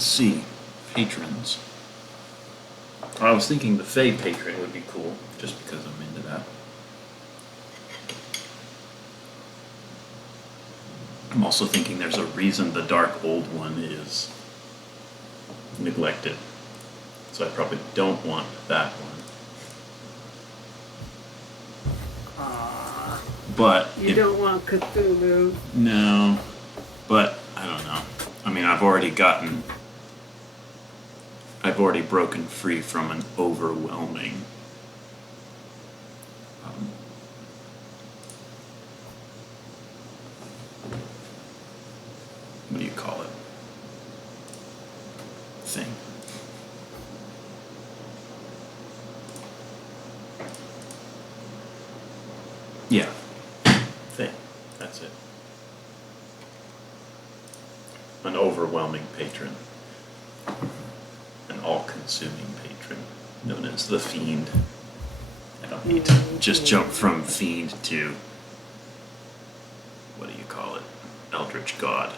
Let's see. Patrons. I was thinking the Fae patron would be cool, just because I'm into that. I'm also thinking there's a reason the Dark Old One is neglected. So I probably don't want that one. But you don't want Cthulhu. No, but I don't know. I mean, I've already broken free from an overwhelming what do you call it? Thing. Yeah. Thing. That's it. An overwhelming patron. An all-consuming patron, known as the Fiend. I don't need to just jump from Fiend to, what do you call it? Eldritch God.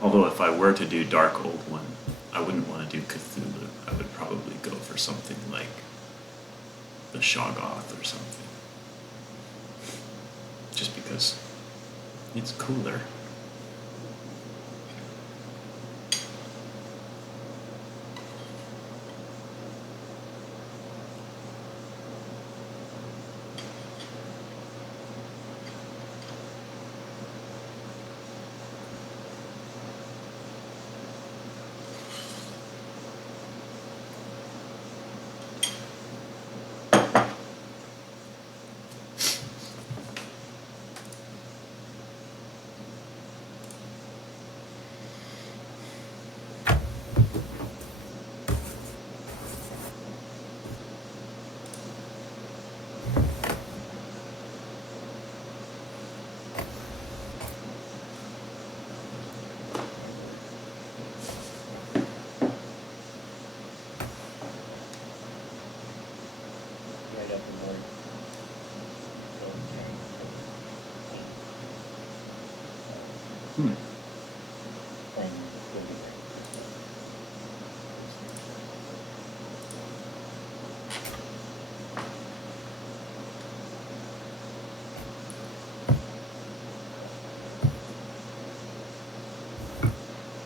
Although if I were to do Dark Old One, I wouldn't want to do Cthulhu. I would probably go for something like the Shoggoth or something. Just because it's cooler.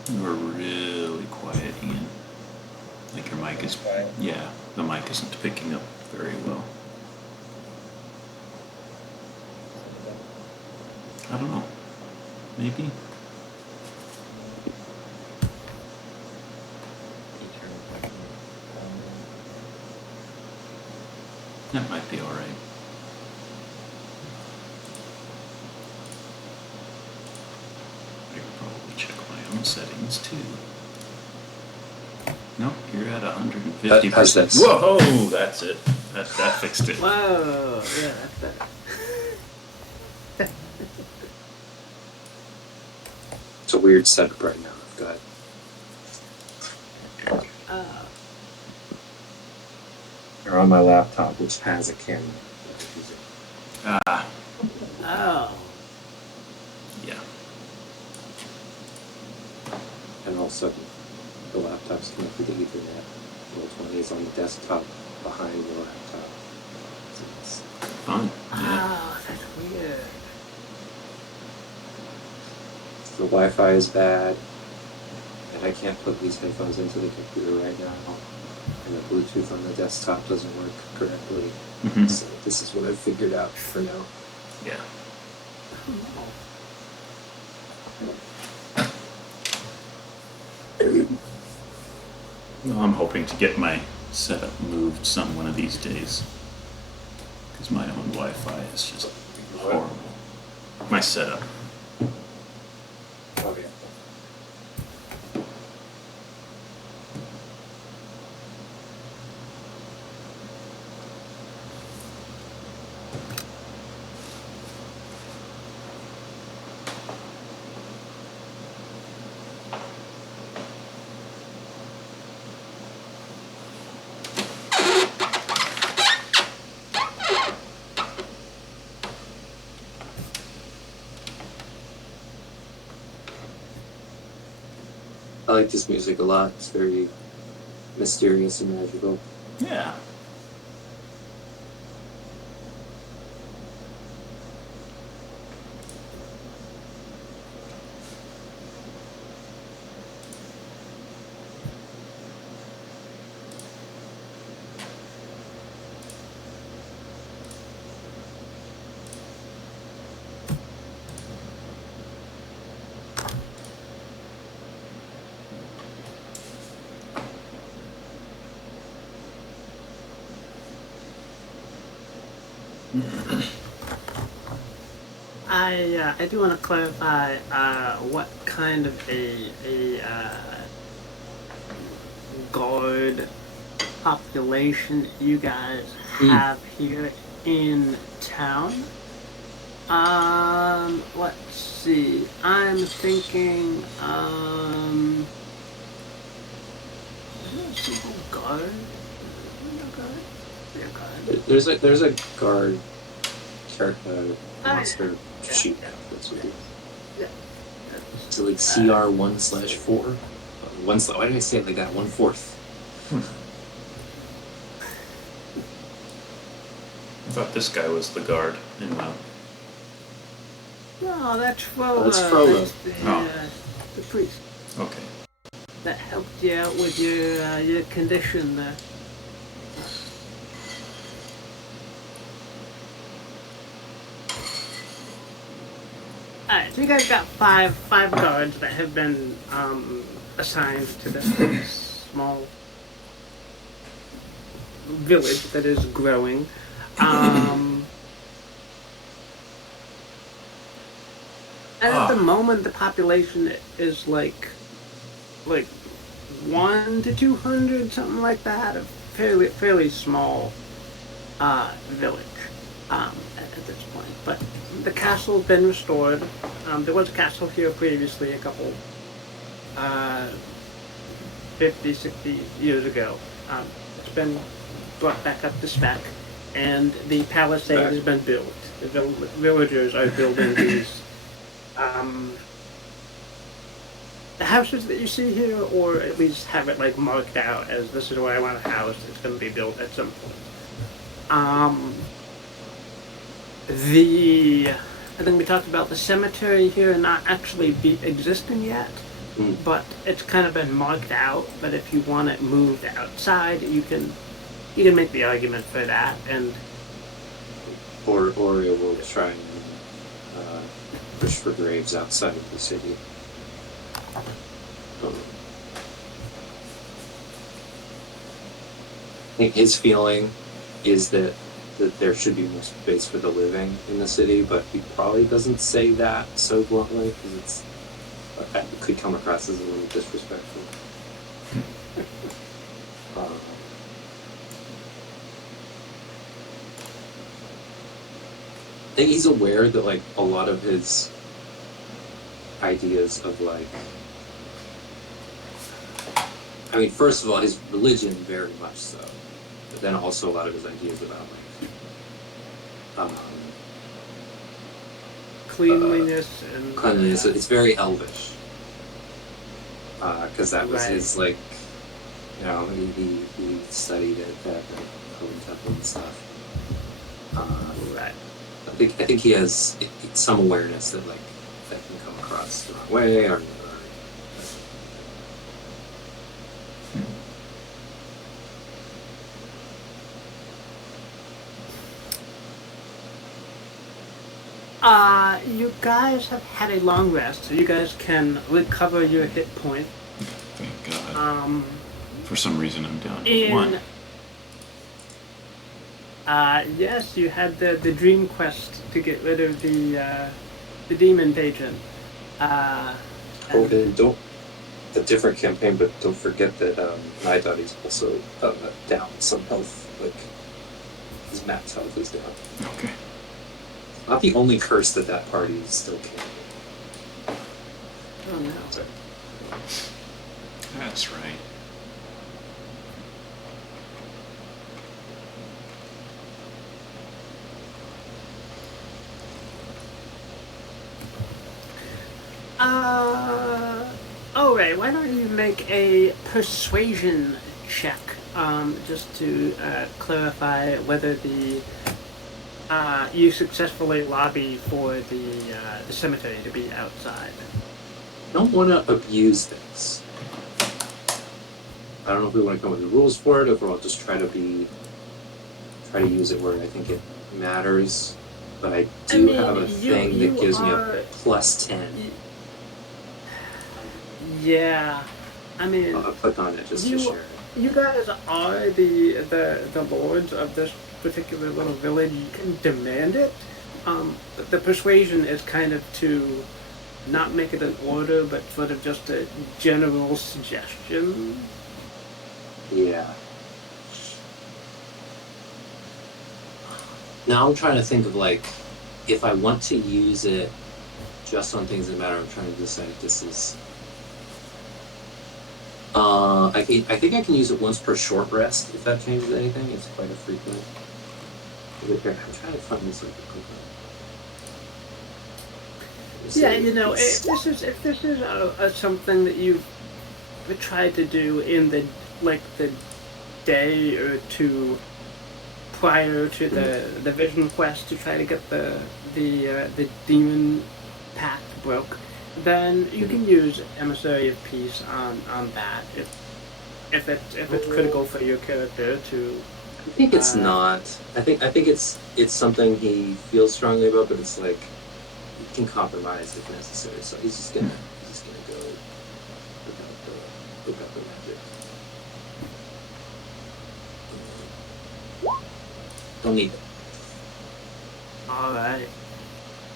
You are really quiet, Ian. Like your mic is... Yeah, the mic isn't picking up very well. I don't know. Maybe? That might be alright. I could probably check my own settings too. Nope, you're at 150%. Whoa, that's it. That fixed it. Whoa, yeah, that's better. It's a weird setup right now. I've got. Or on my laptop, which has a camera. Ah. Oh. Yeah. And also, the laptop's connected to Ethernet. Roll 20 is on the desktop behind the laptop. So it's Fun. Oh, that's weird. the Wi-Fi is bad, and I can't put these headphones into the computer right now. And the Bluetooth on the desktop doesn't work correctly. Mm-hmm. So this is what I've figured out for now. Yeah. Well, I'm hoping to get my setup moved some one of these days. Because my own Wi-Fi is just horrible. My setup. Oh, yeah. like this music a lot. It's very mysterious and magical. Yeah. I do want to clarify what kind of a guard population you guys have here in town. Let's see. I'm thinking, is there a single guard? Yeah, guard. There's a guard monster sheet. That's what it is. Yeah. So like CR 1/4. Why did I say it like that? 1/4. I thought this guy was the guard in the. No, that's Frollo. That's Frollo. That's the priest Okay. that helped you out with your condition there. Alright, so you guys got five guards that have been assigned to this small village that is growing. And at the moment, the population is like 1 to 200, something like that. A fairly small village at this point. But the castle's been restored. There was a castle here previously, a couple 50, 60 years ago. It's been brought back up to spec, and the palisade has been built. The villagers are building these the houses that you see here, or at least have it like marked out as this is where I want a house. It's going to be built at some point. I think we talked about the cemetery here not actually existing yet, but it's kind of been marked out. But if you want it moved outside, you can make the argument for that, and or it will try and push for graves outside of the city. I think his feeling is that there should be more space for the living in the city, but he probably doesn't say that so bluntly because it could come across as a little disrespectful. I think he's aware that like a lot of his ideas of like, I mean, first of all, his religion very much so, but then also a lot of his ideas about like cleanliness and cleanliness. It's very elvish, because that was his like, you know, he studied at the Holy Temple and stuff. Right. I think he has some awareness that like that can come across the wrong way or you guys have had a long rest, so you guys can recover your hit point. Thank God. For some reason, I'm down to In 1. yes, you had the dream quest to get rid of the demon patron. Okay, don't a different campaign, but don't forget that Nidotti's also down some health. Like his max health is down. Okay. Not the only curse that party is still carrying. Oh no. That's right. Oh right, why don't you make a persuasion check, just to clarify whether you successfully lobby for the cemetery to be outside. I don't want to abuse this. I don't know if we want to come up with rules for it, or if we'll just try to use it where I think it matters. But I do have a thing that gives me a +10. Yeah, I mean, I'll click on it just to share it. You guys are the lords of this particular little village. You can demand it. But the persuasion is kind of to not make it an order, but sort of just a general suggestion. Yeah. Now I'm trying to think of like, if I want to use it just on things that matter. I'm trying to decide if this is. I think I can use it once per short rest. If that changes anything, it's quite a frequent. I'm trying to find this. Yeah, you know, if this is something that you've tried to do in the day or two prior to the vision quest to try to get the demon pact broke, then you can use Emissary of Peace on that if it's critical for your character to. I think it's not. I think it's something he feels strongly about, but it's like he can compromise if necessary. So he's just gonna go look up the magic. Don't need it. All right.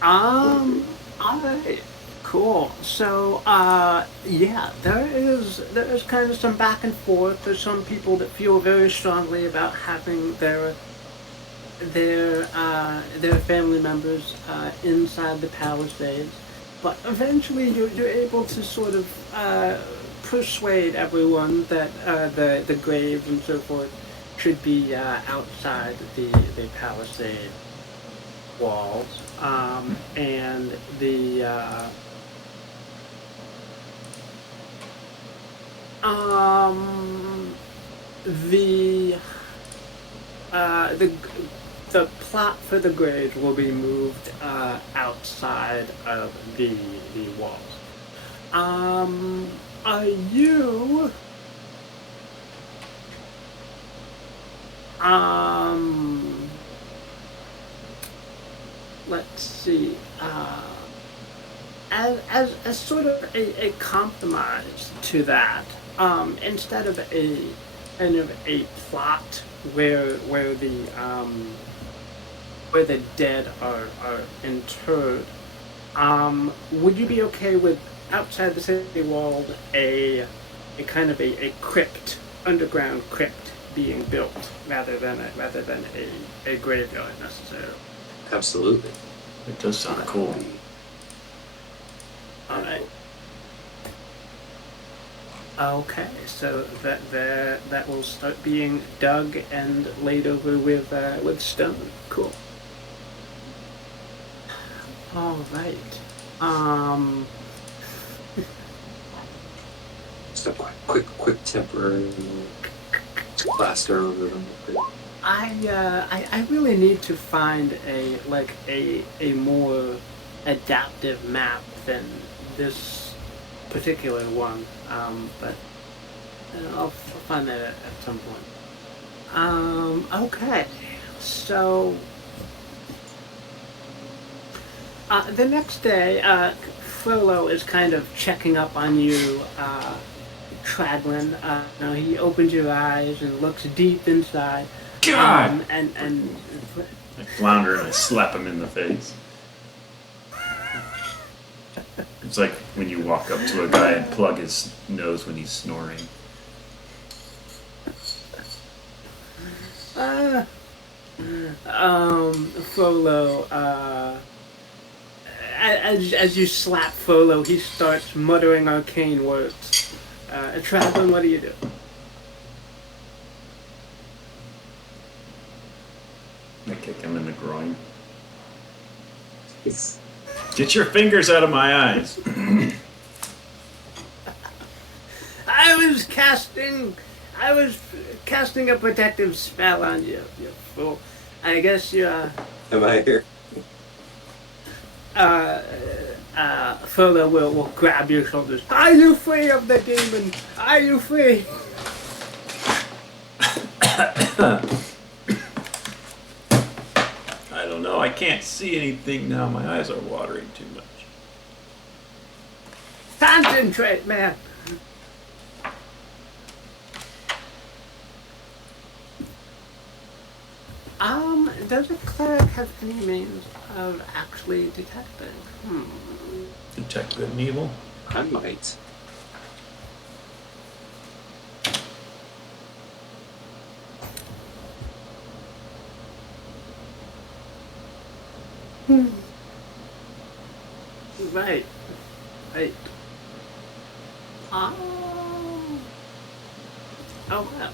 All right. Cool. So, yeah, there is kind of some back and forth. There's some people that feel very strongly about having their family members inside the palisades, but eventually you're able to sort of persuade everyone that the graves and so forth should be outside the palisade walls, and the plot for the graves will be moved outside of the walls. Are you let's see, as sort of a compromise to that, instead of a kind of a plot where the dead are interred, would you be okay with outside the city wall a kind of a crypt, underground crypt being built rather than a graveyard necessarily? Absolutely. It does sound cool. All right. Okay, so that will start being dug and laid over with stone. Cool. All right. Just a quick temporary plaster over them. I really need to find a more adaptive map than this particular one, but I'll find that at some point. Okay, so the next day, Frollo is kind of checking up on you, Traglin. He opens your eyes and looks deep inside. God! And I flounder and I slap him in the face. It's like when you walk up to a guy and plug his nose when he's snoring. Frollo, as you slap Frollo, he starts muttering arcane words. Traglin, what do you do? I kick him in the groin. It's Get your fingers out of my eyes. casting casting a protective spell on you, you fool. I guess you Am I here? Further will grab your shoulders. Are you free of the demon? Are you free? I don't know. I can't see anything now. My eyes are watering too much. Concentrate, man. Does a cleric have any means of actually detecting? Detect good and evil. I might. Right. Right. Oh. Oh, well.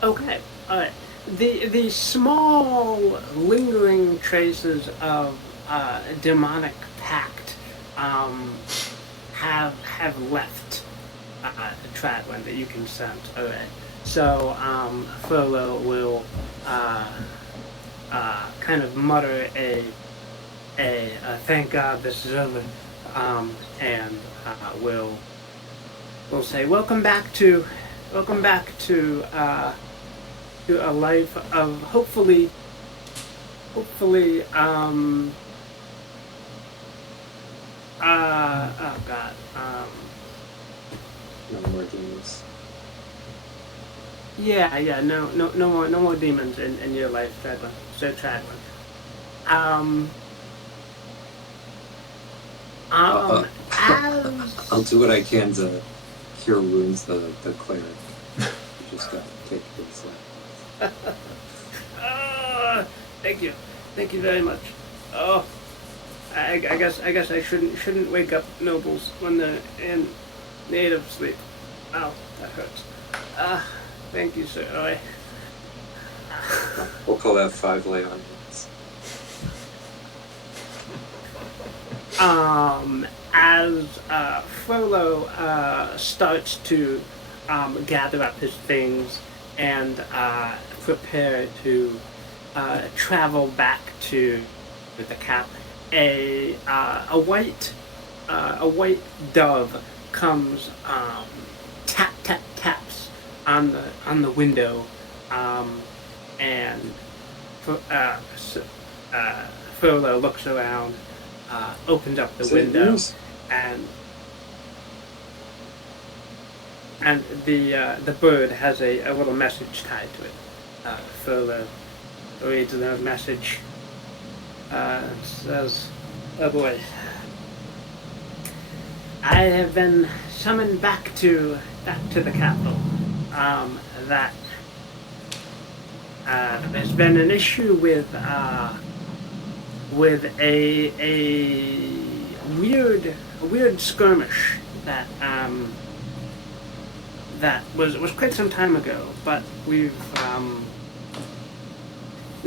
Okay, alright. The small lingering traces of demonic pact have left Tradwin that you can sense. Alright. So Furlough will kind of mutter a thank God this is over, and will say welcome back to a life of hopefully oh God No more demons. no more demons in your life, Tradwin. So Tradwin. I'll do what I can to cure wounds the cleric. You just gotta take it slow. Thank you very much. Oh, I guess I shouldn't wake up nobles when they're in native sleep. Ow, that hurts. Thank you, sir. We'll call that 5 lay on hands. As Frollo starts to gather up his things and prepare to travel back to the cap, a white dove comes taps on the window, and Frollo looks around, opens up the window, and the bird has a little message tied to it. Frollo reads the message. It says, "Oh boy, I have been summoned back to the capital. That there's been an issue with a weird skirmish that was quite some time ago, but we've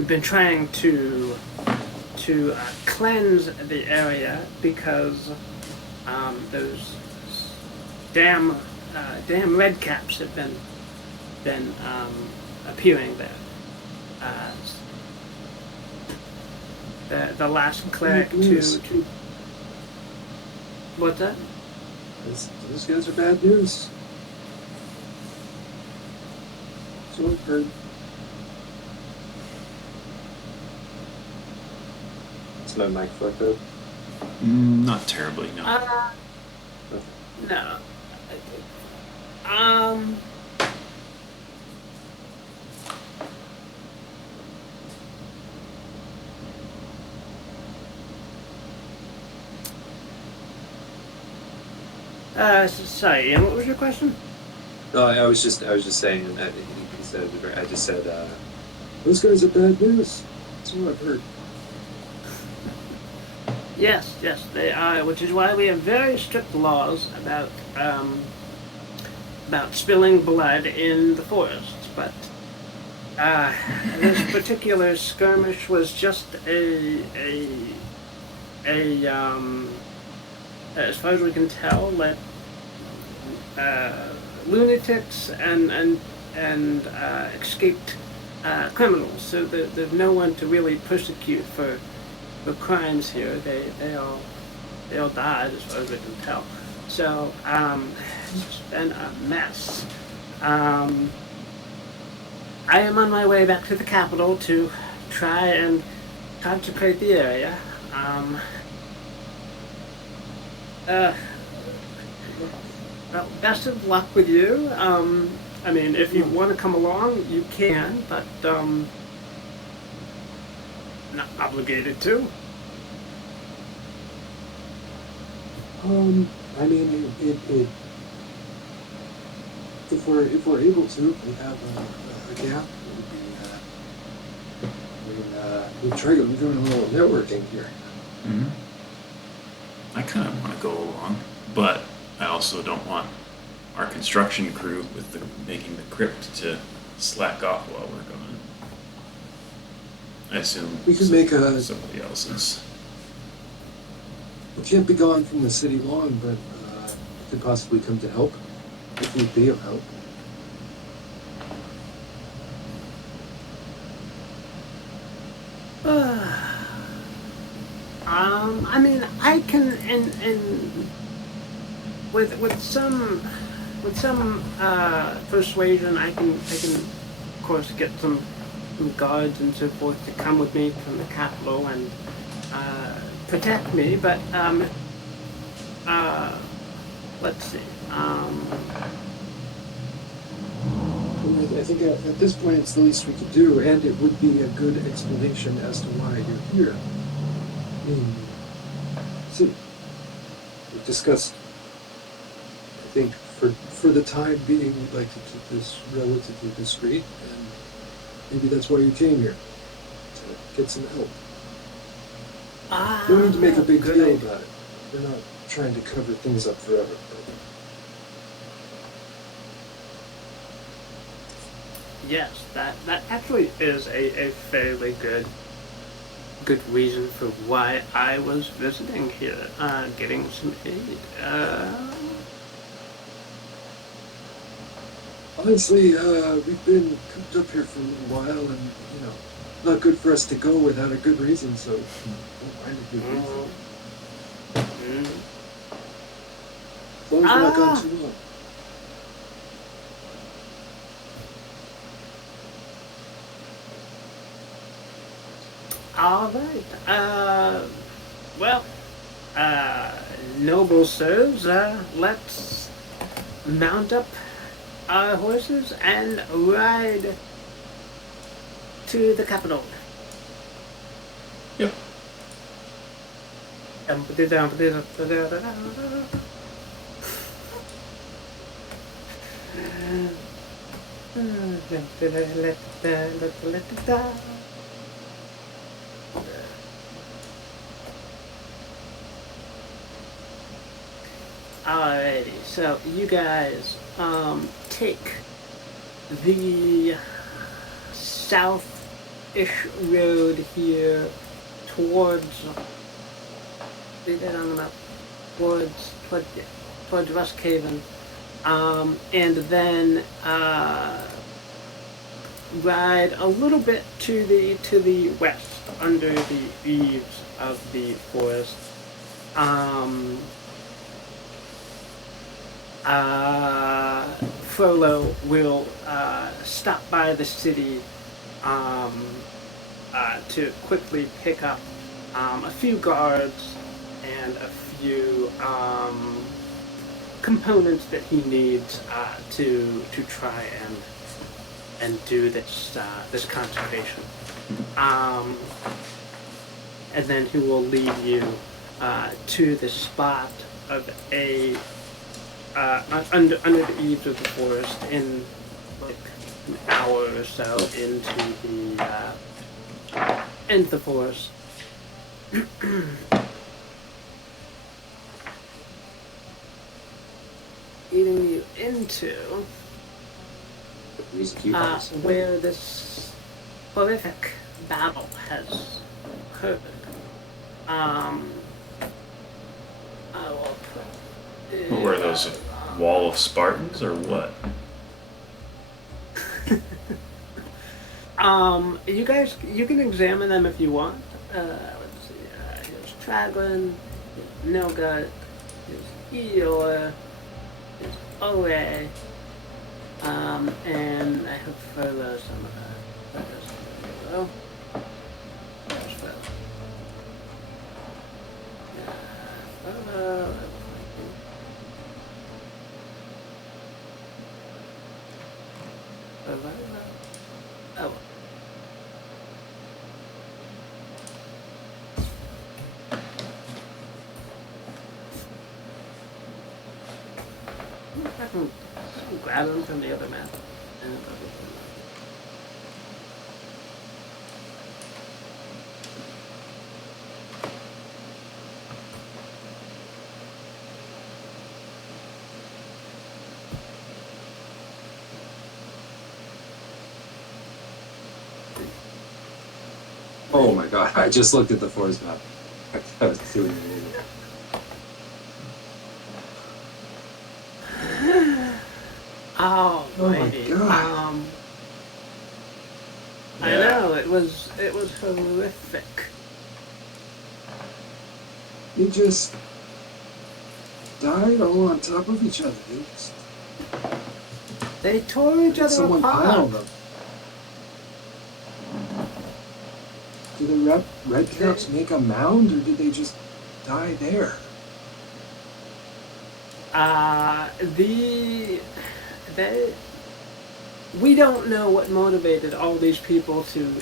been trying to cleanse the area because those damn redcaps have been appearing there. The last cleric to what's that? Those guys are bad news. So I've heard. Is my mic fucked up? Not terribly, no. No. Sorry, Ian, what was your question? No, I was just saying that he said. I just said those guys are bad news. That's what I've heard. Yes, they are, which is why we have very strict laws about spilling blood in the forests. But Uh, this particular skirmish was just as far as we can tell, uh, lunatics and escaped criminals. So there's no one to really persecute for crimes here. They all died as far as we can tell. So it's just been a mess. I am on my way back to the capital to try and consecrate the area. Well, best of luck with you. I mean, if you want to come along, you can, but not obligated to. I mean, it if we're able to, we have a gap. We're doing a little networking here. Mm-hmm. I kind of want to go along, but I also don't want our construction crew with making the crypt to slack off while we're gone. I assume We could make somebody else's. We can't be gone from the city long, but we could possibly come to help if need be of help. I mean, I can, and with some persuasion, I can of course get some guards and so forth to come with me from the capital and protect me. But let's see. I think at this point it's the least we could do, and it would be a good explanation as to why you're here. See, we've discussed, I think, for the time being, we'd like to keep this relatively discreet, and maybe that's why you came here, to get some help. No need to make a big deal about it. We're not trying to cover things up forever. Yes, that actually is a fairly good reason for why I was visiting here, getting some aid. Honestly, we've been cooped up here for a little while, and not good for us to go without a good reason. So, don't mind a good reason. As long as we're not gone too long. All right. Well, noble sirs, let's mount up our horses and ride to the capital. Yep. Alrighty, so you guys take the south-ish road here towards that on the map, towards Ruskhaven, and then ride a little bit to the west under the eaves of the forest. Frollo will stop by the city to quickly pick up a few guards and a few components that he needs to try and do this consecration. And then he will lead you to the spot of a under the eaves of the forest in like an hour or so into the forest. Leading you into The music you guys. where this horrific battle has occurred. I will put What were those, a wall of Spartans or what? You guys, you can examine them if you want. Let's see. Here's Traglin, here's Nilgut, here's Eeyore, here's Ore, and I have further some of that. There's Furlough. Furlough. Oh. I can grab them from the other map. And I'll get them. Oh my god! I just looked at the forest map. I was doing it. Oh, Oh my lady. God. I know it was horrific. They just died all on top of each other. They tore each other Someone apart. piled them. Did the Redcaps make a mound, or did they just die there? We don't know what motivated all these people to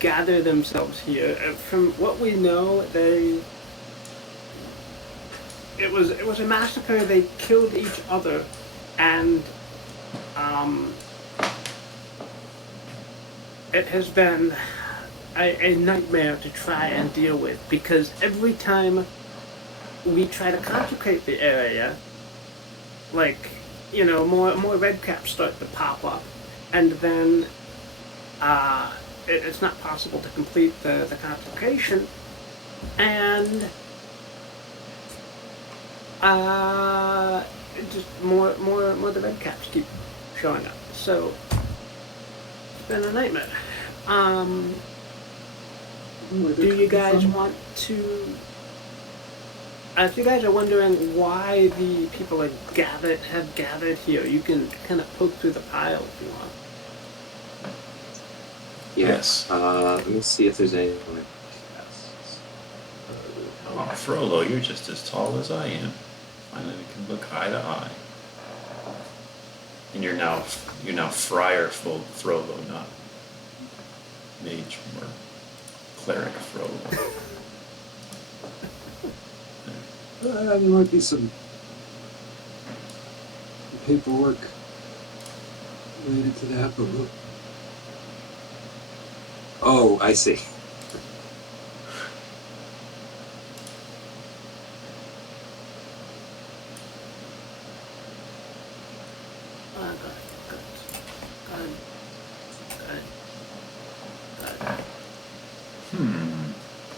gather themselves here. From what we know, it was a massacre. They killed each other, and it has been a nightmare to try and deal with, because every time we try to consecrate the area, like, more Redcaps start to pop up, and then it's not possible to complete the consecration, and just more the Redcaps keep showing up. So it's been a nightmare. Do you guys want to? If you guys are wondering why the people have gathered here, you can kind of poke through the pile if you want. Yes. Let me see if there's any other casts. Oh, Frollo, you're just as tall as I am. Finally, we can look eye to eye. And you're now Friar Frollo, not Mage or Cleric Frollo. There might be some paperwork related to that, but we'll... Oh, I see.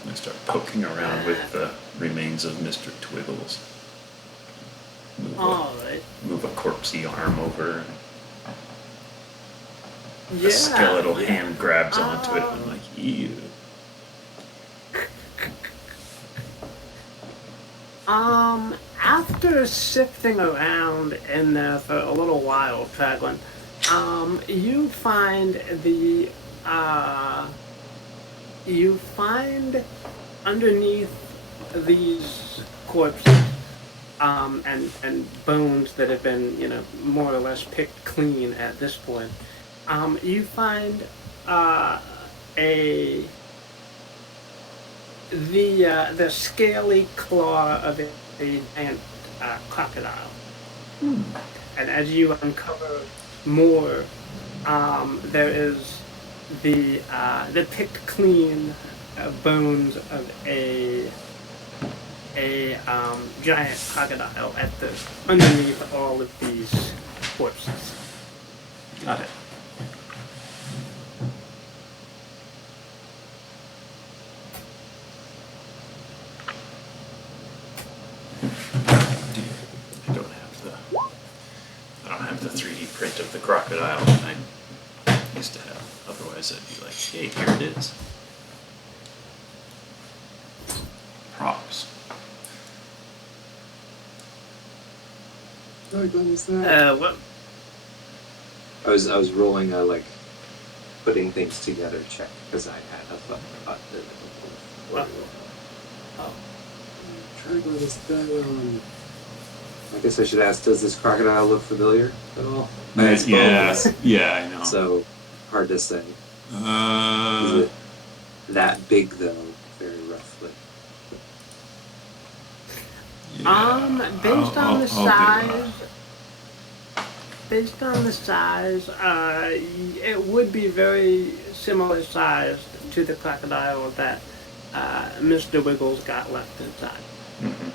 I start poking around with the remains of Mr. Twiggles. Move a corpsey arm over. And a skeletal hand grabs onto it, and I'm like, ew. After sifting around in there for a little while, Traglin, you find underneath these corpses, and bones that have been, more or less picked clean at this point, you find the scaly claw of a giant crocodile. And as you uncover more, there is the picked clean bones of a giant crocodile underneath all of these corpses. Got it. I don't have the 3D print of the crocodile that I used to have. Otherwise, I'd be like, hey, here it is. Props. How done is that? What? I was rolling a like putting things together check because I had a thought that What? Oh. Try to go this down. I guess I should ask, does this crocodile look familiar at all? It's Yeah, boneless, yeah, I know. so hard to say. Is Uh, it that big though, very roughly? yeah, Based on the I'll do size, it would be very similar size to the crocodile that Mr. Wiggles got left inside. Mhm.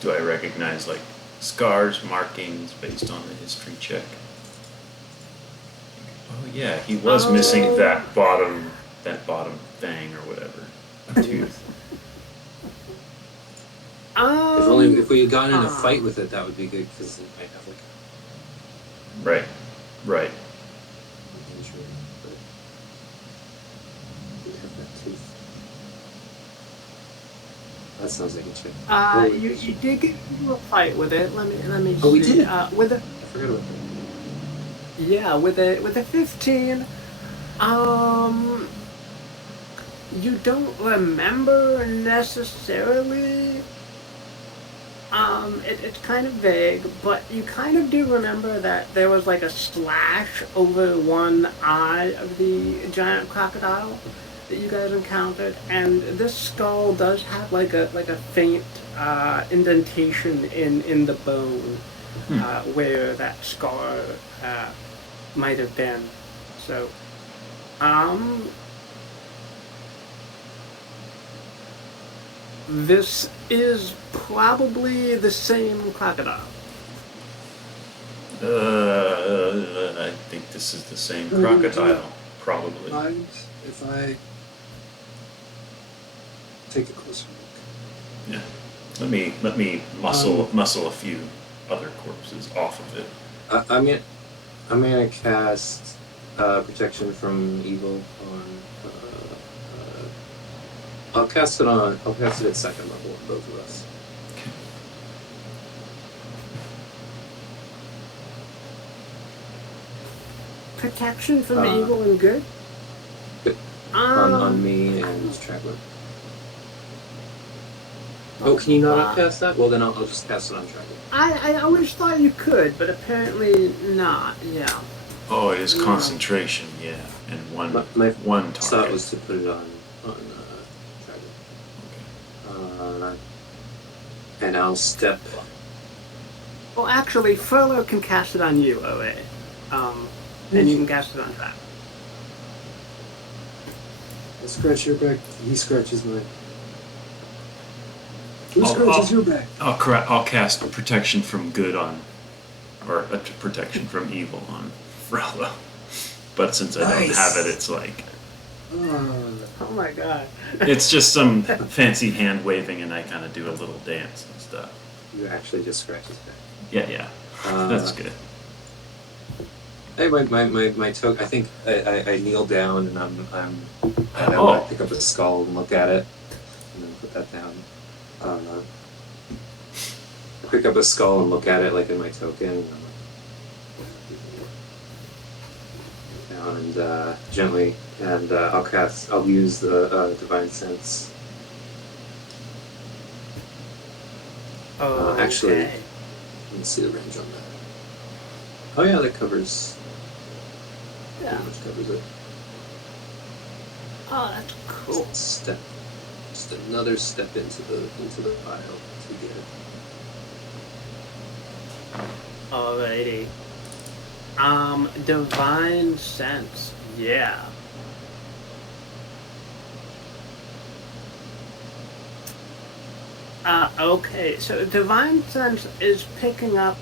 Do I recognize like scars, markings based on the history check? Oh yeah, he was missing that bottom thing or whatever. Tooth. If we had gotten in a fight with it, that would be good because it might have like Right. Right. an injury. But we have that tooth. That sounds like a check. You did get into a fight with it. Let me. Oh, we see. did? With a I forgot about that. Yeah, with a 15, you don't remember necessarily. It's kind of vague, but you kind of do remember that there was like a slash over one eye of the giant crocodile that you guys encountered, and this skull does have like a faint indentation in the bone where that scar might have been. So, this is probably the same crocodile. I think this is the same crocodile, probably. Mind if I take a closer look? Yeah. Let me muscle a few other corpses off of it. I'm gonna cast protection from evil on. I'll cast it at second level on both of us. Okay. Protection from evil and good? Good. On me and Traveler. Oh, can you not cast that? Well, then I'll just cast it on Traveler. I always thought you could, but apparently not. Yeah. Oh, it is concentration, yeah, and one My thought target. was to put it on Traveler. And I'll step. Well, actually, Furlough can cast it on you, OA. And you can cast it on that. I scratch your back, he scratches mine. Who I'll- scratches your back? I'll cast protection from good on, or protection from evil on Frollo. But since I don't Nice. have it, it's like Oh my god. it's just some fancy hand waving, and I kind of do a little dance and stuff. You actually just scratch his back. Yeah, that's good. Hey, my token. I think I kneel down and I Oh. want to pick up a skull and look at it, and then put that down. I pick up a skull and look at it like in my token, and I'm like, down and gently, and I'll use the divine sense. Oh, Actually- okay. Let me see the range on that. Oh yeah, that covers. Yeah. Pretty much covers it. Oh, that's cool. Step, just another step into the pile to get it. Alrighty. Divine sense. Yeah. Okay, so divine sense is picking up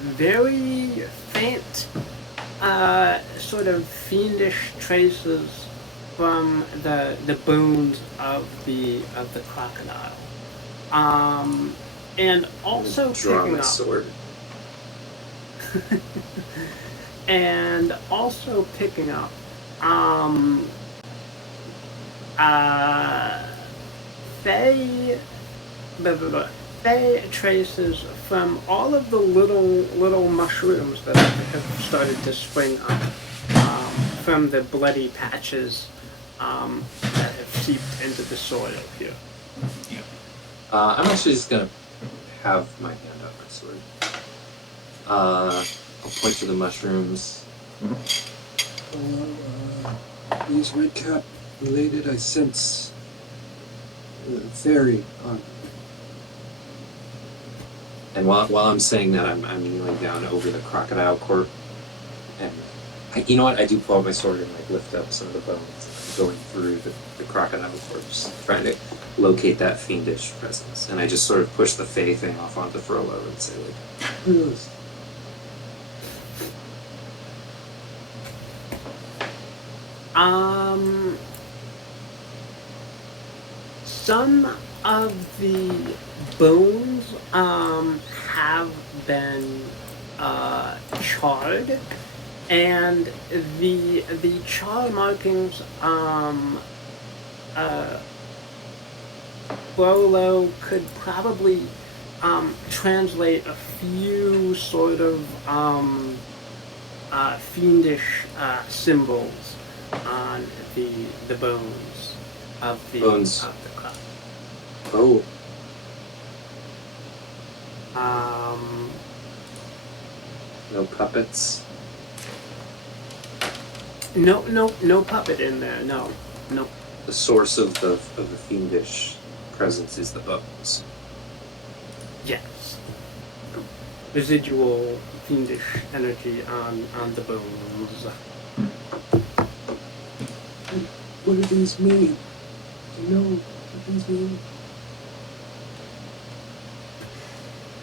very faint sort of fiendish traces from the bones of the crocodile. And also Draw picking my up sword. and also picking up um uh they traces from all of the little mushrooms that have started to spring up from the bloody patches that have seeped into the soil here. Yeah. I'm actually just gonna have my hand on my sword. I'll point to the mushrooms. These Redcap related, I sense fairy on. And while I'm saying that, I'm kneeling down over the crocodile corpse. And you know what? I do pull out my sword and like lift up some of the bones, going through the crocodile corpse, trying to locate that fiendish presence. And I just sort of push the Fey thing off onto Frollo and say like, Who knows? Some of the bones have been charred, and the char markings Frollo could probably translate a few sort of fiendish symbols on the bones of the Bones. of the crop. oh, no puppets. No puppet in there. No. The source of the fiendish presence is the bones. Yes. Residual fiendish energy on the bones. What do these mean? Do you know what these mean?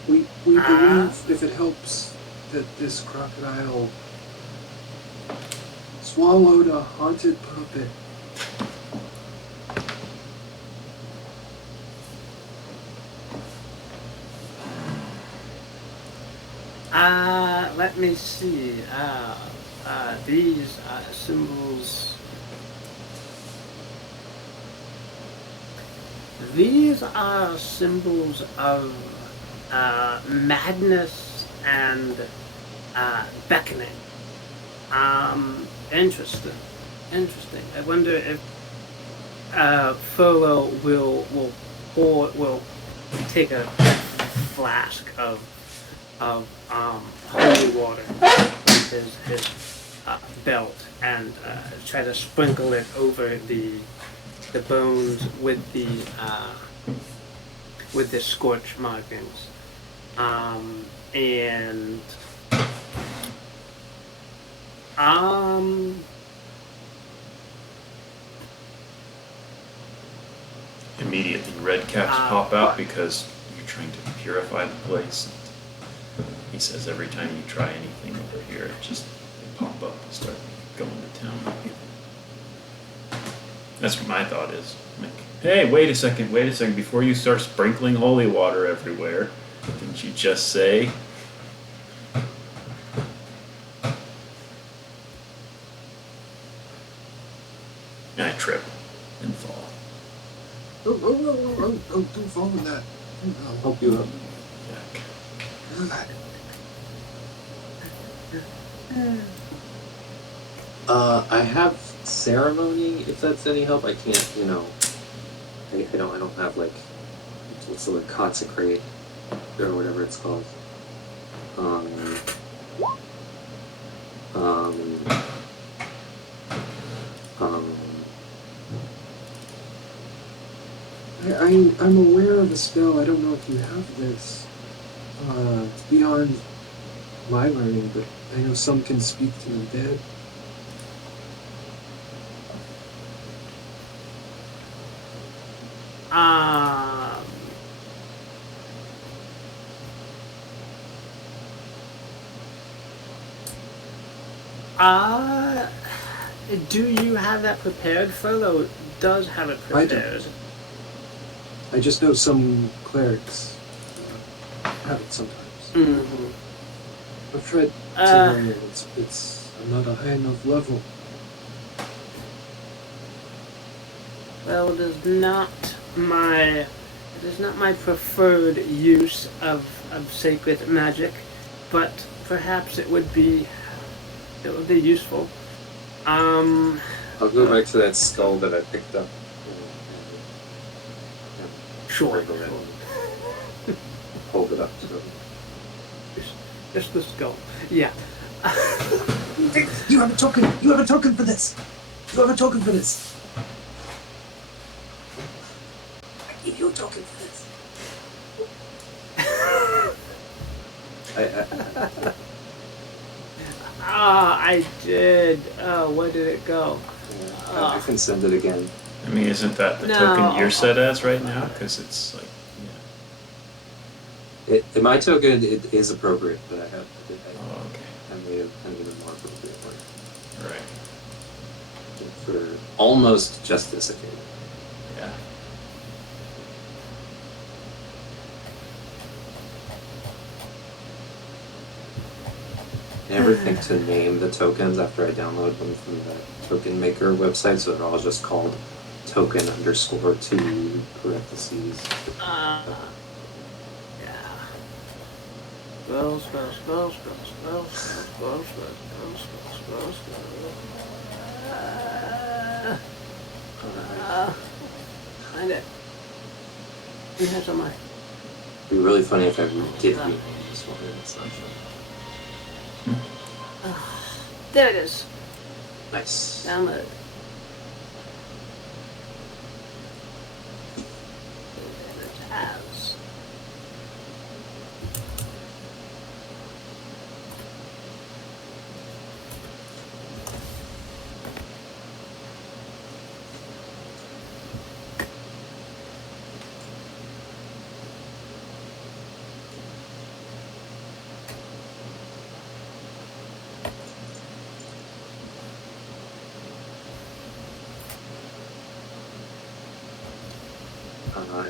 We believe, if it helps, that this crocodile swallowed a haunted puppet. Let me see. These symbols. These are symbols of madness and beckoning. Interesting. I wonder if Frollo will take a flask of holy water with his belt and try to sprinkle it over the bones with the scorch markings, and Immediately red caps pop out because you're trying to purify the place. He says every time you try anything over here, it just they pop up and start going to town on people. That's what my thought is. Like, hey, wait a second, before you start sprinkling holy water everywhere, didn't you just say? And I trip and fall. Oh, don't fall in that. I'll help you up. Yuck. I have ceremony, if that's any help. I can't, I don't have like, what's the word, consecrate, or whatever it's called. I'm aware of a spell. I don't know if you have this. It's beyond my learning, but I know some can speak to the dead. Do you have that prepared? Frodo does have it I don't. prepared. I just know some clerics have it sometimes. Mm-hmm. I've tried to learn it. I'm not a high enough level. Well, it is not my preferred use of sacred magic, but perhaps it would be useful. I'll go back to that skull that I picked up. Sure. Hold it up to them. Just the skull. Yeah. You have a token. You have a token for this. You have a token for this. I give you a token for this. I did. Oh, where did it go? I can send it again. I mean, isn't that the No. token you're set as right now? Because it's like, In my token, it is appropriate, but I oh, okay, made it kind of even more appropriate one right, for almost just this occasion. yeah. Never think to name the tokens after I download them from the token maker website, so they're all just called token_2 parentheses. Yeah. Spells. Find it. We have some money. It'd be really funny if I did rename this one and it's not fun. There it is. Nice. Download. As.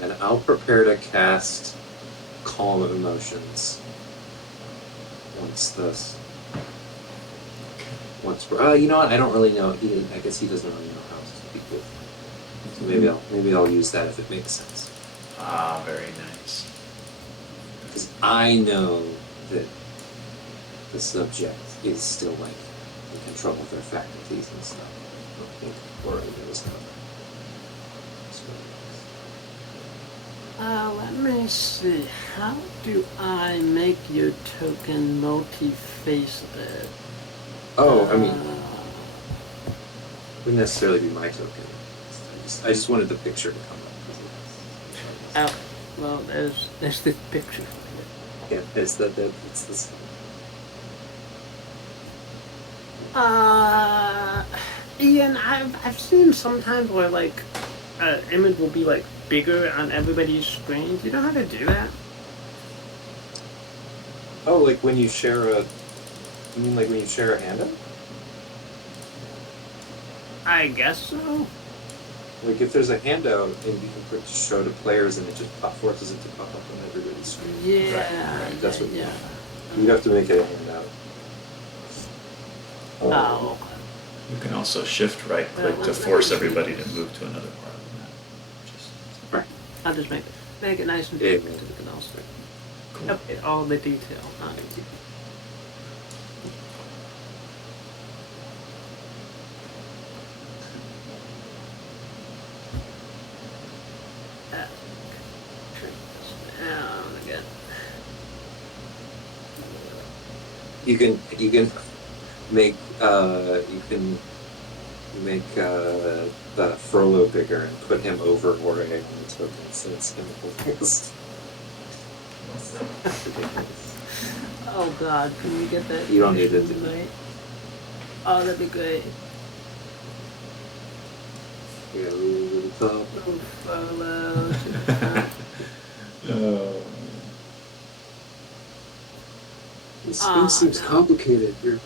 And I'll prepare to cast Calm Emotions once we're, you know what? I don't really know. I guess he doesn't really know how to speak with. So maybe I'll use that if it makes sense. Ah, very nice. Because I know that the subject is still like in control of their faculties and stuff. I don't think Laura knows how. Let me see. How do I make your token multi-faceted? Oh, I mean, it wouldn't necessarily be my token. I just wanted the picture to come up. Oh, well, there's the picture. Yeah, it's this. Ian, I've seen sometimes where like an image will be like bigger on everybody's screens. You know how to do that? Oh, like when you share a. You mean like when you share a handout? I guess so. Like if there's a handout and you can put show to players and it just forces it to pop up on everybody's screen. Yeah. Right. That's what. Yeah. You'd have to make it a handout. Oh. You can also shift right click to force everybody to move to another part of the map. Right. I'll just make it nice and Yeah. big so we can also Cool. update all the detail. Not easy. You can make the Frollo bigger and put him over Jorge on the token so it's ridiculous. Oh God, can we get that? You don't need it. Right? Oh, that'd be great. Yeah, over the top. Oh, Frollo. Oh. This thing seems no. complicated. You're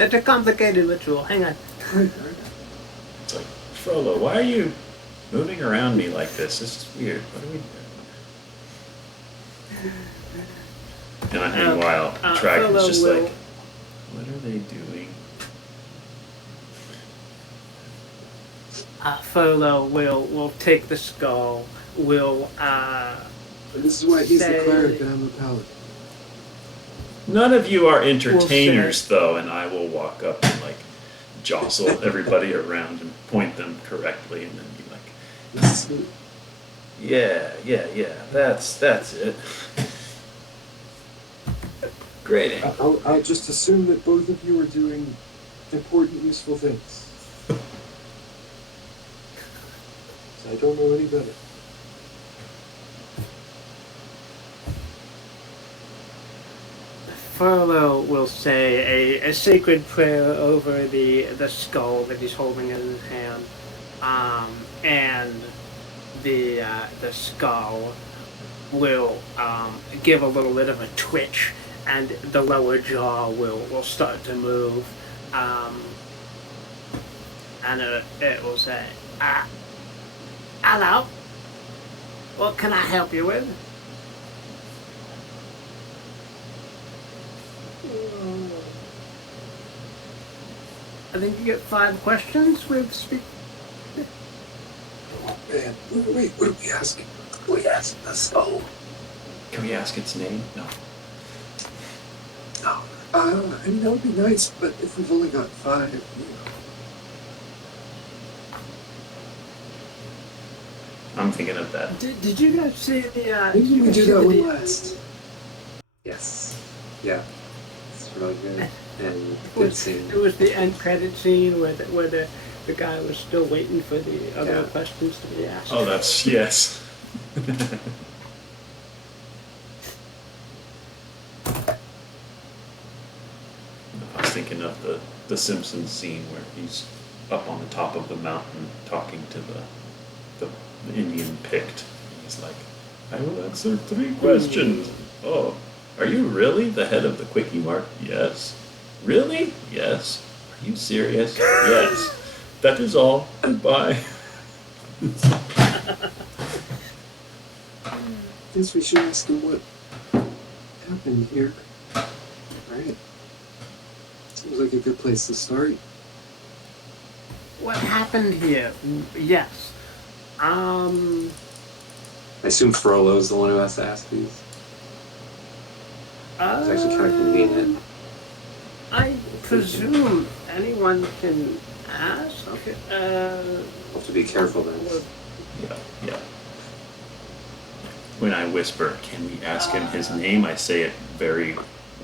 It's a complicated ritual. Hang on. It's like, Frollo, why are you moving around me like this? This is weird. What are we doing? And meanwhile, Dragon's just Frollo like, what are they doing? Frollo will take the skull. Will This is why he's the say- cleric and I'm the paladin. None of you are entertainers, say- though, and I will walk up and like jostle everybody around and point them correctly, and then be like, This is- yeah, that's it. Great. I'll just assume that both of you are doing important, useful things. I don't know any better. Frollo will say a sacred prayer over the skull that he's holding in his hand, and the skull will give a little bit of a twitch, and the lower jaw will start to move, and it will say, "Hello, what can I help you with?" I think you get 5 questions with speak. Oh man, wait, what are we asking? We ask the soul. Can we ask its name? No. No. I mean, that would be nice, but if we've only got 5, you know. I'm thinking of that. Did you guys see the? Maybe we can do that one the- last. Yes. Yeah. It's really good. And It good was, scene. it was the end credit scene where the guy was still waiting for the other Yeah. questions to be asked. Oh, that's yes. I was thinking of the Simpsons scene where he's up on the top of the mountain talking to the Indian Pict. He's like, I will answer 3 questions. Oh, are you really the head of the Quickie Mart? Yes. Really? Yes. Are you serious? Yes. That is all. Goodbye. Guess we should ask him what happened here. Right? Seems like a good place to start. What happened here? Yes. I assume Frollo's the one who has to ask these. It's actually kind of convenient. I presume anyone can ask. Okay. Have to be careful then. Yeah. When I whisper, can we ask him his name? I say it very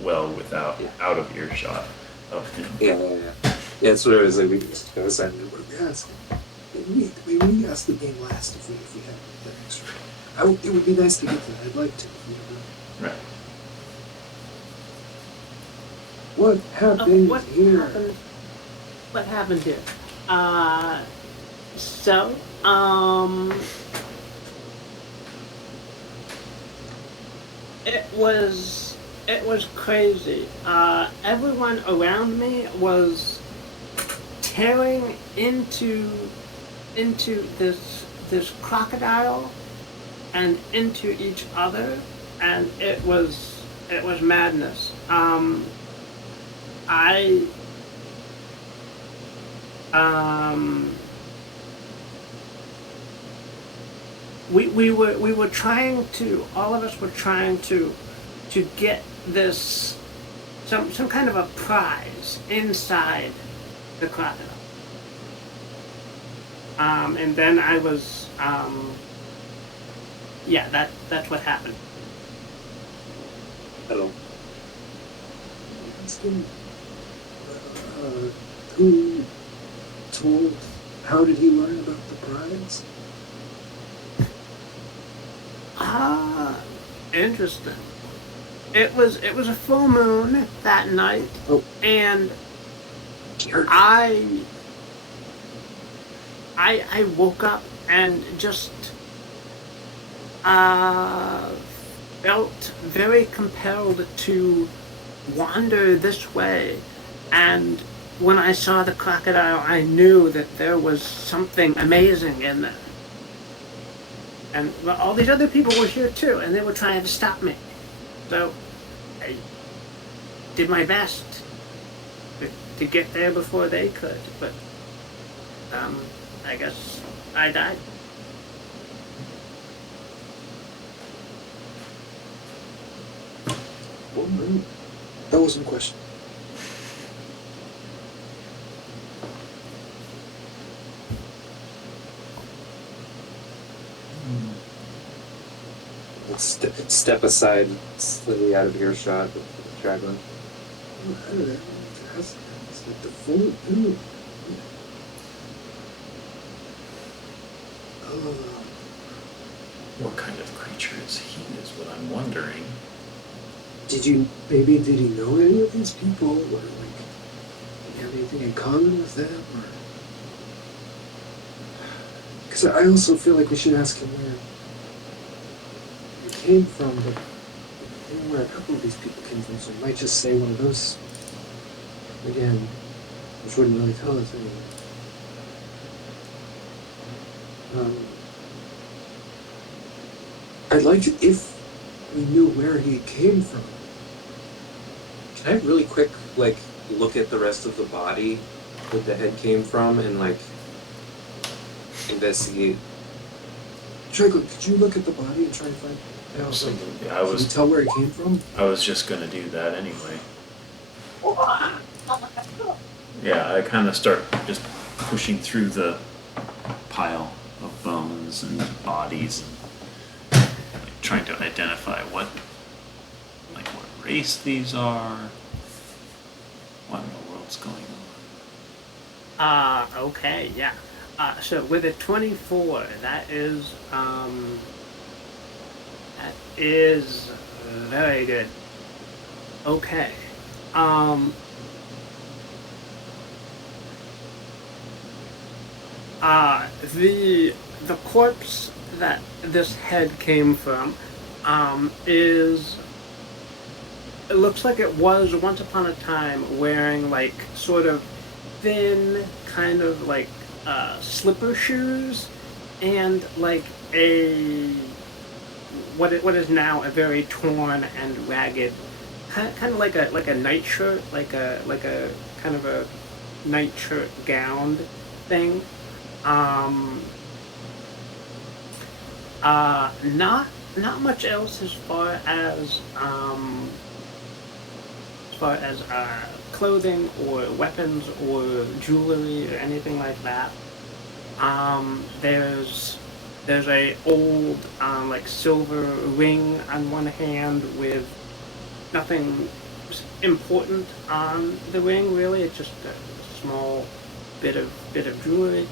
well without out of earshot of him. Yeah. Yeah, it's what it was like. We was What do we ask? Maybe we ask the name last if we have that extra. It would be nice to get that. I'd like to. Right. What happened What here? happened? What happened here? So, it was crazy. Everyone around me was tearing into this crocodile and into each other, and it was madness. We were trying to, all of us were trying to get this some kind of a prize inside the crocodile. And then I was that's what happened. Hello. Ask him, who told? How did he learn about the prize? Interesting. It was a full moon that night, Oh. and Here. I woke up and just felt very compelled to wander this way, And when I saw the crocodile, I knew that there was something amazing in there. And well, all these other people were here too, and they were trying to stop me. So I did my best to get there before they could, but I guess I died. Well, no, that wasn't a question. Let's step aside, slightly out of earshot of Dragon. I don't know. It's like the full. Ooh. What kind of creature is he, is what I'm wondering. Did he know any of these people? Or like, did he have anything in common with them? Or because I also feel like we should ask him where he came from, but I don't know where a couple of these people came from, so he might just say one of those again, which wouldn't really tell us anything. I'd like it if we knew where he came from. Can I really quick, like, look at the rest of the body that the head came from and, like, investigate? Draco, could you look at the body and try and find out? Absolutely. Can you tell where he came from? I was just gonna do that anyway. Yeah, I kind of start just pushing through the pile of bones and bodies, and like, trying to identify what race these are. What in the world's going on? Okay, yeah. So with a 24, that is very good. Okay. The corpse that this head came from, is, it looks like it was once upon a time wearing like sort of thin kind of like slipper shoes and like a what is now a very torn and ragged kind of like a nightshirt, like a kind of a nightshirt gown thing. Not much else as far as clothing or weapons or jewelry or anything like that. There's a old like silver ring on one hand with nothing important on the ring really. It's just a small bit of jewelry.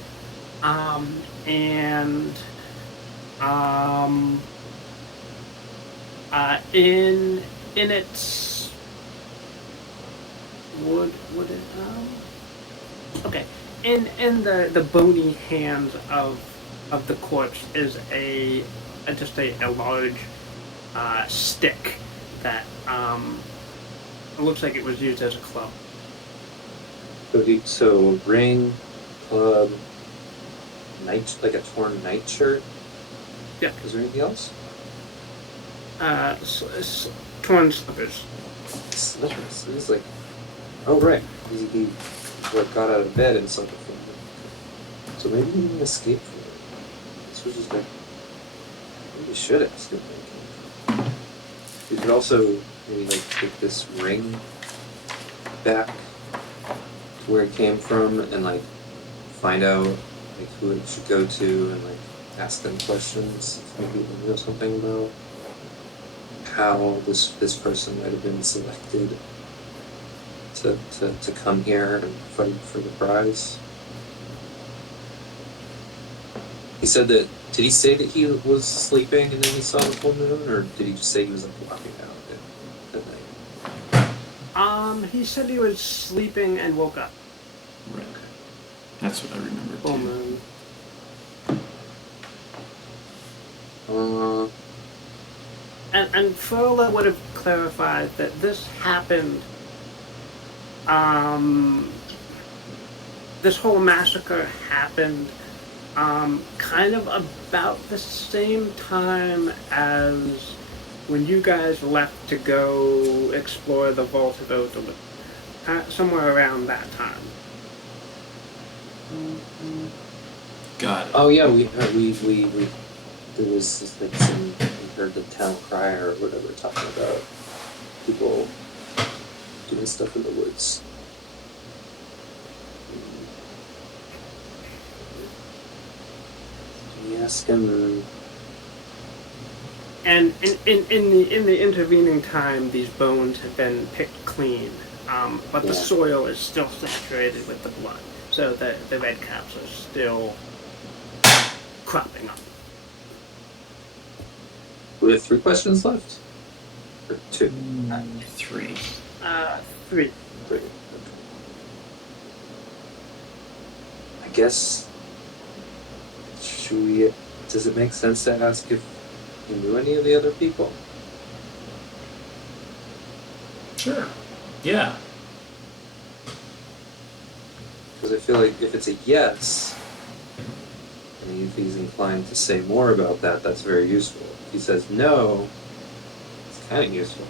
In its would it okay, in the bony hands of the corpse is just a large stick that it looks like it was used as a club. So ring, club, like a torn nightshirt. Yeah. Is there anything else? Torn slippers. Slippers. It's like, oh right, he got out of bed and something. So maybe he didn't escape from it. This was just like, maybe he should have escaped from it. You could also maybe like take this ring back to where it came from and like find out like who it should go to and like ask them questions. Maybe they know something about how this person might have been selected to come here and fight for the prize. He said that. Did he say that he was sleeping and then he saw the full moon, or did he just say he was like walking out at night? He said he was sleeping and woke up. Right. That's what I remember Full too. moon. And Frola would have clarified that this happened this whole massacre happened kind of about the same time as when you guys left to go explore the Vault of Odin. Somewhere around that time. Got it. Oh yeah, we there was this, like some we heard the town crier or whatever talking about people doing stuff in the woods. We ask him. And in the intervening time, these bones have been picked clean, but the Yeah. soil is still saturated with the blood, so the red caps are still cropping up. We have 3 questions left, or 2. 3. 3. 3. I guess. Should we? Does it make sense to ask if you knew any of the other people? Sure. Yeah. Because I feel like if it's a yes, and if he's inclined to say more about that, that's very useful. If he says no, it's kind of useful.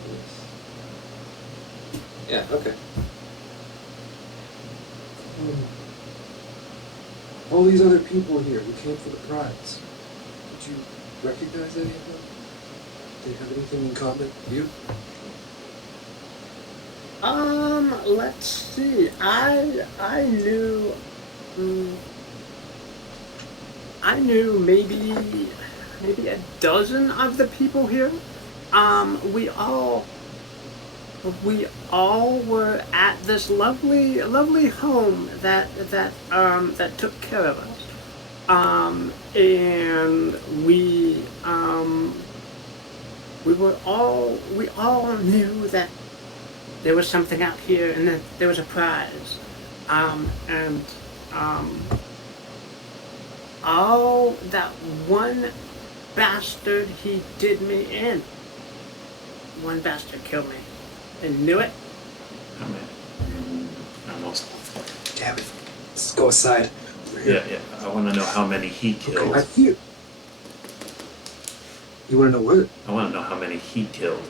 Yeah, okay. All these other people here who came for the prize. Did you recognize any of them? Did they have anything in common with you? Let's see. I knew maybe a dozen of the people here. We all were at this lovely home that took care of us. And we all knew that there was something out here and that there was a prize. Oh, that one bastard, he did me in. One bastard killed me. I knew it. I mean, almost. Damn it. Let's go aside. Yeah. I want to know how many he killed. Okay, I hear. You want to know what? I want to know how many he killed.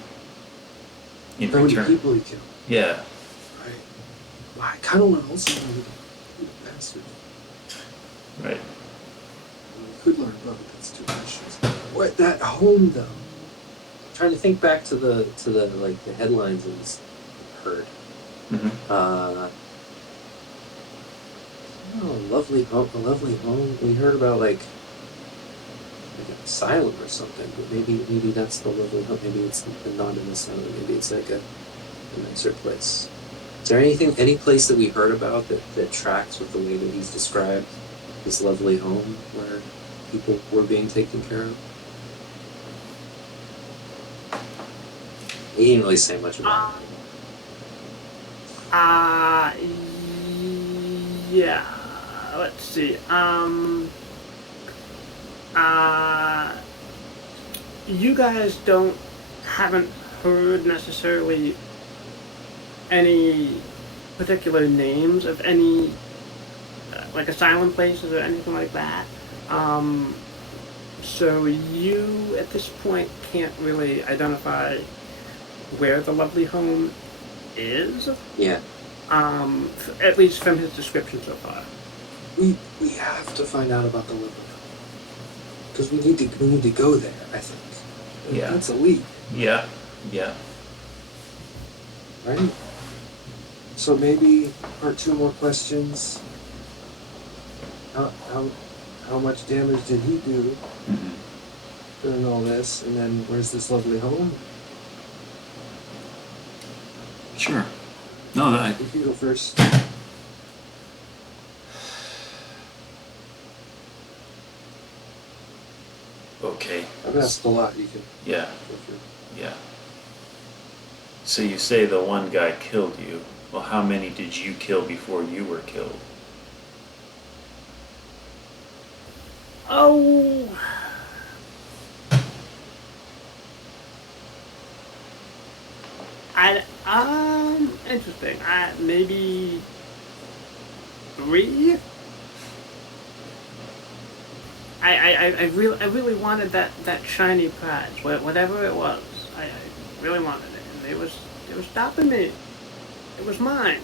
In How many return. people he killed? Yeah. Right. Well, I kind of want to also know who the bastard. Right. We could learn about it. That's 2 questions. What, that home though? Trying to think back to the like the headlines and heard. Mm-hmm. Oh, a lovely home. We heard about like an asylum or something, but maybe that's the lovely home. Maybe it's not an asylum. Maybe it's like a nicer place. Is there any place that we heard about that tracks with the way that he's described this lovely home where people were being taken care of? He didn't really say much about it. Yeah. Let's see. You guys haven't heard necessarily any particular names of any like asylum places or anything like that. So you at this point can't really identify where the lovely home is. Yeah. At least from his description so far. We have to find out about the liver because we need to go there. I think. Yeah. That's a lead, Yeah. right? So maybe our 2 more questions. How much damage did he do Mm-hmm. during all this? And then where's this lovely home? Sure. No, If you go first. okay. I've asked a lot. You can Yeah. go through. Yeah. So you say the one guy killed you. Well, how many did you kill before you were killed? Oh. interesting. Maybe 3. I really wanted that shiny prize, whatever it was. I really wanted it, and they was stopping me. It was mine.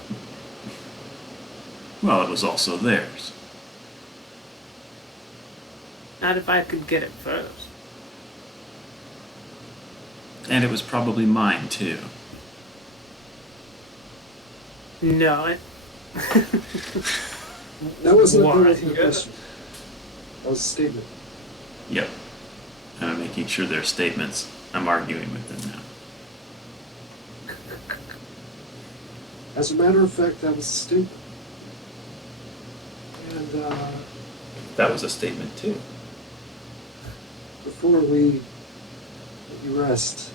Well, it was also theirs. Not if I could get it first. And it was probably mine, too. No, That wasn't Why? a question. That was a statement. Yep. And I'm making sure they're statements. I'm arguing with them now. As a matter of fact, that was a statement. And That was a statement, too. before we let you rest,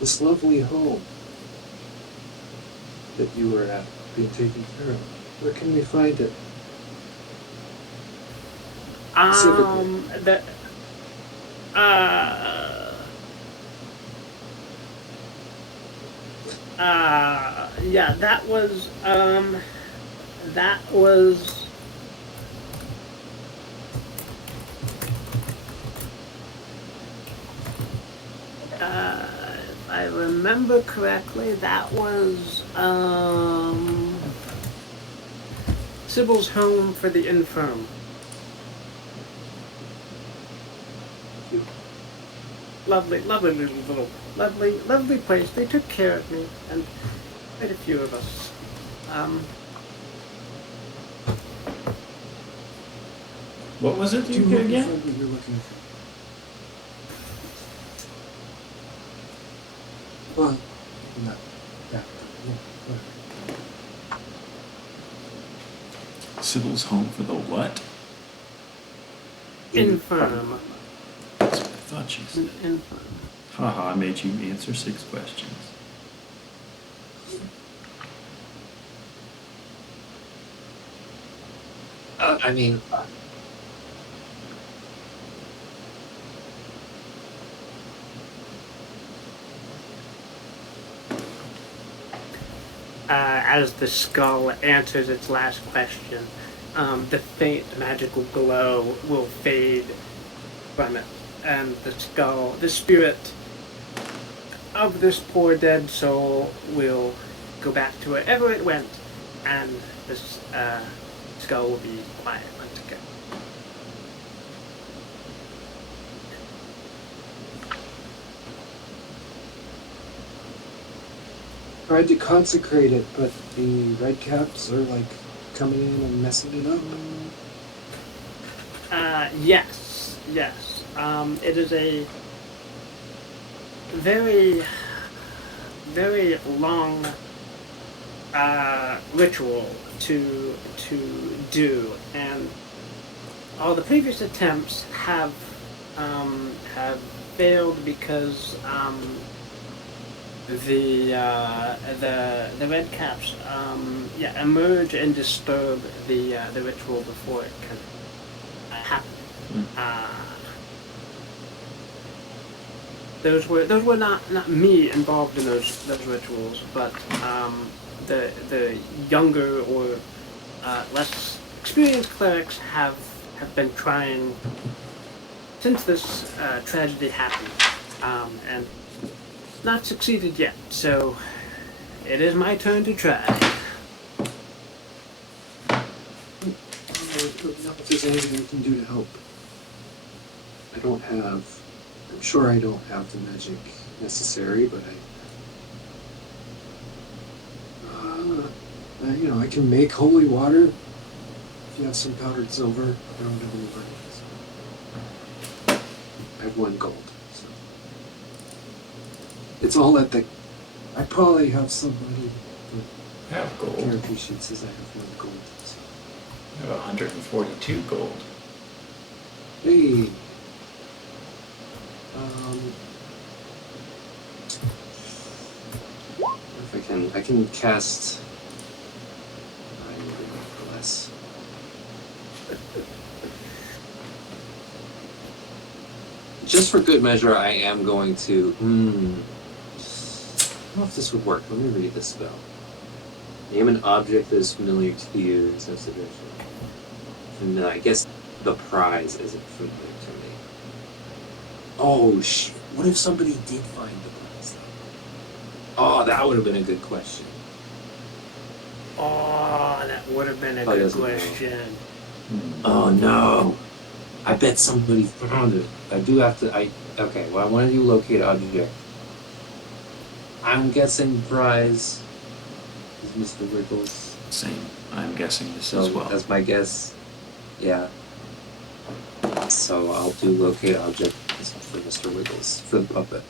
this lovely home that you were at being taken care of, where can we find it? the yeah, that was if I remember correctly, that was Sybil's home for the infirm. Lovely place. They took care of me and quite a few of us. What was it Do you you get know again? what you're looking for? Well, not that. Sybil's home for the what? Infirm. That's what I thought she said. Infirm. Haha, I made you answer 6 questions. I mean, As the skull answers its last question, the faint magical glow will fade from it, and the spirit of this poor dead soul will go back to wherever it went, and this skull will be quiet once again. Tried to consecrate it, but the Redcaps are like coming in and messing it up. Yes. It is a very, very long ritual to do, and all the previous attempts have failed because the Redcaps emerge and disturb the ritual before it can happen. Those were not me involved in those rituals, but the younger or less experienced clerics have been trying since this tragedy happened, and not succeeded yet. So it is my turn to try. I don't know if there's anything we can do to help. I'm sure I don't have the magic necessary, but I can make holy water. If you have some powdered silver, I don't have any money. So. I have 1 gold. So. It's all at I probably have somebody Have that gold. character sheet says I have 1 gold. So. I have 142 gold. Hey. if I can cast. I need less. Just for good measure, I am going to. don't know if this would work. Let me read this spell. Name an object that is familiar to you in some situation. And I guess the prize isn't familiar to me. Oh shit! What if somebody did find the prize? Oh, that would have been a good question. Oh, that would have been a Probably good doesn't know. question. Oh no! I bet somebody found it. I do have to. Okay. Well, I want to do locate object. I'm guessing prize is Mr. Wiggles. Same. I'm guessing this So as well. that's my guess. Yeah. So I'll do locate object for Mr. Wiggles for the puppet.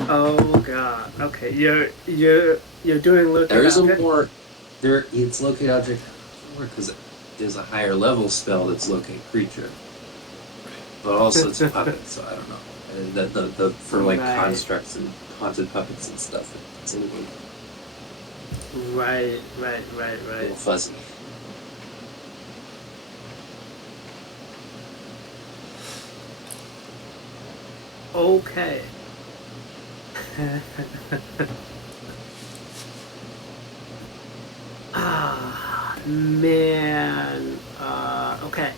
Oh god. Okay, you're doing look. There is a more. It's locate object because there's a higher level spell that's locate creature. But also it's a puppet, so I don't know. And the for like Right. constructs and haunted puppets and stuff, it's a little Right. fuzzy. Okay. Ah, man. Okay.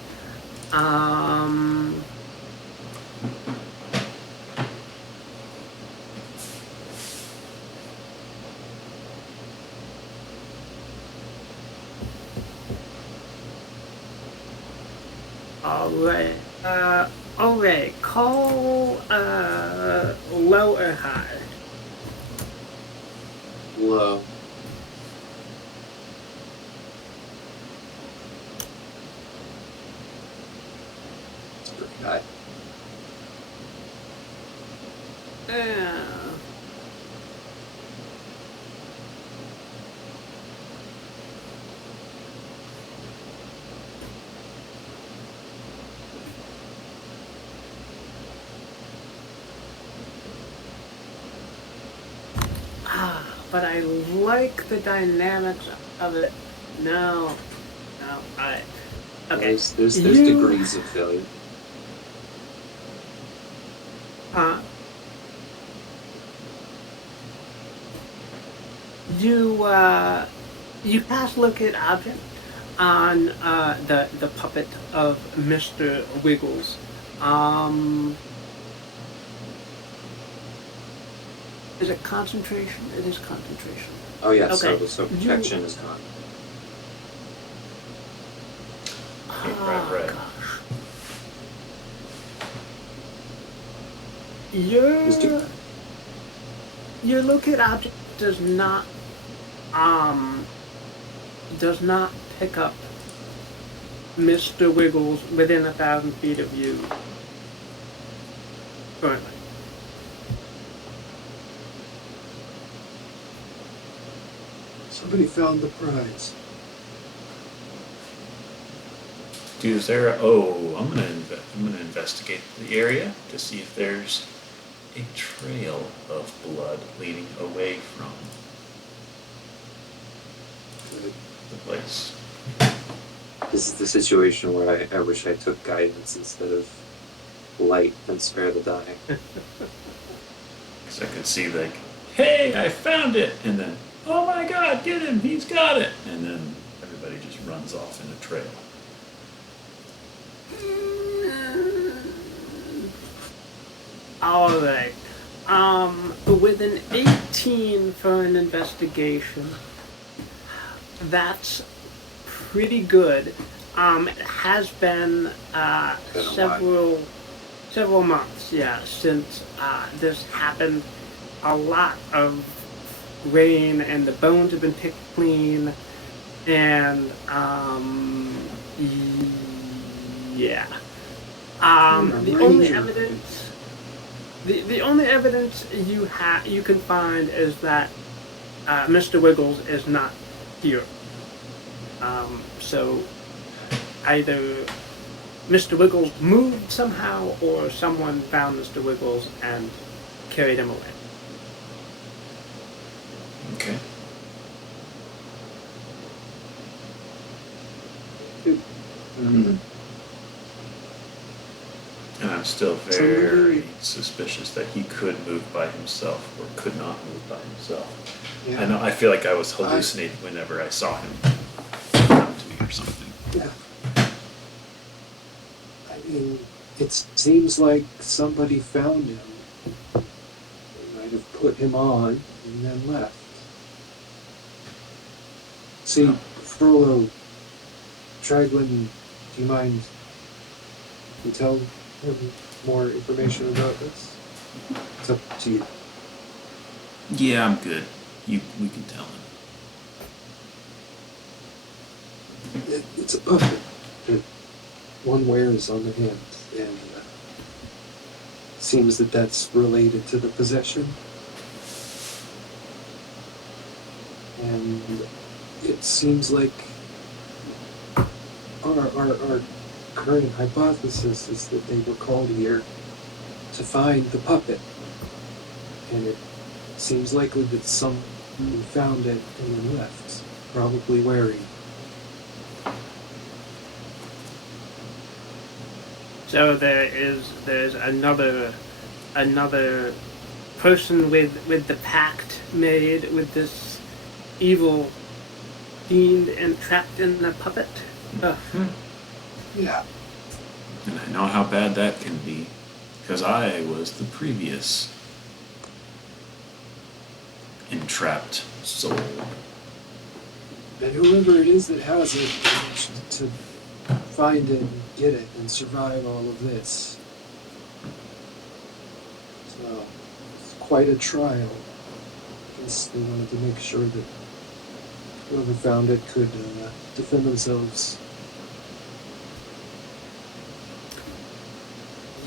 Um. Alright. Alright. Call, low or high? Low. It's pretty high. Yeah. But I like the dynamics of it. No, I. Okay. There's You- degrees of failure. You pass look at object on the puppet of Mr. Wiggles. Is it concentration? It is concentration. Oh yeah, Okay. so protection is gone. Right. Gosh. Mr. Your locate object does not pick up Mr. Wiggles within 1,000 feet of you currently. Somebody found the prize. Is there? I'm gonna investigate the area to see if there's a trail of blood leading away from the place. This is the situation where I wish I took guidance instead of light and spare the dying. Because I could see like, hey, I found it, and then, oh my God, get him, he's got it, and then everybody just runs off in a trail. All right. With an 18 for an investigation, that's pretty good. It has been several months, yeah, since this happened. A lot of rain, and the bones have been picked clean, and yeah. The only evidence. The only evidence you can find is that Mr. Wiggles is not here. So either Mr. Wiggles moved somehow, or someone found Mr. Wiggles and carried him away. Okay. Mm. And I'm still very suspicious that he could move by himself or could not move by himself. Yeah. I know. I feel like I was hallucinating whenever I saw him come to me or something. Yeah. I mean, it seems like somebody found him. They might have put him on and then left. See, Frollo, Traglin, do you mind you tell him more information about this? It's up to you. Yeah, I'm good. We can tell him. It's a puppet that one wears on the hand, and seems that that's related to the possession. And it seems like our current hypothesis is that they were called here to find the puppet. And it seems likely that someone found it and then left, probably wearing. So there's another person with the pact made with this evil fiend entrapped in the puppet. Yeah. And I know how bad that can be, because I was the previous entrapped soul. And whoever it is that has it managed to find it and get it and survive all of this. So, it's quite a trial. I guess they wanted to make sure that whoever found it could defend themselves.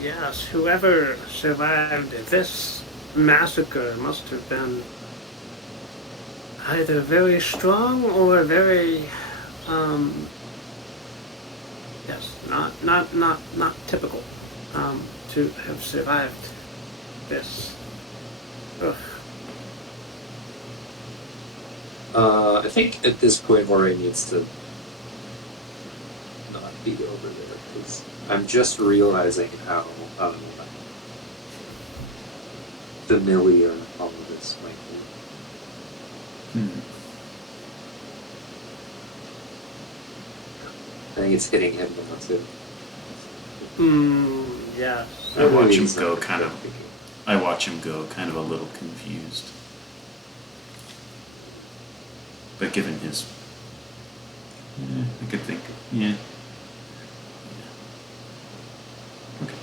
Yes, whoever survived this massacre must have been either very strong or very, yes, not typical, to have survived this. Ugh. I think at this point Jorge needs to not be over there, because I'm just realizing how familiar all of this might be. I think it's hitting him now too. Yes. I watch him He's go not kind of. thinking. I watch him go kind of a little confused. But given his, I could think, yeah. Okay.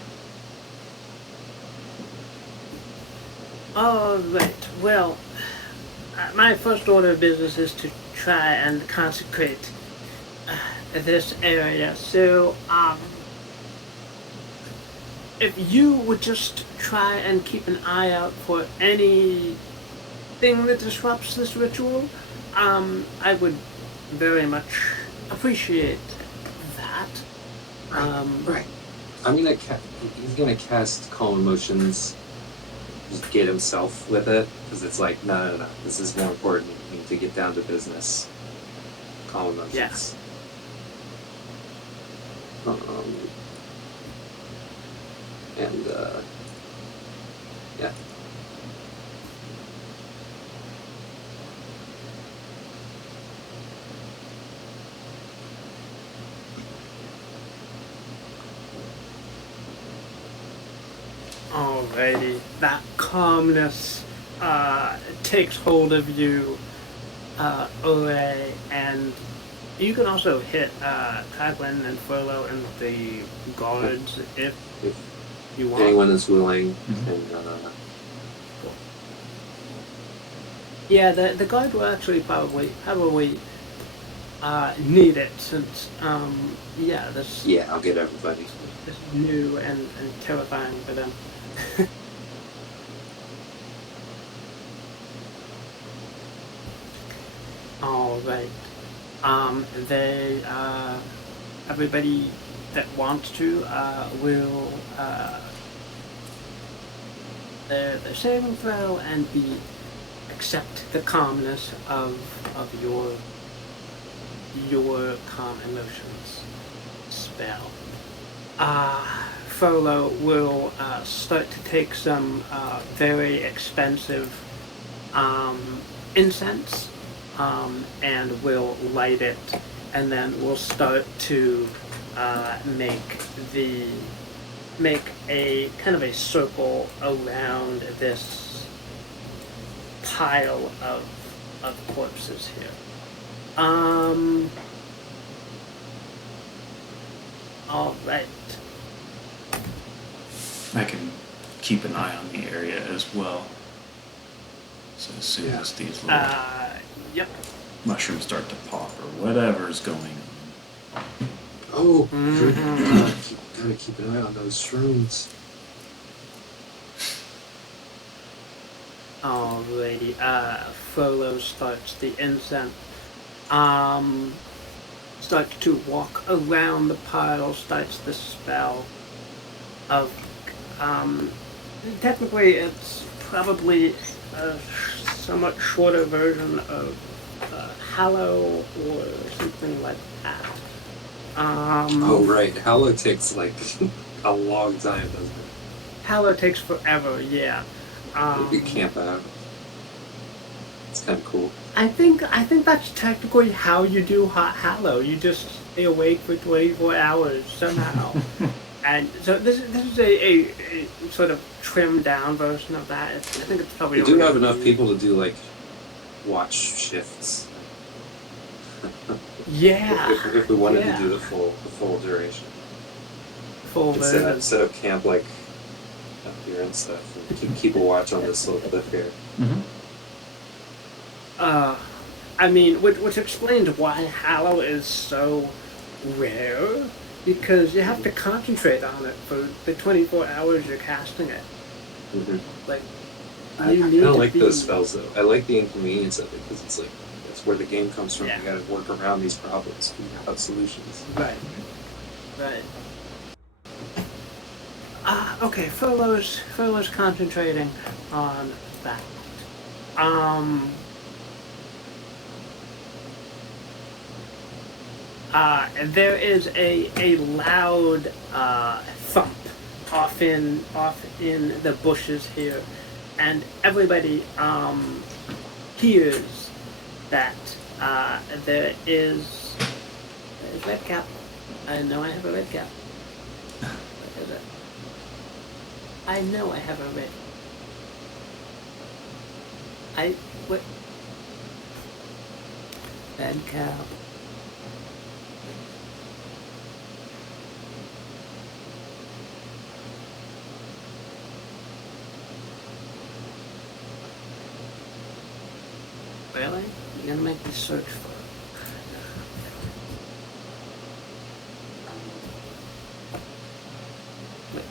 All right. Well, my first order of business is to try and consecrate this area. So, if you would just try and keep an eye out for anything that disrupts this ritual, I would very much appreciate that. Right. I'm gonna he's gonna cast Calm Emotions, just get himself with it, because it's like, no, this is more important. We need to get down to business. Calm Emotions. Yes. And yeah. Alrighty, that calmness takes hold of you, Ore, and you can also hit Traglin and Furlough and the guards if you want. Anyone that's willing, and Yeah, the guard will actually probably need it since this yeah, I'll get everybody. is new and terrifying for them. All right. They everybody that wants to will their saving throw and accept the calmness of your calm emotions spell. Frollo will start to take some very expensive incense and will light it, and then we'll start to make a kind of a circle around this pile of corpses here. All right. I can keep an eye on the area as well. So as soon Yeah. as these little Yep. mushrooms start to pop or whatever's going on. Oh, Mhm. gotta keep an eye on those shrooms. Alrighty. Frollo starts the incense. Starts to walk around the pile, starts the spell of, technically it's probably a somewhat shorter version of Hallow or something like that. Oh right, Hallow takes like a long time, doesn't it? Hallow takes forever, yeah. You camp out. It's kind of cool. I think that's technically how you do Hot Hallow. You just stay awake for 24 hours somehow. And so this is a sort of trimmed down version of that. I think it's probably We do only have gonna enough be- people to do like watch shifts. Yeah. If we wanted yeah. to do the full duration. Full And version. set up camp like up here and stuff. And keep a watch on this little cliff here. Mm-hmm. I mean, which explains why Hallow is so rare, because you have to concentrate on it for the 24 hours you're casting it. Mm-hmm. Like, I you need don't to like be... those spells though. I like the inconvenience of it because it's like that's where the game comes from. Yeah. You got to work around these problems, figure out solutions. Right. Right. Okay, Frollo's concentrating on that. There is a loud thump off in the bushes here, and everybody hears that there is Redcap. I know I have a Redcap. What is it? I know I have a red. What? Redcap. Really? You're gonna make me search for it? Wait.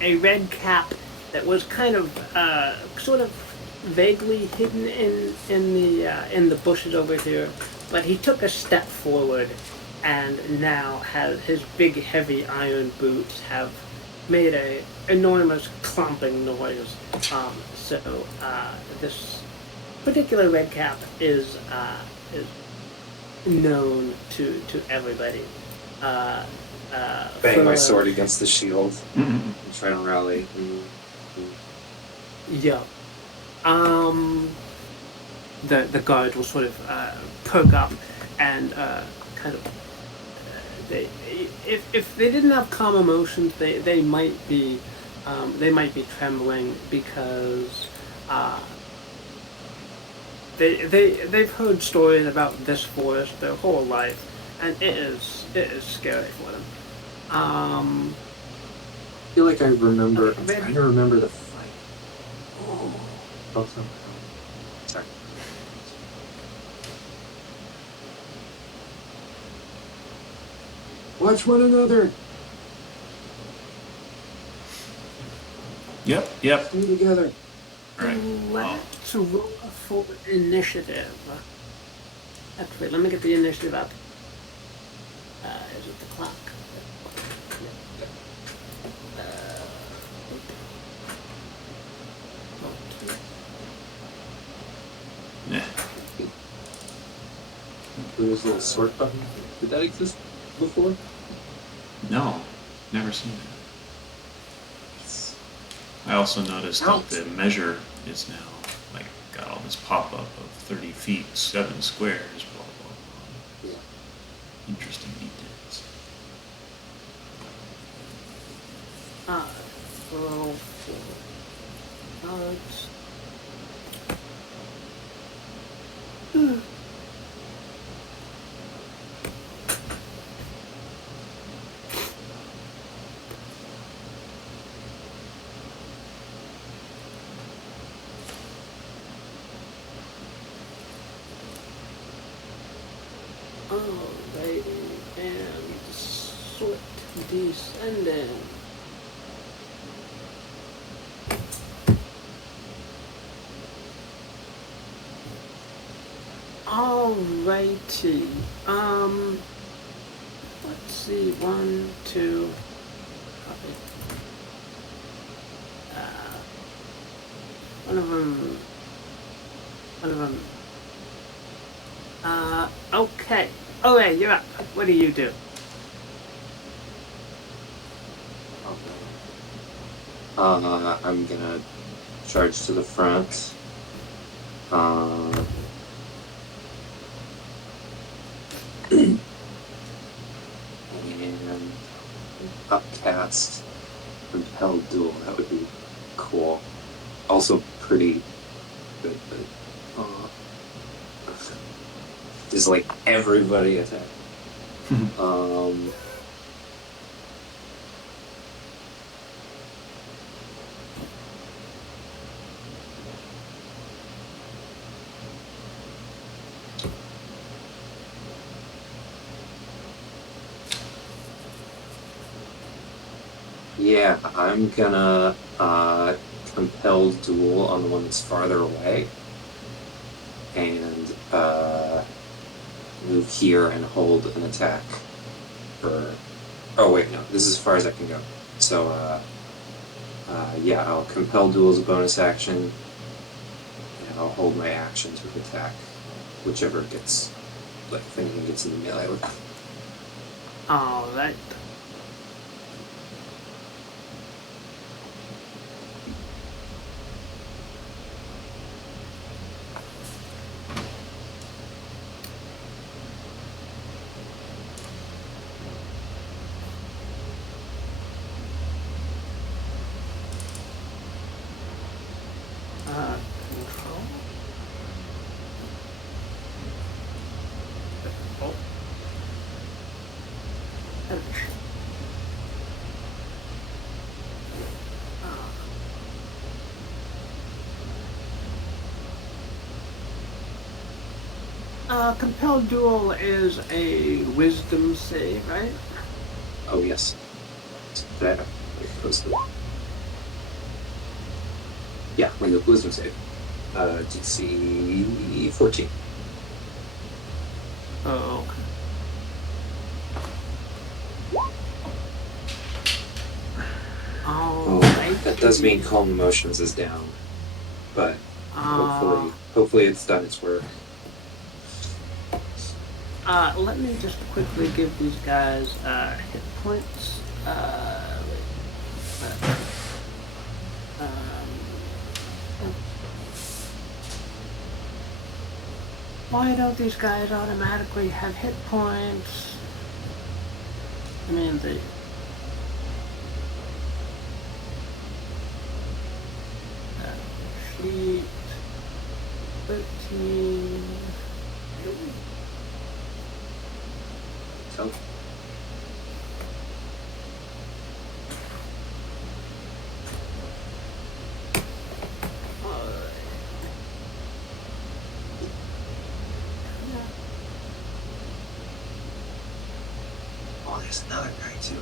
A red cap that was kind of sort of vaguely hidden in the bushes over here, but he took a step forward, and now has his big heavy iron boots have made a enormous clomping noise. So this particular red cap is known to everybody. Bang my sword against the shield. Mm-hmm. And try to rally. Yeah. The guard will sort of perk up and kind of if they didn't have calm emotions, they might be trembling because they've heard stories about this forest their whole life, and it is scary for them. I feel like I remember. I'm Red- trying to remember the fight. Oh, sorry. Watch one another. Yep, yep. Stay together. All right. Let's roll for initiative. Actually, let me get the initiative up. Is it the clock? Yeah. There's a little sort button. Did that exist before? No, never seen it. I also noticed that the measure is now like got all this pop up of 30 feet, 7 squares, blah blah blah. Yeah. Interesting details. Roll for cards. Alrighty, and sort descending. Alrighty. Let's see. 1, 2. Okay. One of them. Okay. Oh, yeah, you're up. What do you do? I'm gonna charge to the front. And upcast Compel Duel. That would be cool. Also pretty good, but just like everybody attack. Yeah, I'm gonna compel duel on the one that's farther away, and move here and hold an attack for. Oh wait, no, this is as far as I can go. So yeah, I'll compel duel as a bonus action, and I'll hold my action to attack whichever gets, like, if anything gets in the melee with. Alright. Control. Oh. Ouch. Compel Duel is a wisdom save, right? Oh yes, that goes to. Yeah, when the wisdom save. DC 14. Oh. Alright. That does mean calm emotions is down, but hopefully it's done its work. Let me just quickly give these guys hit points. Why don't these guys automatically have hit points? I mean, the sheet 13. So, oh, there's another guy too.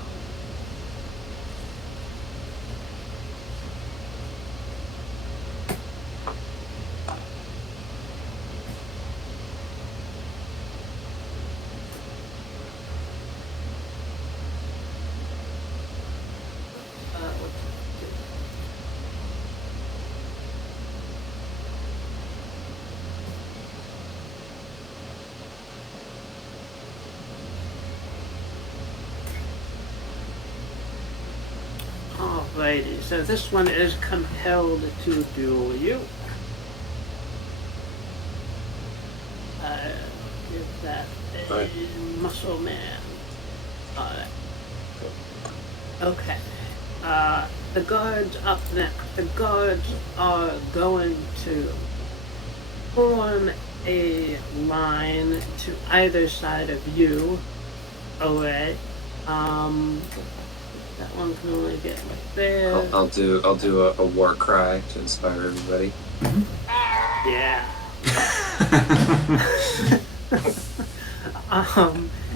Alrighty, so this one is compelled to duel you. Is that a Right. muscle man? Alright. Okay. The guards up next. The guards are going to form a line to either side of you. Alright. That one can only get right there. I'll do a war cry to inspire everybody. Yeah.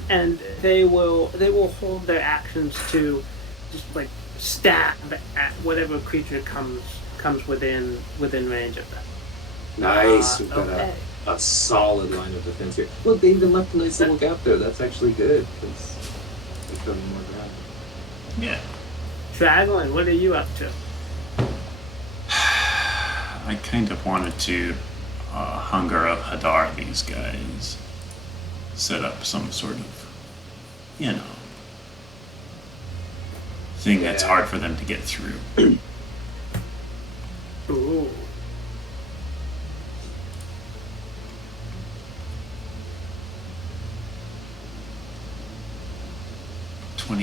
And they will hold their actions to just like stab at whatever creature comes within range of them. Nice. We've got Okay. a solid line of defense here. Look, they even left a nice little gap there. That's actually good because they could have more ground. Yeah. Dragon, what are you up to? I kind of wanted to hunger up Hadar these guys. Set up some sort of, thing that's Yeah. hard for them to get through. Ooh.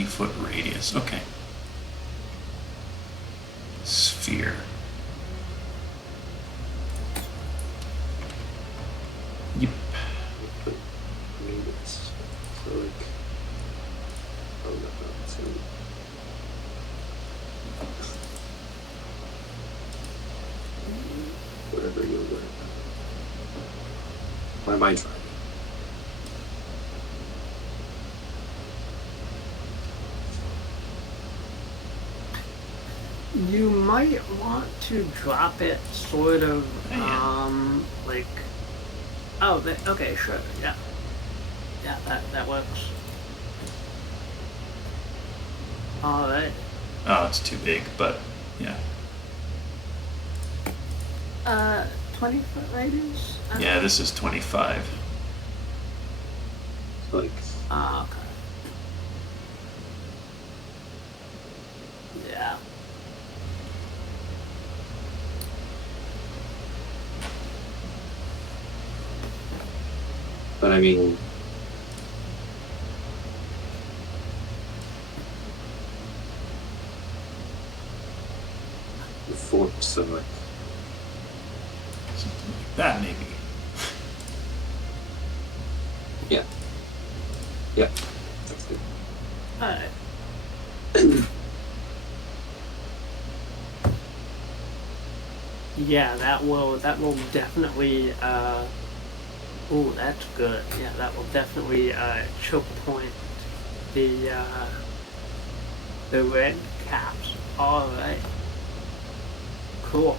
Foot radius. Okay. Sphere. Yep. But maybe it's so like. Oh no, it's gonna be. Whatever you learn. Why am I trying? You might want to drop it sort of, Yeah. like, okay, sure, yeah. Yeah, that works. Alright. Oh, it's too big, but yeah. 20-foot radius? Yeah, this is 25. Like, Okay. Yeah. but I mean, the force of like. Something like that, maybe. Yeah. Yeah. That's good. Alright. Yeah, that will definitely ooh, that's good. Yeah, that will definitely choke point the red caps. Alright. Cool.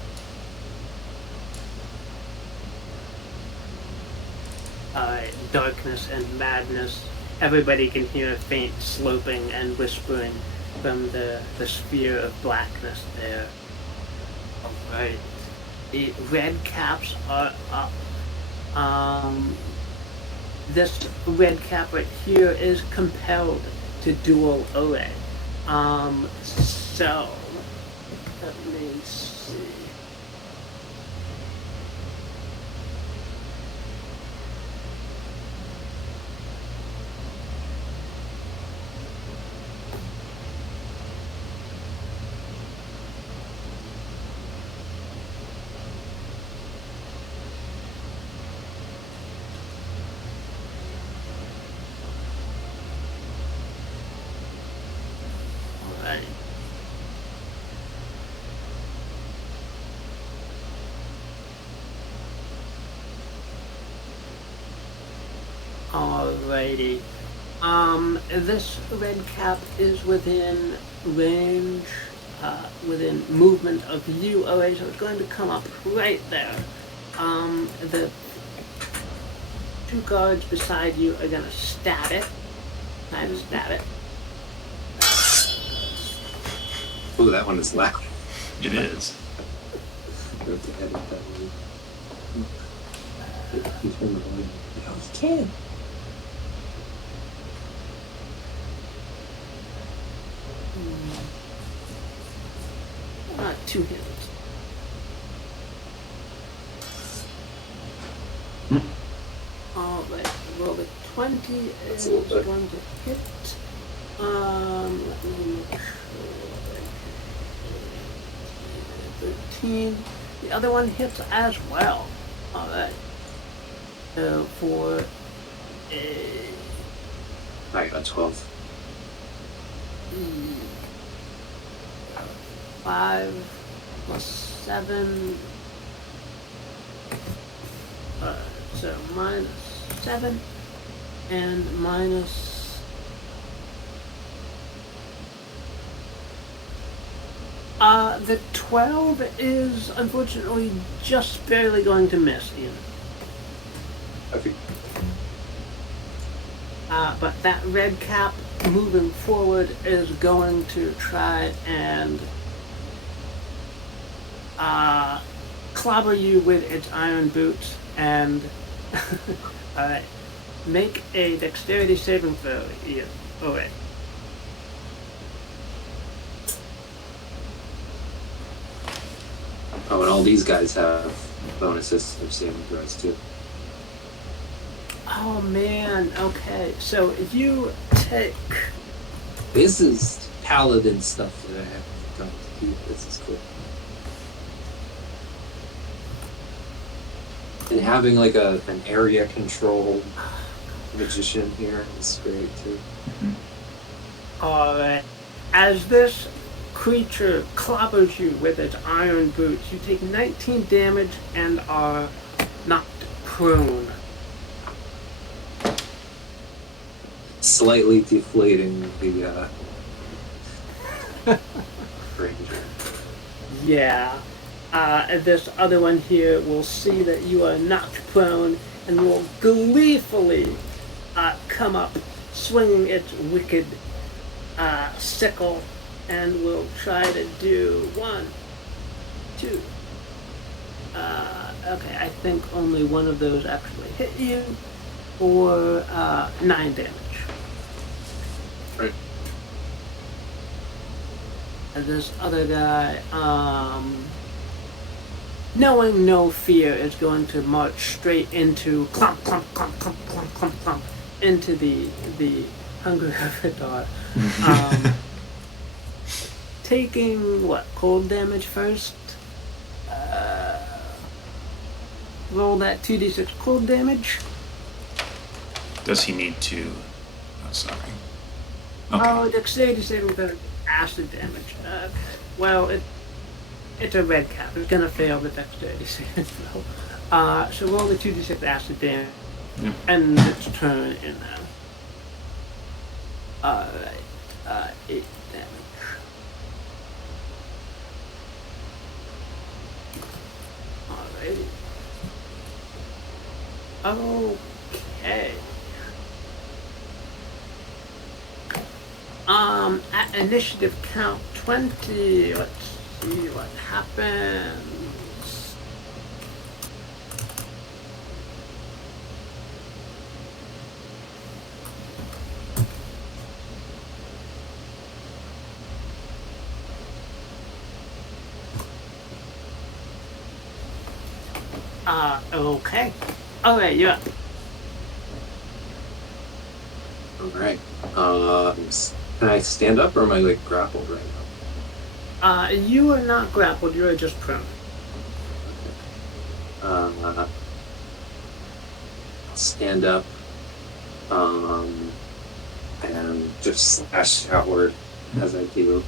Darkness and madness. Everybody can hear a faint sloping and whispering from the sphere of blackness there. Alright. The red caps are up. This red cap right here is compelled to dual Ole. So let me see. Alright. Alrighty. This red cap is within range, within movement of you, alright, so it's going to come up right there. The two guards beside you are gonna stab it. Try to stab it. Ooh, that one is loud. It is. You have to edit that one. You turn the volume. No, you can. 2 hits. Alright, roll a 20 That's is a little bit. going to hit. Let me make sure. 13. The other one hits as well. Alright. So for a I got 12. 5 plus 7. So minus 7 and minus. The 12 is unfortunately just barely going to miss, Ian. I think But that Redcap moving forward is going to try and clobber you with its iron boots and make a dexterity saving throw, Ian. Alright. Oh, and all these guys have bonuses of saving throws too. Oh man, okay. So if you take. This is paladin stuff that I have got to keep. This is cool. And having like an area control magician here is great too. Alright. As this creature clobbers you with its iron boots, you take 19 damage and are knocked prone. Slightly deflating the ranger. Yeah. This other one here will see that you are knocked prone and will gleefully come up, swinging its wicked sickle, and will try to do 1, 2. Okay, I think only one of those actually hit you, or 9 damage. Right. And this other guy, knowing no fear, is going to march straight into clump, clump, clump, clump, clump, clump, clump, into the hungry avatar. Taking what, cold damage first? Roll that 2d6 cold damage. Does he need to? Oh, sorry. Okay. Oh, dexterity saving throw, acid damage. Okay. Well, it's a Redcap. It's gonna fail the dexterity saving throw. So roll the 2d6 acid damage. Yeah. And its turn in now. Alright. 8 damage. Alrighty. Okay. At initiative count 20, let's see what happens. Okay. Alright, you're up. Alright. Can I stand up or am I like grappled right now? You are not grappled, you are just prone. I'll stand up and just slash outward as I do.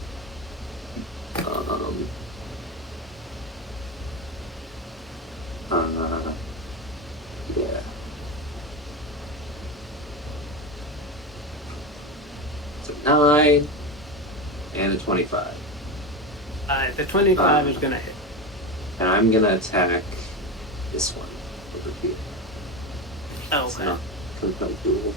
Yeah. It's a 9 and a 25. The 25 is gonna hit. And I'm gonna attack this one over here. Oh, It's okay. not compel duel.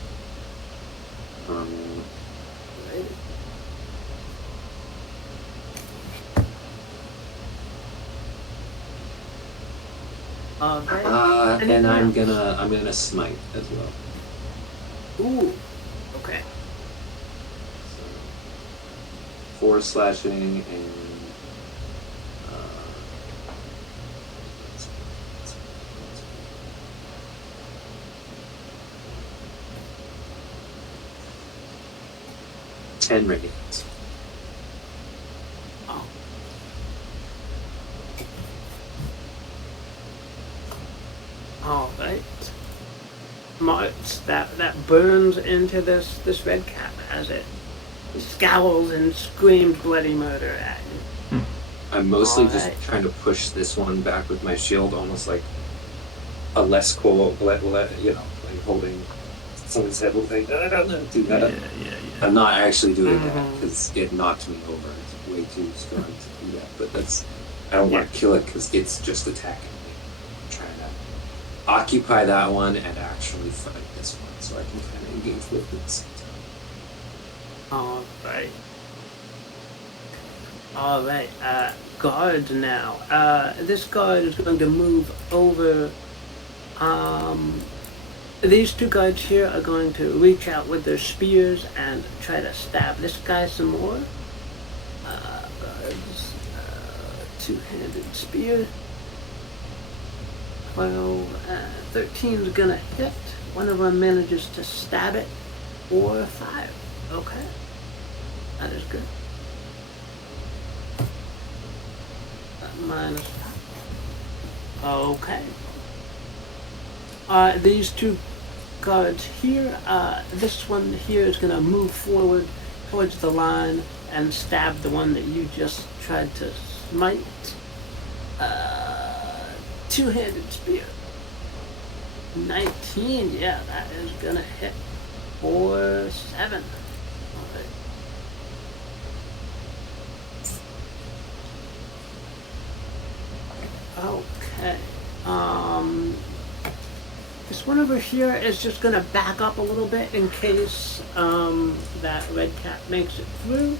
Okay. And I'm Anything else? gonna smite as well. Ooh. Okay. So 4 slashing and 10 radiant. Oh. All right. March that burns into this Redcap as it scowls and screams bloody murder at you. I'm mostly Alright. just trying to push this one back with my shield, almost like a less cool, like holding someone's head with like, don't do that. Yeah. I'm not actually doing that Mhm. because it knocked me over. It's way too strong to do that. But I don't want to kill it because it's just attacking me. I'm trying to occupy that one and actually fight this one so I can kind of engage with it at the same time. All right. All right. Guards now. This guard is going to move over. These two guards here are going to reach out with their spears and try to stab this guy some more. Guards, two-handed spear. 12, 13 is gonna hit. One of them manages to stab it, or 5. Okay, that is good. Minus 5. Okay. These two guards here, this one here is going to move forward towards the line and stab the one that you just tried to smite. Two-handed spear. 19, yeah, that is going to hit for 7. All right. Okay. This one over here is just gonna back up a little bit in case that Redcap makes it through.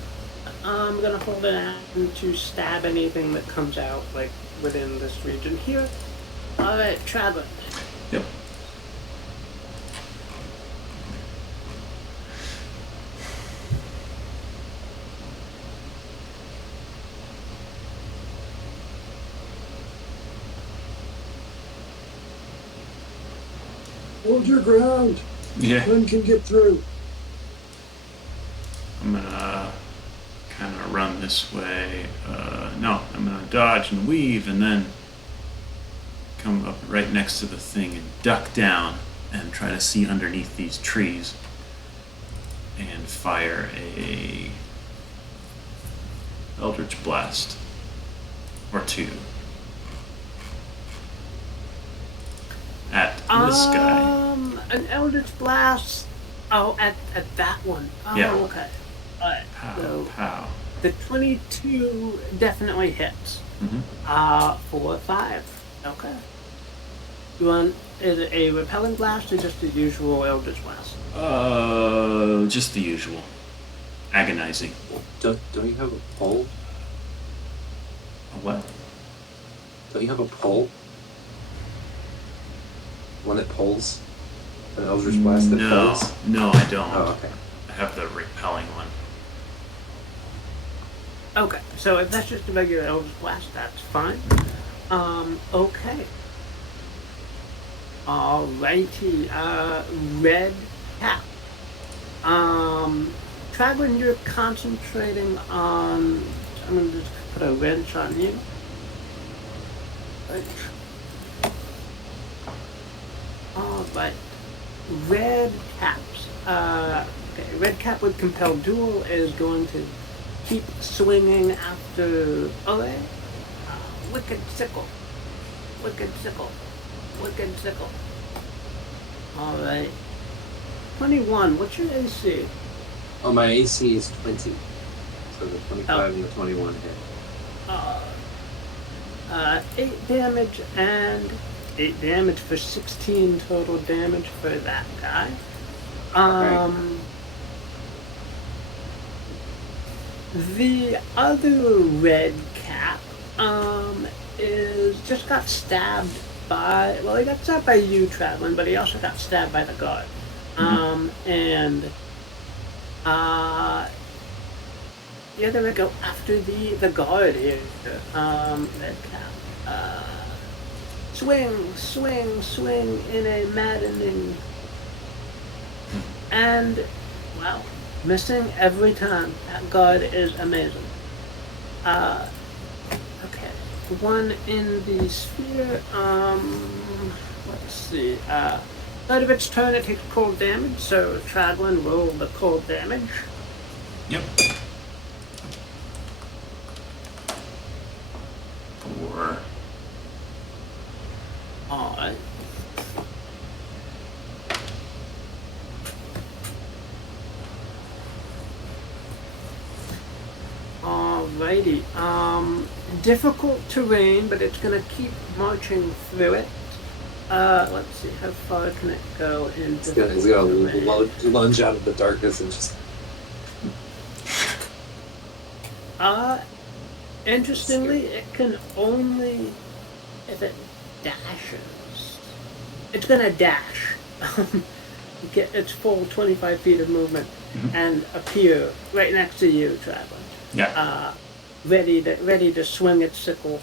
I'm gonna hold an action to stab anything that comes out like within this region here. All right, Traveler. Yep. Hold your ground. Yeah. None can get through. I'm gonna kind of run this way. No, I'm gonna dodge and weave and then come up right next to the thing and duck down and try to see underneath these trees and fire a Eldritch Blast or 2 at this guy. An Eldritch Blast. Oh, at that one. Oh, Yeah. okay. Alright. Pow, So pow. the 22 definitely hits. Mm-hmm. For 5. Okay. You want, is it a repelling blast or just the usual Eldritch Blast? Just the usual. Agonizing. Don't you have a pole? A what? Don't you have a pole? One that pulls? An Eldritch Blast that pulls? No, I don't. Oh, okay. I have the repelling one. Okay, so if that's just a regular Eldritch Blast, that's fine. Okay. Alrighty, Redcap. Try when you're concentrating on, I'm gonna just put a wrench on you. Right. Alright. Redcaps. Okay, Redcap with Compel Duel is going to keep swinging after. Okay. Wicked Sickle. Wicked Sickle. Wicked Sickle. Alright. 21. What's your AC? Oh, my AC is 20. So the 25 and the 21 hit. 8 damage and 8 damage for 16 total damage for that guy. The other red cap is just got stabbed by, well, he got stabbed by you, Traveling, but he also got stabbed by the guard. Yeah, they're gonna go after the guard here. Red cap. Swing, swing, swing in a maddening. And, well, Missing every time. That guard is amazing. Okay. One in the sphere. Let's see. Out of its turn, it takes cold damage, so Traglin roll the cold damage. Yep. 4. Alright. Alrighty. Difficult terrain, but it's gonna keep marching through it. Let's see, how far can it go in He's gonna lunge out of the darkness and just. Interestingly, it can only if it dashes. It's gonna dash. Get its full 25 feet of movement and appear right next to you, Traveler. Yeah. Ready to swing its sickle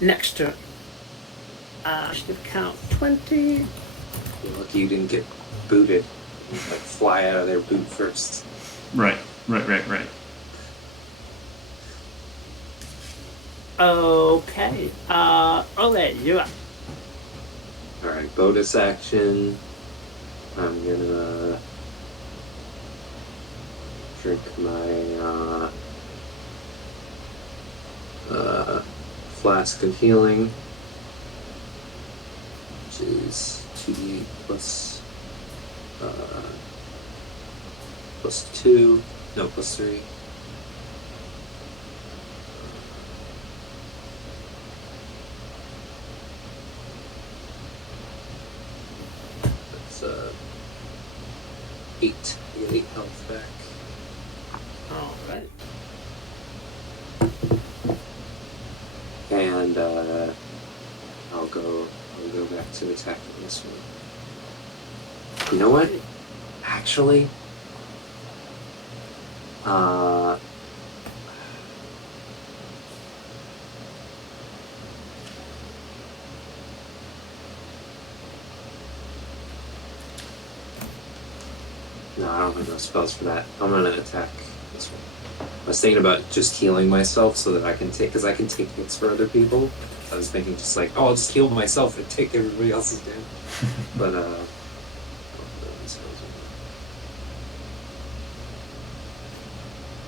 next turn. Should count 20. You're lucky you didn't get booted. Like fly out of their boot first. Right. Okay. Ole, you're up. Alright, bonus action. I'm gonna drink my flask of healing, which is 2d plus 2, no, plus 3. That's 8. You get 8 health back. Alright. And I'll go back to attacking this one. You know what? Actually, no, I don't have enough spells for that. I'm gonna attack this one. I was thinking about just healing myself so that I can take, because I can take hits for other people. I was thinking just like, oh, I'll just heal myself and take everybody else's damage. But,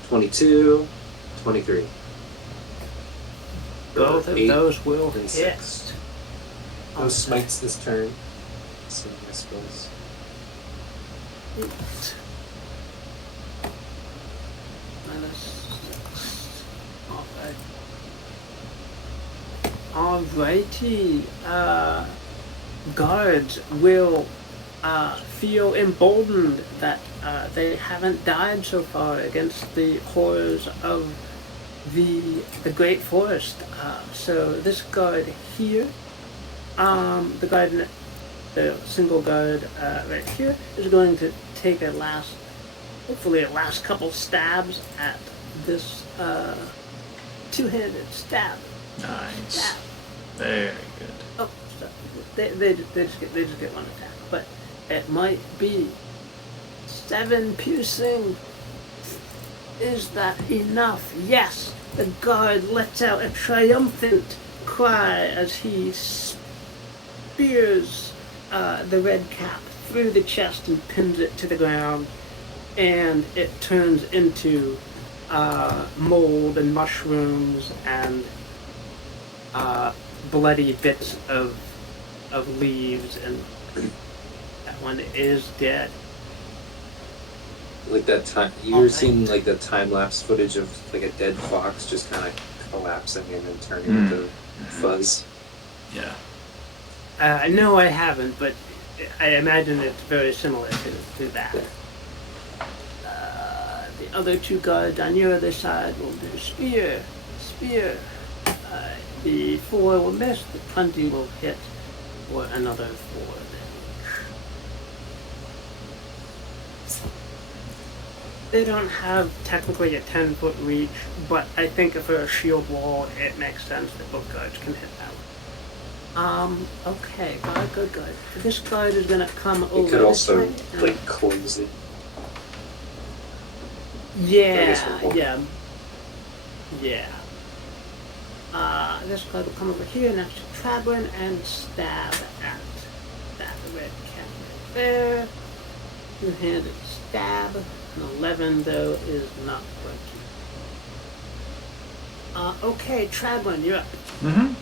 22, 23. Both of 8 those will and hit. 6. No smites this turn. So I suppose. 8. Minus 6. Alright. Alrighty. Guards will feel emboldened that they haven't died so far against the horrors of the Great Forest. So this guard here, the single guard right here, is going to take hopefully a last couple stabs at this two-handed stab. Nice. Stab. Very good. Oh, so they just get one attack, but it might be 7 piercing. Is that enough? Yes. The guard lets out a triumphant cry as he spears the Redcap through the chest and pins it to the ground, and it turns into mold and mushrooms and bloody bits of leaves, and that one is dead. Like that time, you ever seen like the time lapse footage of like a dead fox just kind of collapsing and then turning into fuzz? Yeah. No, I haven't, but I imagine it's very similar to that. The other two guards on your other side will do spear. The 4 will miss, the 20 will hit for another 4 damage. They don't have technically a 10-foot reach, but I think for a shield wall, it makes sense that both guards can hit that one. Okay, good. This guard is gonna come over. You could this also way and- like close it. Yeah, we'll- yeah, yeah. This guy will come over here next to Trablin and stab at that red cap right there. Two-handed stab. An 11, though, is not working. Okay, Trablin, you're up. Mm-hmm.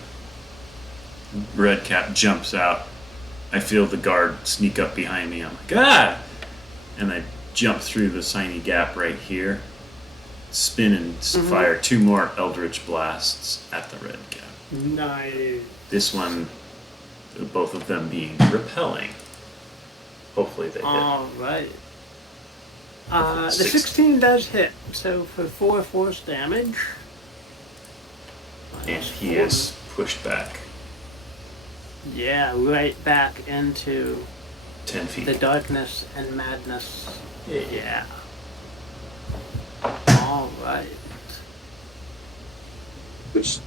Redcap jumps out. I feel the guard sneak up behind me. I'm like, ah! And I jump through the tiny gap right here, spin and fire 2 more Eldritch Blasts at the Redcap. Nice. This one, both of them being repelling. Hopefully they hit. All right. The Six. 16 does hit, so for 4 force damage. And he is pushed back Yeah, right back into 10 feet. the darkness and madness. Yeah. All right. Which,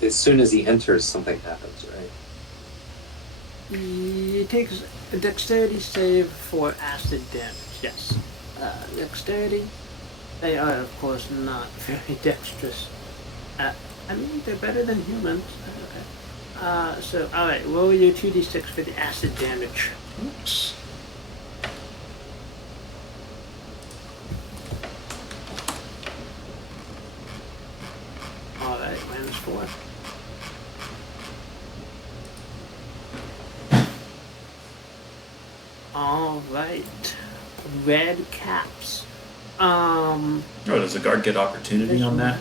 as soon as he enters, something happens, right? He takes a dexterity save for acid damage, yes. Dexterity. They are, of course, not very dexterous. I mean, they're better than humans. Okay. So, alright, roll your 2d6 for the acid damage. Oops. Alright, -4. Alright. Red caps. Oh, does the guard get opportunity on that?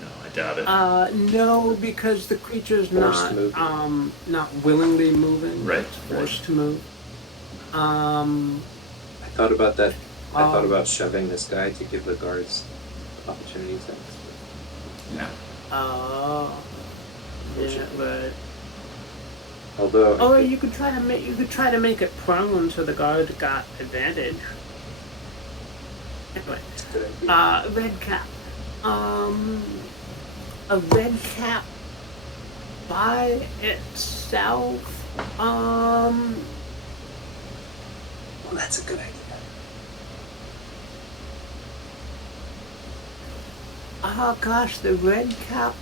No, I doubt it. No, because the creature's Forced not, movement. not willingly moving. Right, It's forced to move. I thought about that. I thought Um, about shoving this guy to give the guards opportunity attacks. Yeah. Yeah, right. Although, Or you could try to make it prone so the guard got advantage. Anyway, it's a good idea. red cap. A red cap by itself. Well, that's a good idea. Oh gosh, the red cap.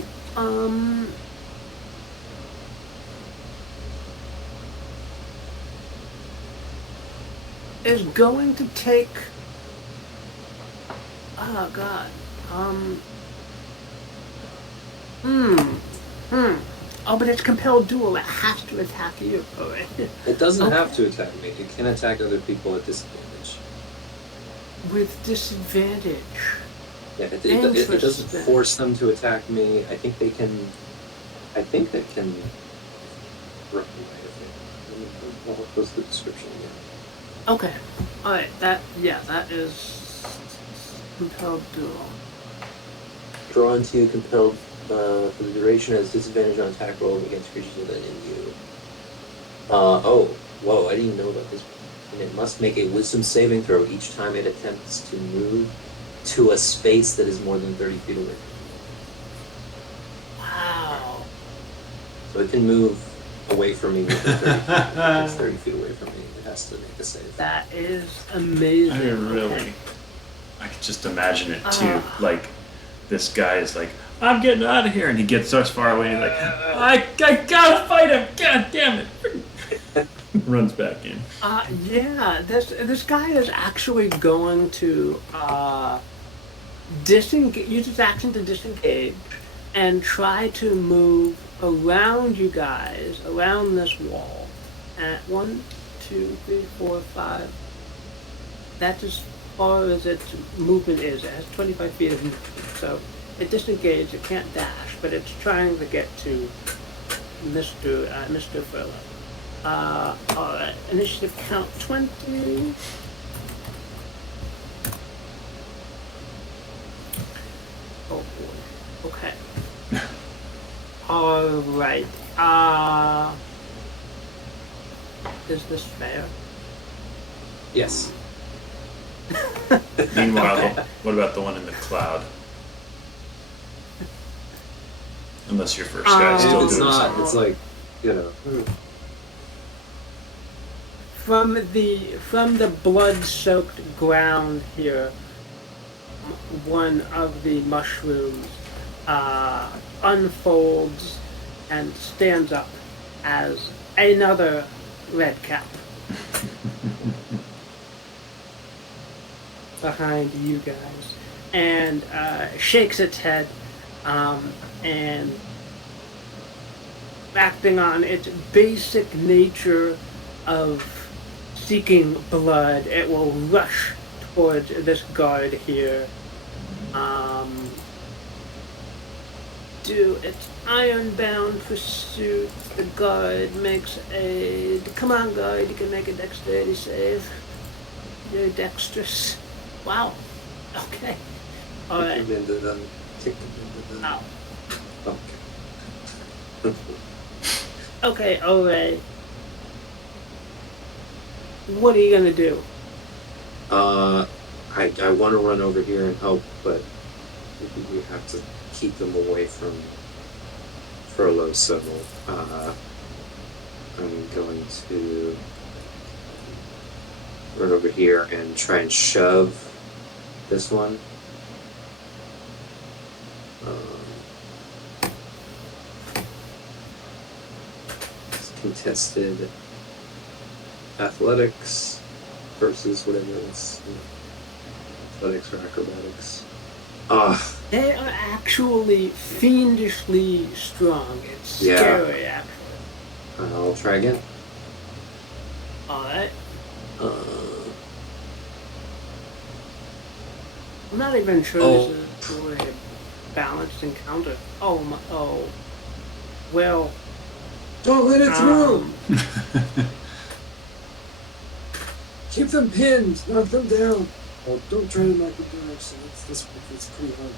Is going to take. Oh god. Oh, but it's compelled duel. It has to attack you. Oh, right. It doesn't Okay. have to attack me. It can attack other people at disadvantage. With disadvantage. Yeah, it doesn't Interesting. force them to attack me. I think they can. I think they can. Let me what was the description again? Okay. Alright, that is compelled duel. Draw into you compelled for the duration has disadvantage on attack roll against creatures within you. Whoa, I didn't even know about this. And it must make a wisdom saving throw each time it attempts to move to a space that is more than 30 feet away. Wow. So it can move away from me within 30 feet. If it's 30 feet away from me, it has to make a save. That is amazing. I really. Okay. I could just imagine it too. Like, this guy is like, I'm getting out of here, and he gets so far away, and he's like, I gotta fight him! God damn it! Runs back in. Yeah, this guy is actually going to disengage, use his action to disengage, and try to move around you guys, around this wall. At 1, 2, 3, 4, 5. That's as far as its movement is. It has 25 feet of movement, so it disengaged. It can't dash, but it's trying to get to Mr. Furlow. Alright, initiative count 20. Oh boy. Okay. Alright. Is this fair? Yes. Meanwhile, Okay. what about the one in the cloud? Unless your first guy's still It's doing not. something. It's like, you know. From the blood-soaked ground here, one of the mushrooms unfolds and stands up as another Redcap behind you guys, and shakes its head, and acting on its basic nature of seeking blood, it will rush towards this guard here. Do its ironbound pursuit. The guard makes a. Come on, guard, you can make a dexterity save. You're dexterous. Wow. Okay. Alright. Kick him into the. Ow. Okay. Okay, alright. What are you gonna do? I want to run over here and help, but we have to keep them away from Furlough, so I'm going to run over here and try and shove this one. It's contested athletics versus whatever it's, athletics or acrobatics. They are actually fiendishly strong. It's Yeah. scary, actually. I'll try again. Alright. Uh, I'm not even sure Oh. this is truly a balanced encounter. Oh my, oh. Well, Don't let it through! um, Keep them pinned, knock them down. Oh, don't try to knock them down, actually. It's pretty hard.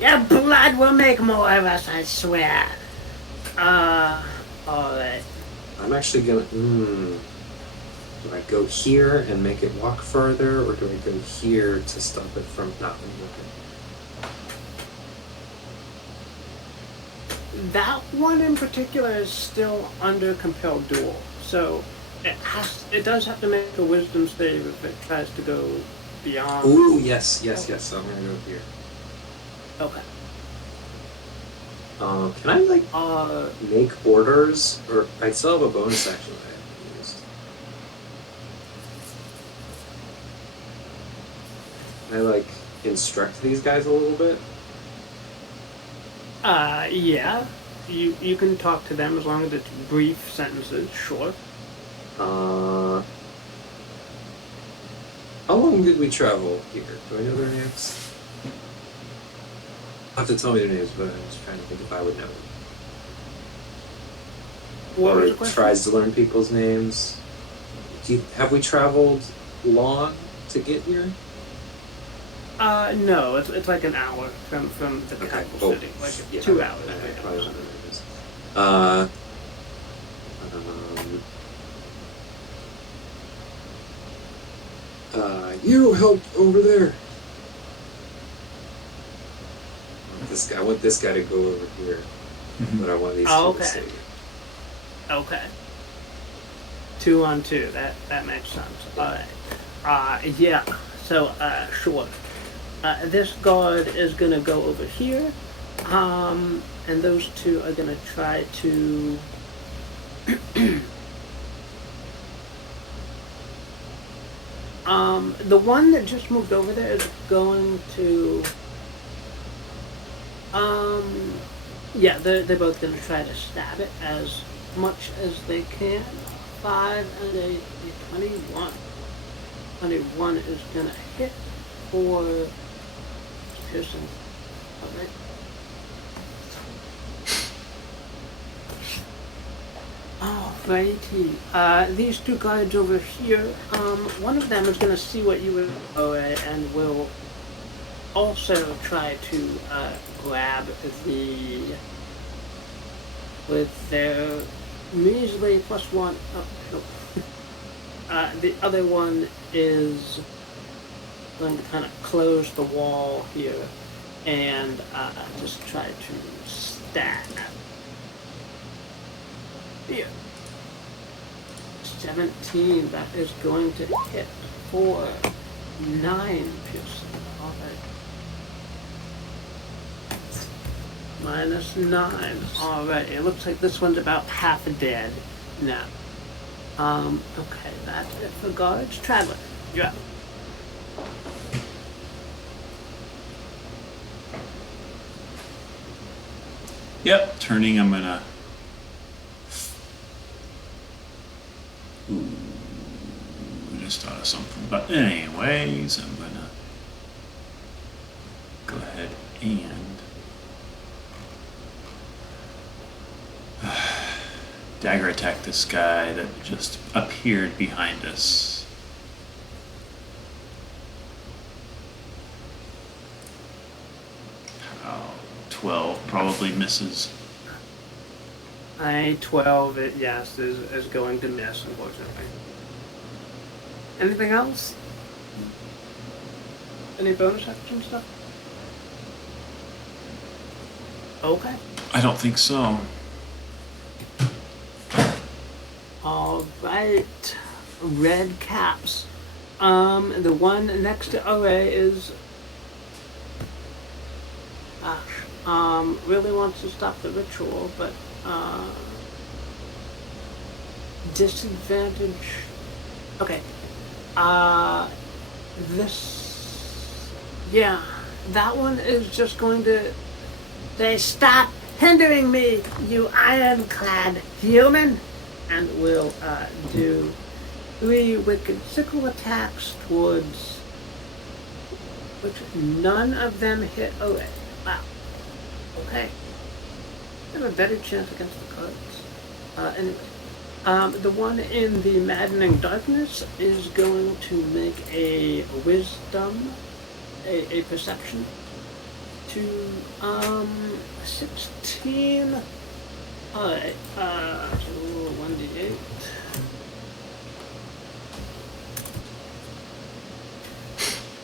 your blood will make more of us, I swear. Alright. I'm actually gonna. Do I go here and make it walk further, or do I go here to stop it from not working? That one in particular is still under compelled duel, so it does have to make a wisdom save if it tries to go beyond. Ooh, yes. I'm gonna go here. Okay. Can I make orders, or I still have a bonus action that I haven't used. Can I instruct these guys a little bit? Yeah. You can talk to them as long as it's brief sentences, sure. How long did we travel here? Do I know their names? You have to tell me their names, but I'm just trying to think if I would know. What Or was the question? tries to learn people's names. Have we traveled long to get here? No, it's like an hour from the Okay. capital city. Like Yeah, 2 hours. I right? probably don't know their names. You help over there. I want this guy to go over here, but I want these Oh, two to okay. stay here. Okay. 2 on 2. That makes sense. Alright. Yeah. So, sure. This guard is gonna go over here. And those two are gonna try to the one that just moved over there is going to yeah, they're both gonna try to stab it as much as they can. 5 and a 21. 21 is gonna hit for piercing. Alright. Alrighty. These two guards over here, one of them is gonna see what you were and will also try to grab with their measly +1. Oh, no. The other one is going to kind of close the wall here and just try to stab. Here. 17, that is going to hit for 9 piercing. Alright. -9. Alright, it looks like this one's about half dead now. Okay, that's it for guards. Traveler, you're up. Yep, turning, I'm gonna. Ooh, I just thought of something. But anyways, I'm gonna go ahead and dagger attack this guy that just appeared behind us. Oh, 12 probably misses. 12, yes, is going to miss, unfortunately. Anything else? Any bonus action stuff? Okay. I don't think so. Alright. Red caps. The one next to Array is really wants to stop the ritual, but disadvantage. Okay. Yeah, that one is just going to say, "Stop hindering me, you ironclad human," and will do 3 wicked sickle attacks towards which none of them hit Array. Wow. Okay. I have a better chance against the cards. Anyway. The one in the maddening darkness is going to make a wisdom, a perception to 16. Alright, so 1d8.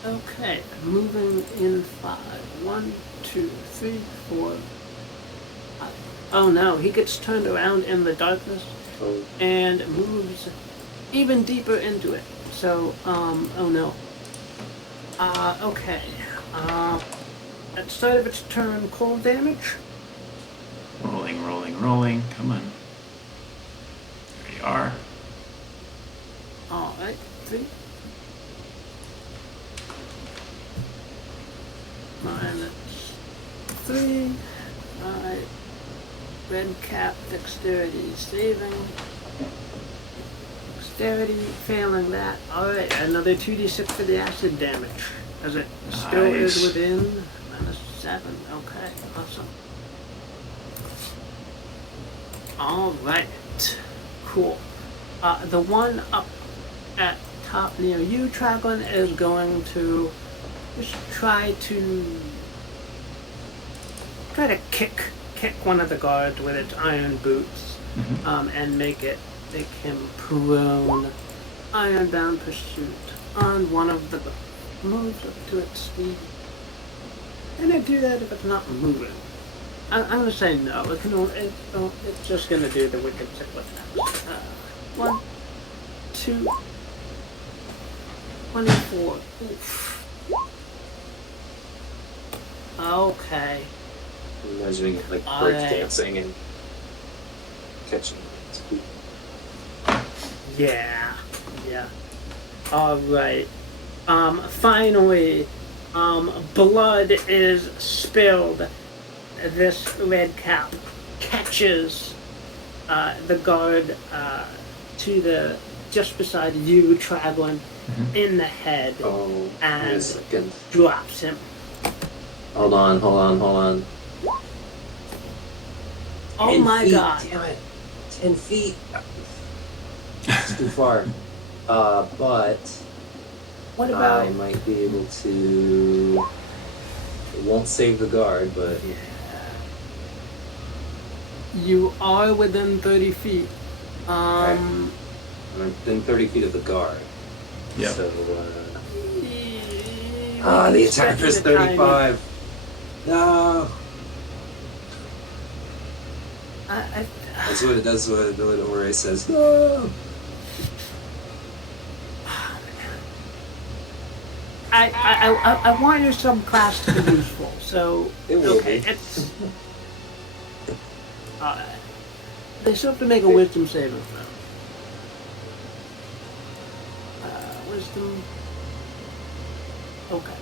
Okay, moving in 5. 1, 2, 3, 4, 5. Oh no, he gets turned around in the darkness and moves even deeper into it. So, oh no. Okay. At the start of its turn, cold damage. Rolling, rolling, rolling. Come on. There you are. Alright, 3. -3. Alright. Redcap, dexterity saving. Dexterity, failing that. Alright, another 2d6 for the acid damage. As it still is Nice. within -7. Okay, awesome. Alright. Cool. The one up at top near you, Traglin, is going to just try to kick one of the guards with its iron boots, and make him prone. Ironbound pursuit on one of the guards. Moves up to its speed. Can it do that if it's not moving? I'm gonna say no. It can only, it's just gonna do the wicked sickle attacks. 1, 2, 24. Oof. Okay. I'm imagining it like break dancing and catching its feet. Yeah. Alright. Finally, blood is spilled. This Redcap catches the guard to the just beside you, Traglin, in the head, and drops him. Hold on. Oh 10 my feet, god. damn it. 10 feet. It's too far. But What about I might be able to. It won't save the guard, but you are within 30 feet. I'm within 30 feet of the guard. Yep. So the attacker is 35. No. That's what Ore says. No. I want your subclass to be useful. So It will okay, be. it's they still have to make a wisdom saving throw. Wisdom. Okay.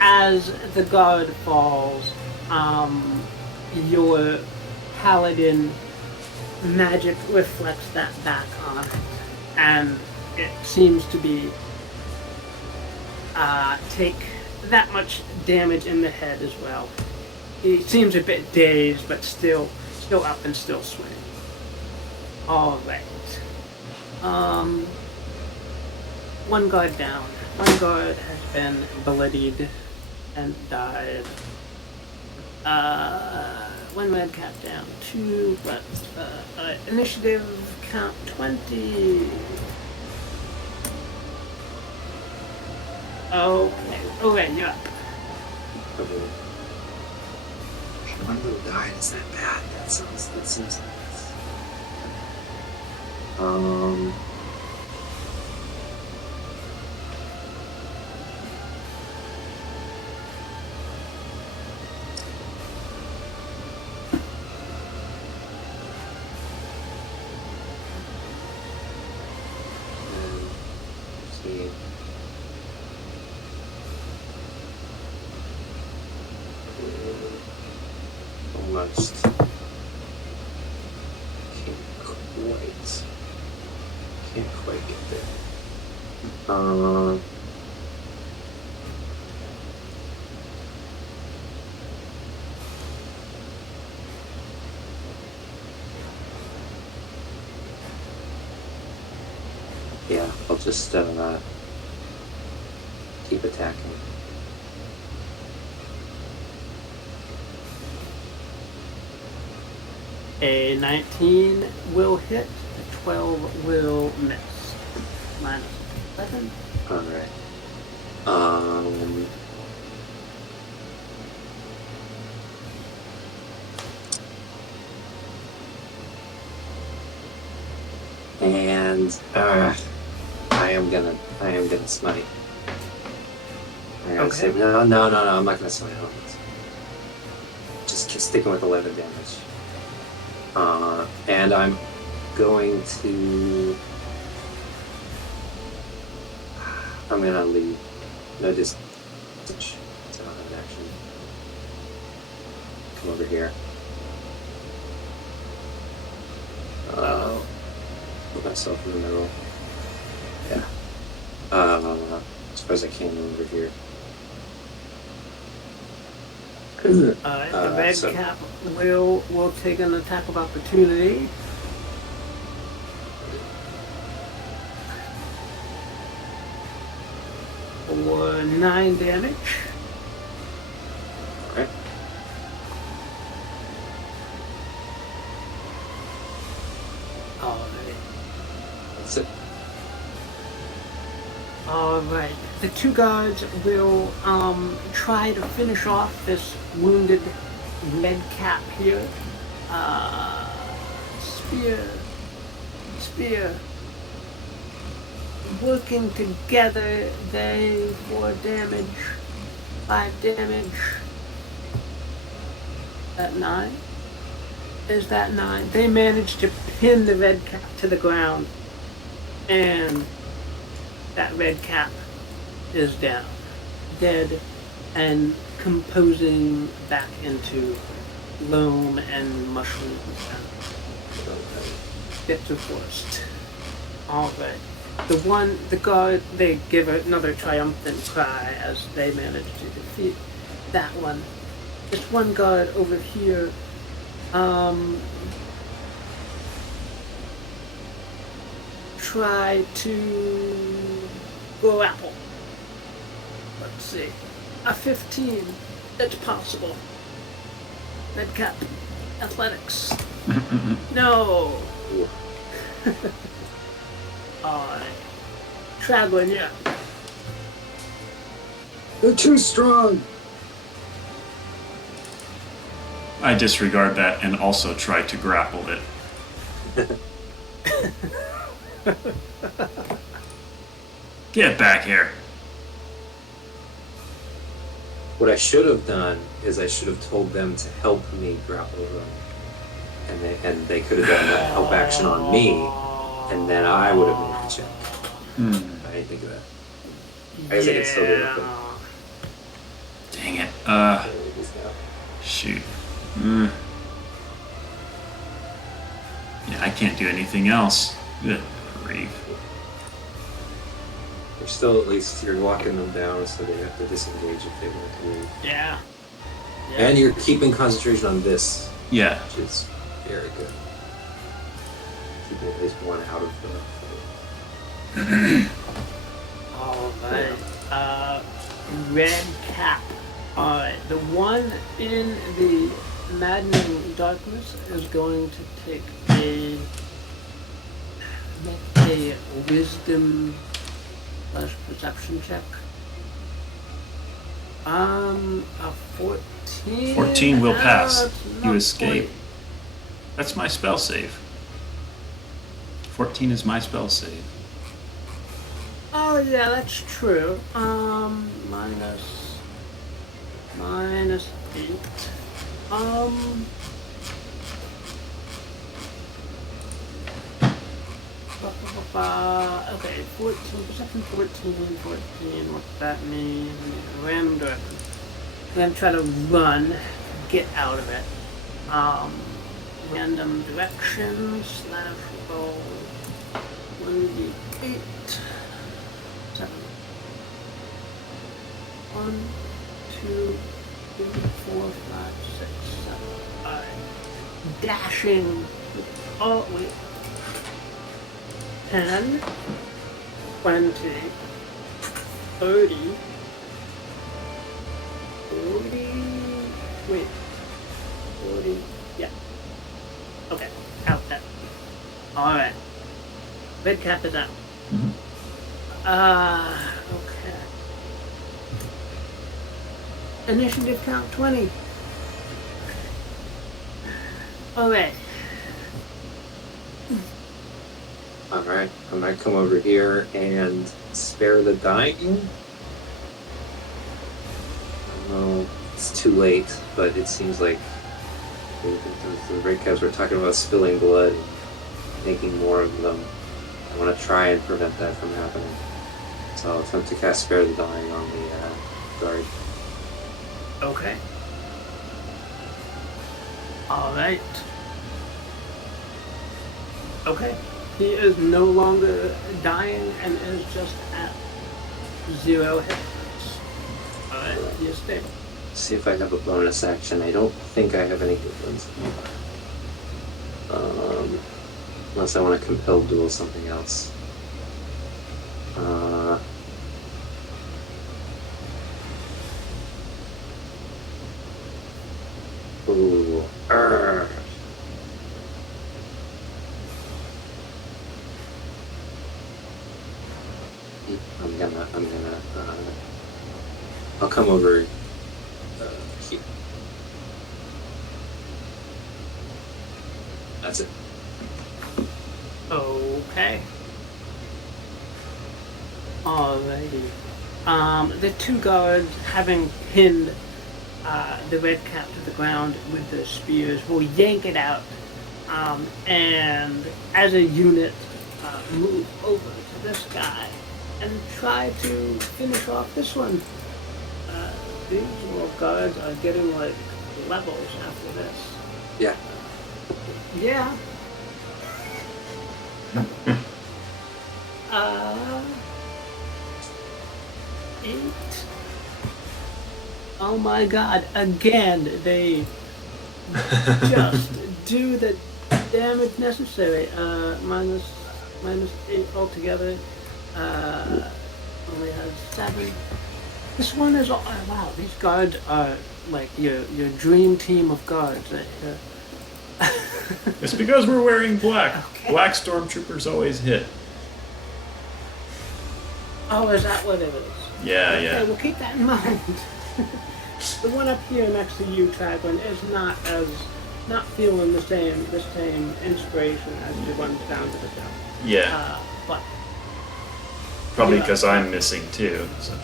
As the guard falls, your paladin magic reflects that back on it, and it seems to be take that much damage in the head as well. He seems a bit dazed, but still up and still swinging. All right. One guard down. One guard has been bloodied and died. One Redcap down. Two, but initiative count 20. Okay, you're up. Okay. One little died. Is that bad? That seems nice. See. Almost. Can't quite get there. Yeah, I'll just keep attacking. A 19 will hit, a 12 will miss. Minus 11. Alright. And I am gonna smite. I gotta say, no, I'm not gonna smite. Just keep sticking with 11 damage. And I'm going to. I'm gonna leave. No, just. I don't have an action. Come over here. Put myself in the middle. Yeah. As far as I can over here. The Redcap will take an attack of opportunity. For 9 damage. Okay. Alright. That's it. Alright. The two guards will try to finish off this wounded Redcap here. Spear. Working together, they 4 damage, 5 damage. That 9? Is that 9? They managed to pin the Redcap to the ground, and that Redcap is down, dead, and composing back into loam and mushrooms and bits of forest. All right. The guard, they give another triumphant cry as they manage to defeat that one. Just one guard over here. Try to grapple. Let's see. A 15. It's possible. Redcap. Athletics. No. Alright. Traveling, yeah. They're too strong. I disregard that and also try to grapple it. Get back here. What I should have done is I should have told them to help me grapple them, and they could have done that help action on me, and then I would have made the check. I didn't think of that. I guess I could still do it. Dang it. But Shoot. Yeah, I can't do anything else. Good grief. You're still, at least, you're locking them down, so they have to disengage if they want to move. Yeah. And you're keeping concentration on this, Yeah. which is very good. Keeping at least one out of the. Alright. Redcap. Alright. The one in the maddening darkness is going to make a wisdom / perception check. A 14. 14 will pass. It's You not escape. quite- That's my spell save. 14 is my spell save. Oh yeah, that's true. Minus 8. Okay, 14, perception 14, what's that mean? Random direction. I'm gonna try to run, get out of it. Random direction / roll 1d8. 7. 1, 2, 3, 4, 5, 6, 7. Alright. Dashing. Oh, wait. 10, 20, 30, 40, wait, 40, yeah. Okay, out that. Alright. Redcap is out. Okay. Initiative count 20. Alright. Alright, I might come over here and spare the dying. I don't know, it's too late, but it seems like the Redcaps were talking about spilling blood, making more of them. I want to try and prevent that from happening. So I'll attempt to cast Spare the Dying on the guard. Okay. Alright. Okay. He is no longer dying and is just at 0 hit points. Alright, he is stable. See if I have a bonus action. I don't think I have any good ones. Unless I want to compel duel something else. Ooh. I'll come over here. That's it. Okay. Alrighty. The two guards, having pinned the Redcap to the ground with the spears, will yank it out, and as a unit, move over to this guy and try to finish off this one. These little guards are getting like levels after this. Yeah. Yeah. 8. Oh my god, again, they just do the damage necessary. Minus 8 altogether. Only has 7. This one is, oh wow, these guards are like your dream team of guards. It's because we're wearing black. Okay. Black stormtroopers always hit. Oh, is that what it is? Yeah, Okay, yeah. we'll keep that in mind. The one up here next to you, Tragwin, is not feeling the same inspiration as the ones down to the south. Yeah. But Probably Yeah. because I'm missing too. So.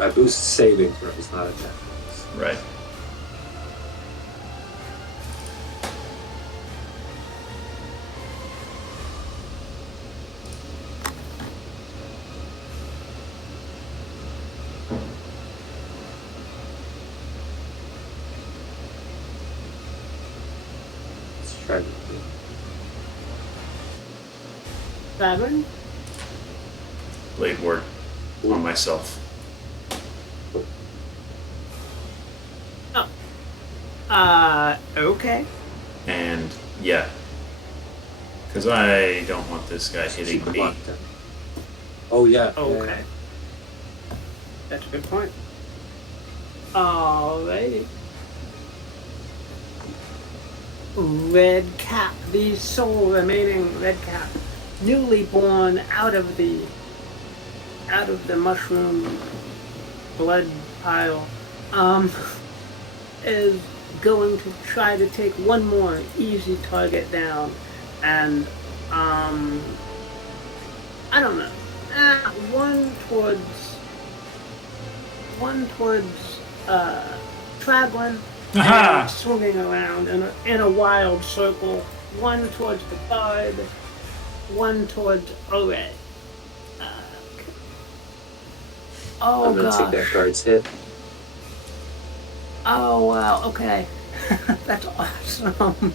I boost saving throws, not attack rolls. Right. Let's try to 7. Blade ward on myself. Okay. And yeah. Because I don't want this guy hitting keep me. locked in. Oh yeah. Okay. That's a good point. Alrighty. Redcap, the sole remaining Redcap, newly born out of the mushroom blood pile, is going to try to take one more easy target down, and I don't know, one towards Traglin. Aha! And swinging around in a wild circle, one towards the guard, one towards Ore. Oh I'm gonna gosh. take that guard's hit. Oh wow, okay. That's awesome.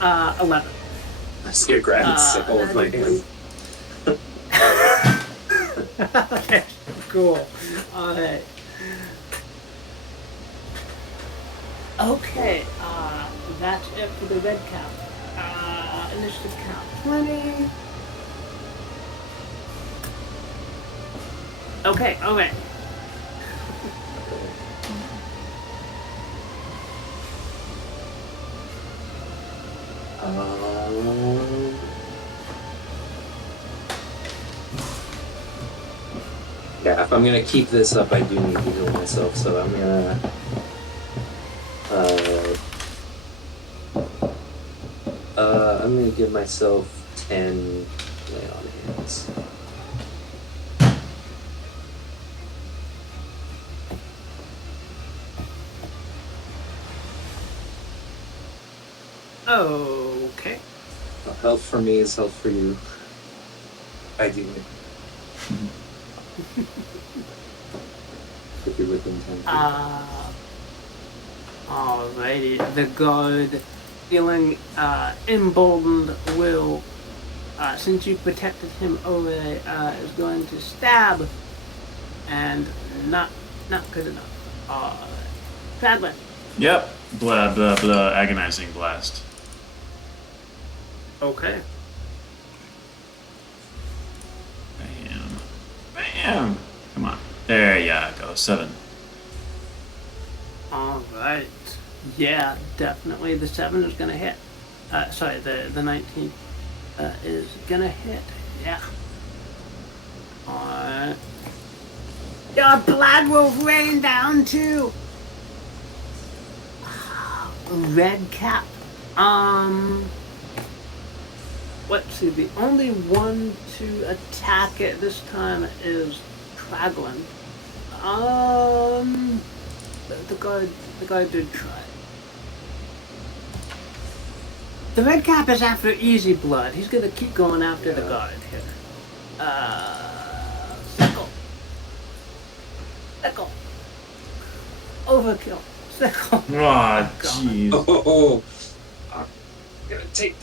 11. I just get grabbing the sickle with my hand. Okay, cool. Alright. Okay, that's it for the red cap. Initiative count 20. Okay, alright. Yeah, if I'm gonna keep this up, I do need to heal myself, so I'm gonna I'm gonna give myself 10 lay on hands. Okay. Health for me is health for you. Ideally. If you're within 10 feet. Alrighty. The guard, feeling emboldened, will, since you protected him over, is going to stab, and not good enough. Traglin. Yep. Blah, blah, blah. Agonizing blast. Okay. Bam. Bam. Come on. There ya go. 7. Alright. Yeah, definitely the 7 is gonna hit. Sorry, the 19 is gonna hit. Yeah. Alright. Your blood will rain down too. Redcap. Let's see. The only one to attack it this time is Traglin. The guard did try. The Redcap is after easy blood. He's gonna keep going after the guard here. Sickle. Overkill. Sickle. Aw, jeez. Oh, I'm gonna take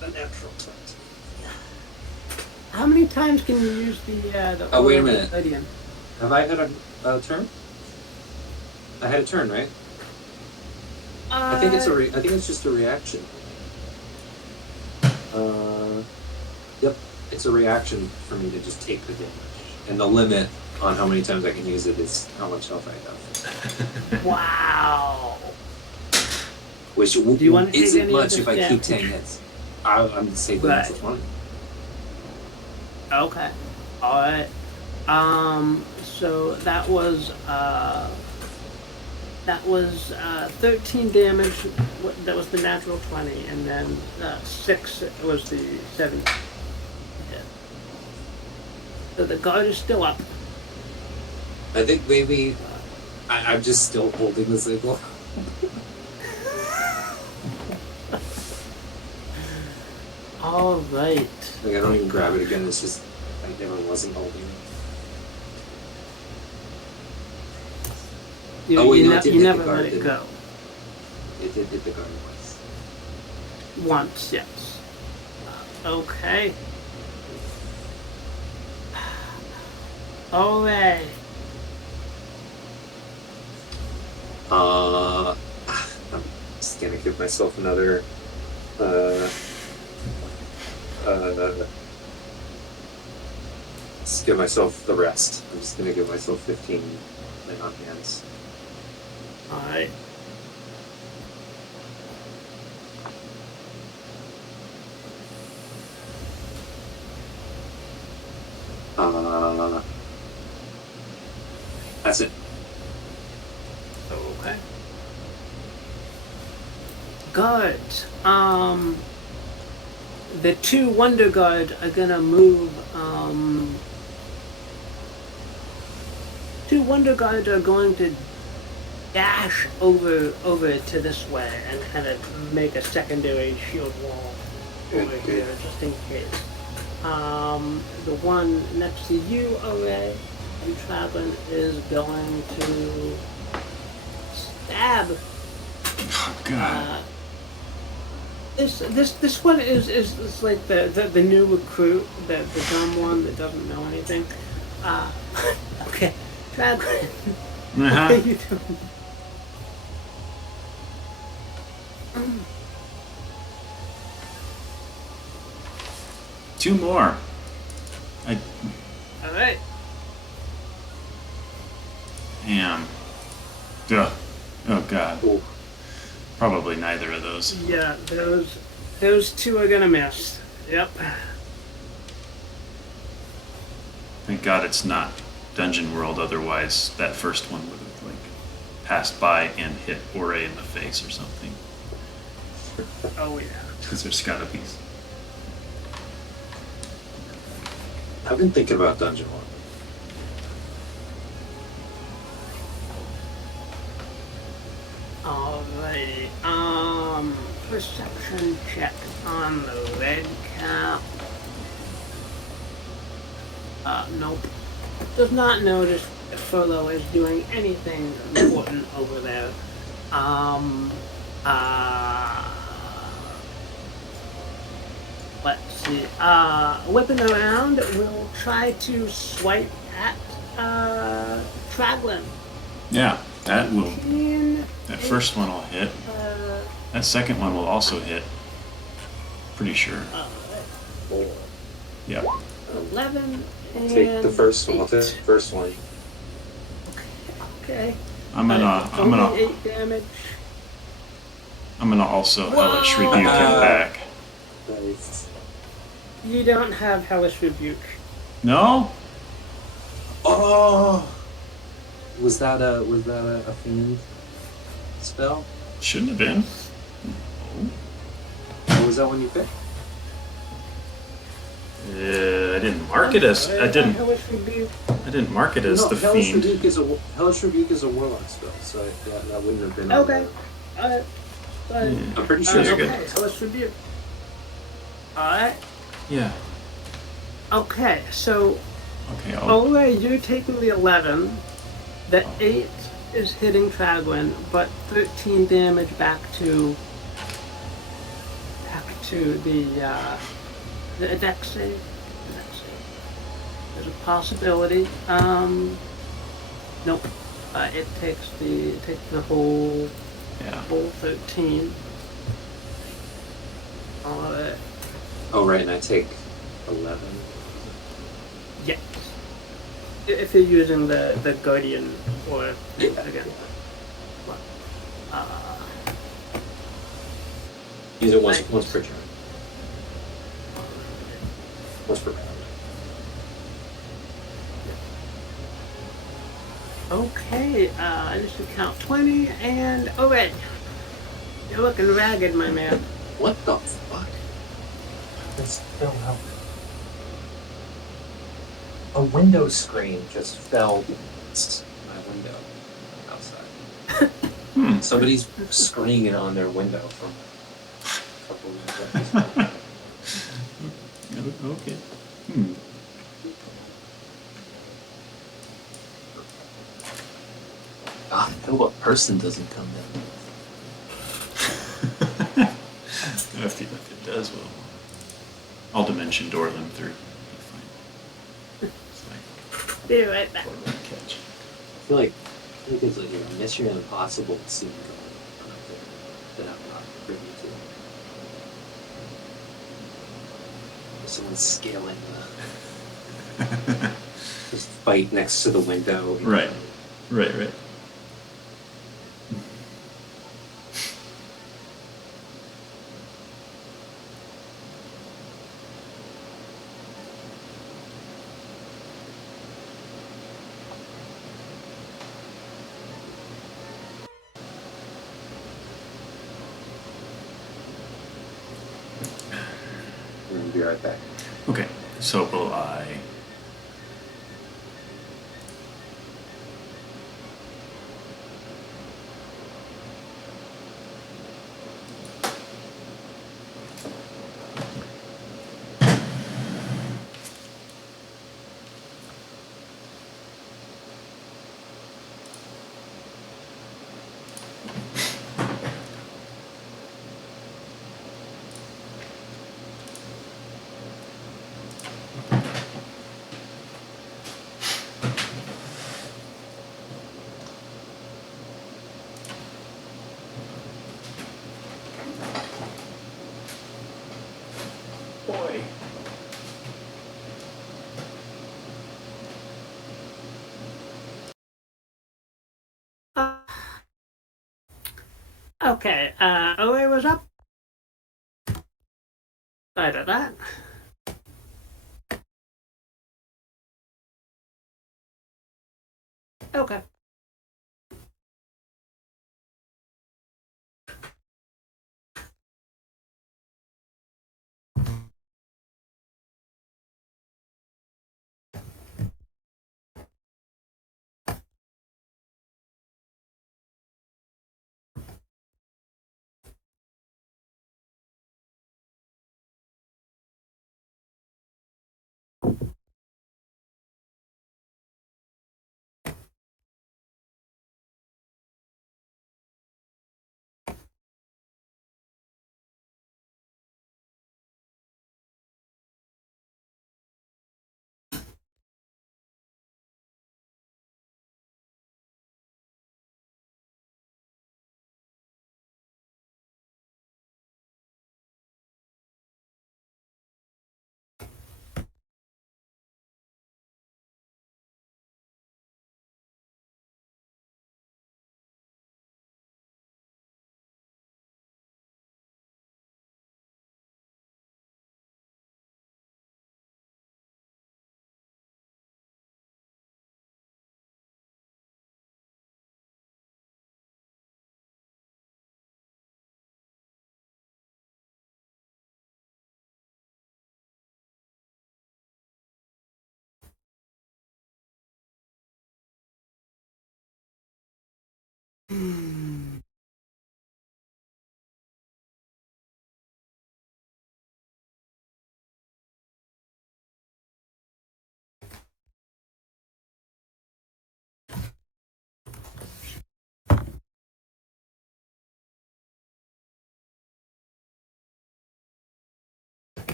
the natural 20. How many times can you use the Oh, wait a oil minute. obsidian? Have I had a turn? I had a turn, right? I think it's I think it's just a reaction. Yep, it's a reaction for me to just take the damage, and the limit on how many times I can use it is how much health I have. Wow. Which Do you want to take isn't any much of if this I keep damage? 10 hits. I'm saving Right. it for 20. Okay. Alright. So that was That was 13 damage. That was the natural 20, and then 6 was the 7. Yeah. So the guard is still up. I think maybe I'm just still holding the signal. All right. Like I don't even grab it again. It's just I never wasn't holding it. You, Oh, wait, you, no, ne- it did you hit never the guard, let it didn't go. It did hit the guard once. Once, yes. Okay. All right. I'm just gonna give myself another. Just give myself the rest. I'm just gonna give myself 15 lay on hands. All right. That's it. Okay. Guards. The 2 Wonder Guard are gonna move. 2 Wonder Guard are going to dash over to this way and kind of make a secondary shield wall over here, just in case. The one next to you, Ore, you traveling, is going to stab. Oh, God. This one is like the new recruit, the dumb one that doesn't know anything. Okay, Traveling. What are you doing? Two more. All right. Damn. Ugh. Oh, God. Ooh. Probably neither of those. Yeah, those 2 are gonna miss. Yep. Thank God it's not Dungeon World, otherwise that first one would have, like, passed by and hit Ore in the face or something. Oh yeah. Because there's gotta be. I've been thinking about Dungeon World. Alrighty. Perception check on the Redcap. Nope. Does not notice if Furlough is doing anything important over there. Let's see. Whipping around, we'll try to swipe at Traglin. Yeah, that will. 15, That first one will hit. That second one will also hit. Pretty sure. 4, Yep. 11, and Take the first one. I'll 8. take the first one. Okay. I'm gonna Only 8 damage. also hellish Whoa! rebuke him back. Nice. You don't have Hellish Rebuke. No? Oh! Was that a fiend spell? Shouldn't have been. Or was that one you picked? I didn't mark it as Hellish Rebuke. I didn't mark it as No, the Hellish fiend. Rebuke is a warlock spell, so that wouldn't have been. Okay. I'm pretty sure you're you're good. good. Hellish Rebuke. Alright. Yeah. Okay, so Okay. you're taking the 11. The 8 is hitting Tragwin, but 13 damage back to the dex save. There's a possibility. Nope. It takes the whole Yeah. 13. Alright. Oh right, and I take 11. Yes. If you're using the Guardian or again. But, Use it once per turn. Once per round. Okay, I just should count 20 and Owen. You're looking ragged, my man. What the fuck? This fell out. A window screen just fell past my window outside. Hmm. Somebody's screening it on their window from a couple of windows. Okay. Hmm. God, I hope a person doesn't come down. If it does, well, I'll dimension door them through. Fine. It's like Be right back. portal catch. I feel like it's like a Mission Impossible scene going on up there that I'm not privy to. Someone's scaling the just fight next to the window. Right. Right. We're gonna be right back. Okay. So will I? Boy. Okay, Owen was up. Sorry about that. Okay.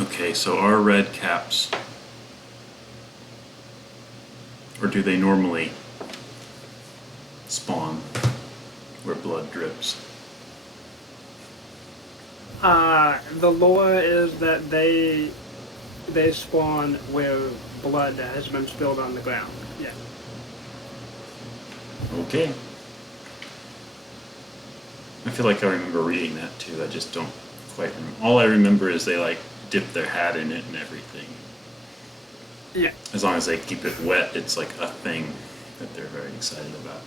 Okay, so are red caps, or do they normally spawn where blood drips? The lore is that they spawn where blood has been spilled on the ground. Yeah. Okay. I feel like I remember reading that too. I just don't quite remember. All I remember is they like dip their hat in it and everything. Yeah. As long as they keep it wet, it's like a thing that they're very excited about.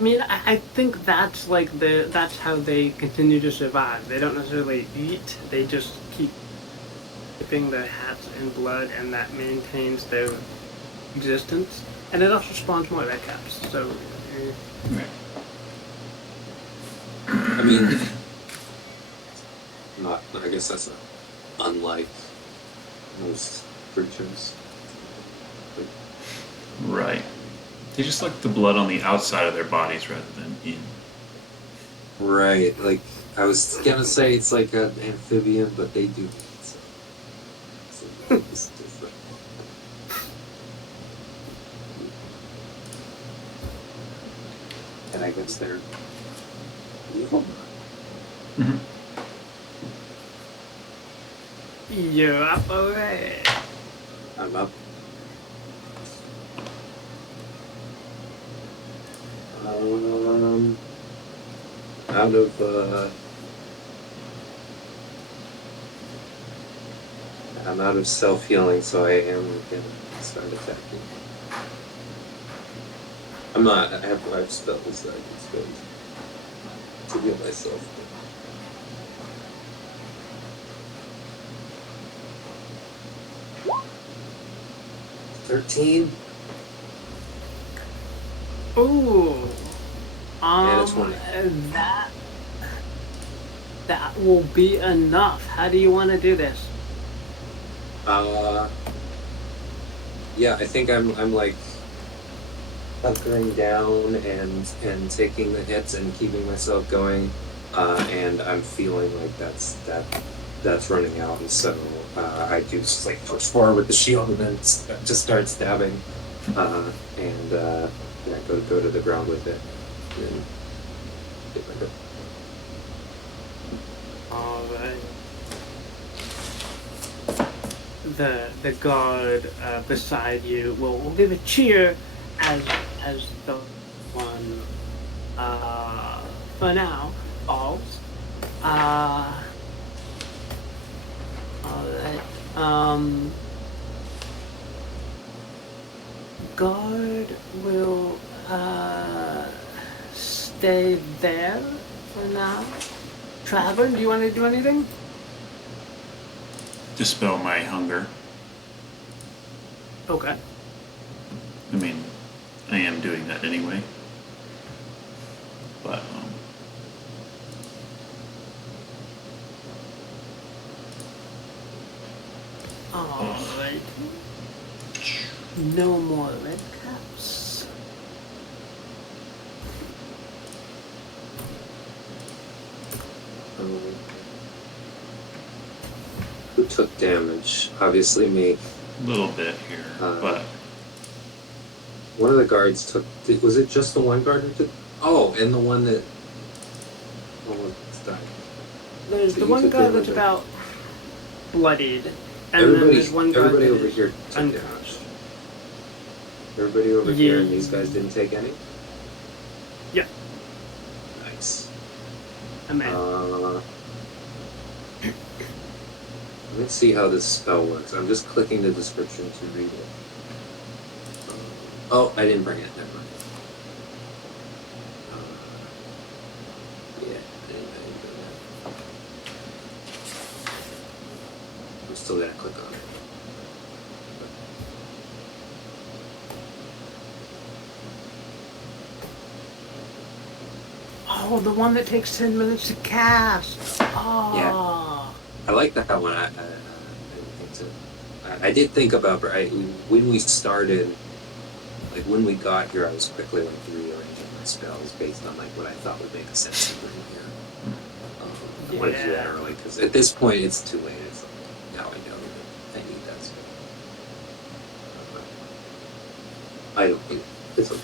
I mean, I think that's like that's how they continue to survive. They don't necessarily eat; they just keep dipping their hats in blood, and that maintains their existence. And it also spawns more red caps. So, Right. I mean, not. I guess that's unlike most creatures. Right. They just like the blood on the outside of their bodies rather than in. Right. Like I was gonna say, it's like an amphibian, but they do. So it's different. And I guess they're evil. Mm-hmm. you're up already. I'm up. Out of I'm out of self-healing, so I am gonna start attacking. I'm not. I have spells that I can spend to heal myself. 13 Ooh. and a 20. That will be enough. How do you want to do this? Yeah, I think I'm like hunkering down and taking the hits and keeping myself going, and I'm feeling like that's running out, and so I do just like push forward with the shield and then just start stabbing, and yeah, go to the ground with it, and get my grip. All right. The guard beside you will give a cheer as the one for now falls. All right. Guard will stay there for now. Travern, do you want to do anything? Dispel my hunger. Okay. I mean, I am doing that anyway. But, Alright. No more red caps. Who took damage? Obviously me. a little bit here, but One of the guards took. Was it just the one guard who took? Oh, and the one that almost died. There's So the you one took guy damage that's there. about bloodied, and then there's one guy Everybody that over is here took damage. unconscious. Everybody over here, and Yeah. these guys didn't take any. Yeah, Nice. I mean, Let's see how this spell works. I'm just clicking the description to read it. Oh, I didn't bring it. Never mind. Yeah, I didn't bring that. I'm still gonna click on it. oh, the one that takes 10 minutes to cast. Oh. Yeah. I like that one. I did think about when we started, like when we got here, I was quickly like rearranging my spells based on like what I thought would make sense to bring here. I wanted to do that early because 'Cause at this point, it's too late. It's like, now I know that I need that stuff. I don't need it. It's okay.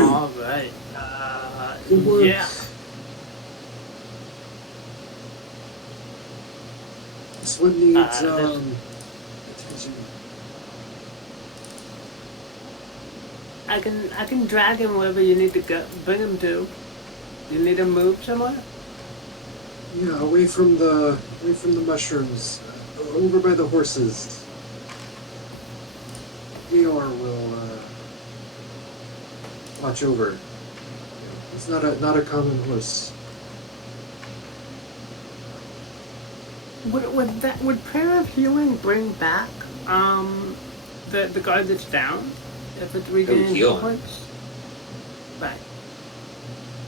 All right. Good work. Yeah. This one needs This- attention. I can drag him wherever you need to go. Bring him to. You need him moved somewhere? Yeah, away from the mushrooms, over by the horses. Eeyore will watch over. It's not a common horse. Would prayer of healing bring back the guard that's down if it regains heal him. points? Right.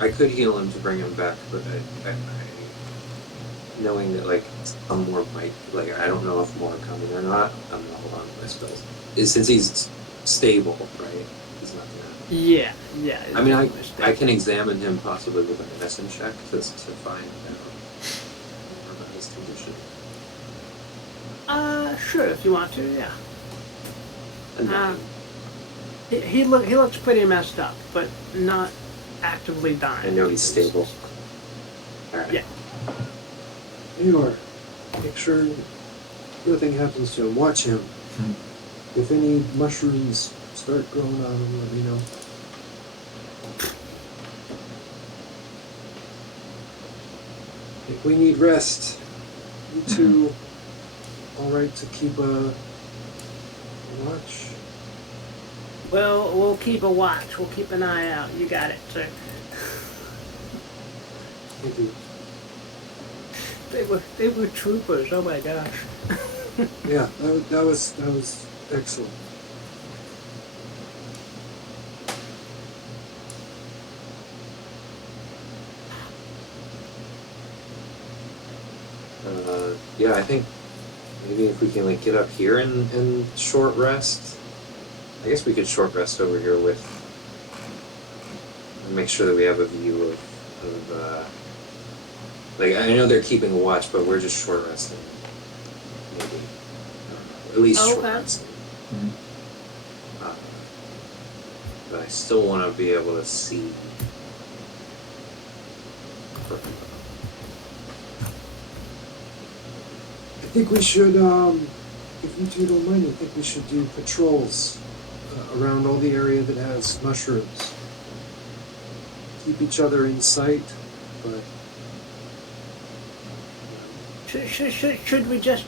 I could heal him to bring him back, but I knowing that like some more might, like I don't know if more are coming or not. I'm gonna hold on to my spells. Since he's stable, right? He's not gonna. Yeah. I mean, I mistake. can examine him possibly with a medicine check to find out more about his condition. Sure, if you want to, yeah. And then, He looks pretty messed up, but not actively dying. I know he's stable. All right. Yeah. Eeyore, make sure nothing happens to him. Watch him. Hmm. If any mushrooms start growing on him, let me know. If we need rest, you two, all right to keep a watch? Well, we'll keep a watch. We'll keep an eye out. You got it, sir. Thank you. They were troopers. Oh my gosh. Yeah, that was excellent. Yeah, I think maybe if we can like get up here and short rest. I guess we could short rest over here with and make sure that we have a view of like I know they're keeping watch, but we're just short resting. Maybe. I don't know, at least short Okay. resting. Mhm. But I still want to be able to see. I think we should, if you two don't mind, I think we should do patrols around all the area that has mushrooms. Keep each other in sight, but Should we just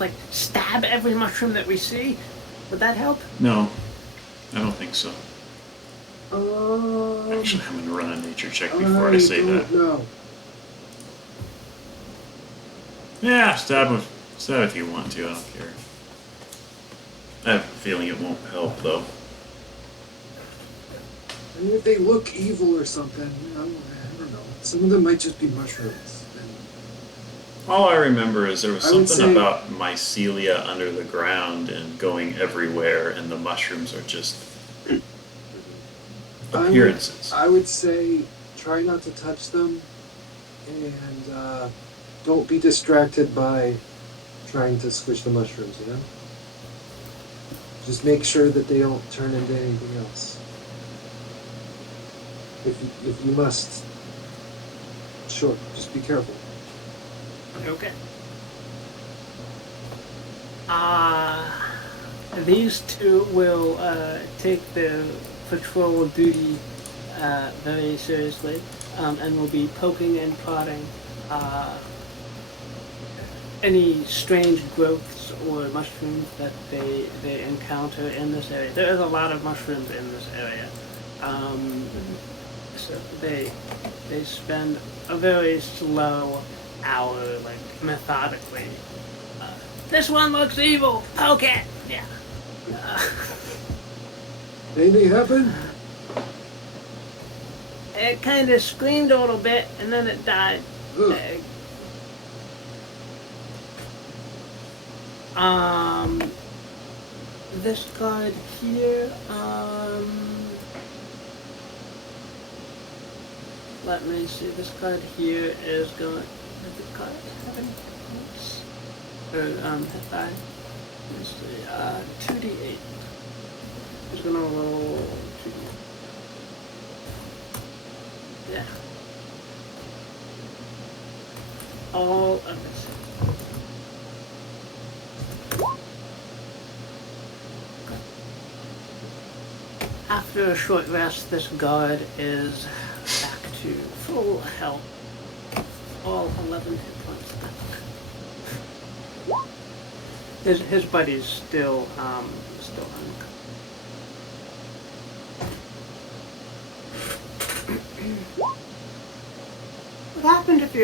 like stab every mushroom that we see? Would that help? No, I don't think so. um, Actually, I'm gonna run a nature check before I say that. No. Yeah, stab if you want to. I don't care. I have a feeling it won't help though. I mean, if they look evil or something, you know, I don't know. Some of them might just be mushrooms. And All I remember is there was I would something say- about mycelia under the ground and going everywhere, and the mushrooms are just appearances. I would say try not to touch them, and don't be distracted by trying to squish the mushrooms, you know? Just make sure that they don't turn into anything else. If you must, sure, just be careful. Okay. These two will take their patrol duty very seriously, and will be poking and prodding any strange growths or mushrooms that they encounter in this area. There is a lot of mushrooms in this area. So they spend a very slow hour, like methodically. This one looks evil. Poke it. Yeah. Anything happen? It kind of screamed a little bit and then it died. Ugh. This card here, let me see. This card here is going. Does the card have any points? Or hit die? Let me see. 2d8. It's gonna roll 2d8. Yeah. All of this. After a short rest, this guard is back to full health. All 11 hit points back. His buddy's still unconscious. What happened if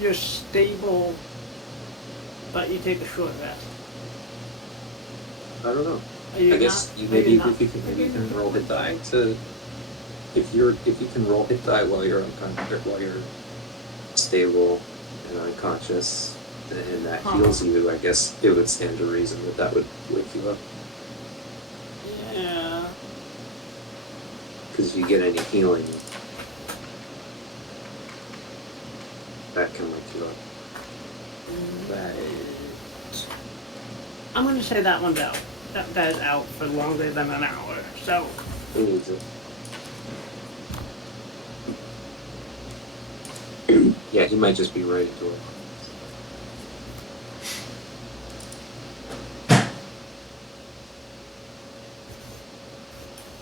you're stable, but you take a short rest? I don't know. Are you I guess not- you are maybe you not- if you can roll hit die to if you can roll hit die while you're unconscious, while you're stable and unconscious, and that heals you. I guess it would stand to reason that would wake you up. Yeah. Because if you get any healing, that can wake you up. Right. I'm gonna say that one's out. That guy's out for longer than an hour. So Who needs it? Yeah, he might just be right into it.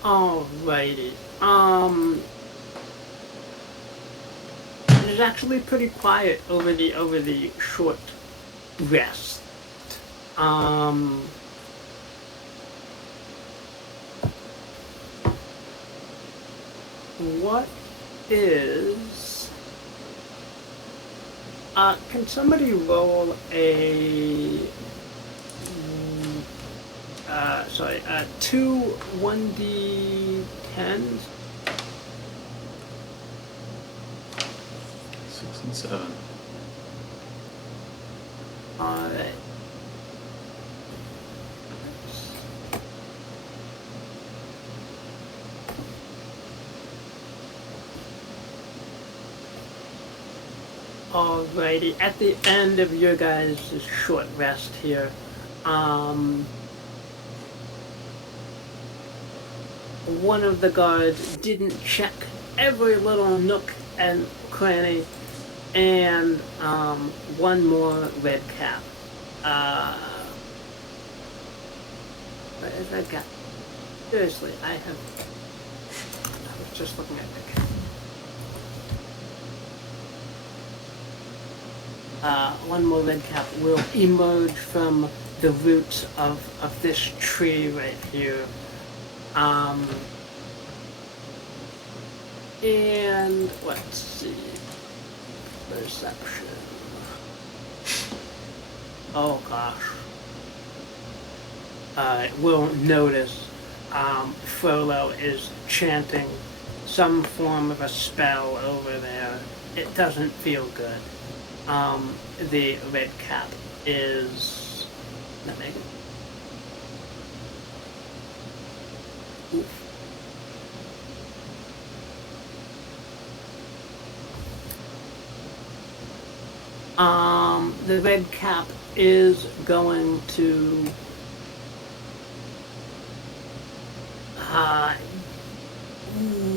alrighty. It's actually pretty quiet over the short rest. What is... can somebody roll a... two 1d10s? 6 and 7. Alright. Alrighty, at the end of your guys' short rest here, one of the guards didn't check every little nook and cranny, and one more Redcap. Where is Redcap? Seriously, I was just looking at Redcap. One more Redcap will emerge from the roots of this tree right here. And let's see. Perception. Oh gosh. We'll notice Frollo is chanting some form of a spell over there. It doesn't feel good. The Redcap is... Not making... Oof. The Redcap is going to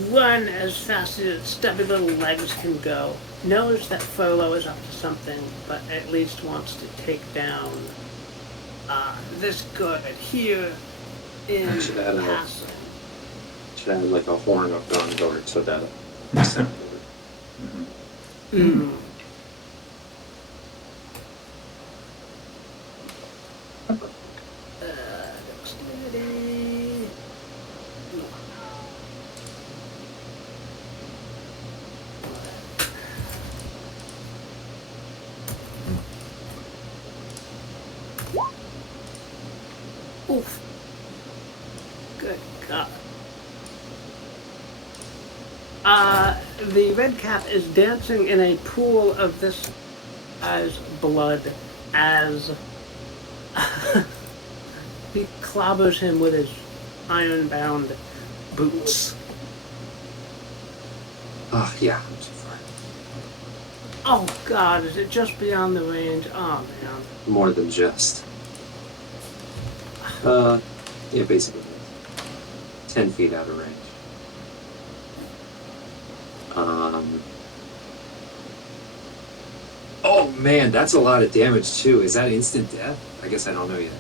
run as fast as its stubby little legs can go. Knows that Frollo is up to something, but at least wants to take down this guard here in Should add passing. Should add like a horn up on guard so that Mm. Dexterity. Oof. Good God. The Redcap is dancing in a pool of this guy's blood as he clobbers him with his iron-bound boots. Yeah, I'm too far. Oh God, is it just beyond the range? Oh man. More than just. Yeah, basically 10 feet out of range. Oh man, that's a lot of damage too. Is that instant death? I guess I don't know yet.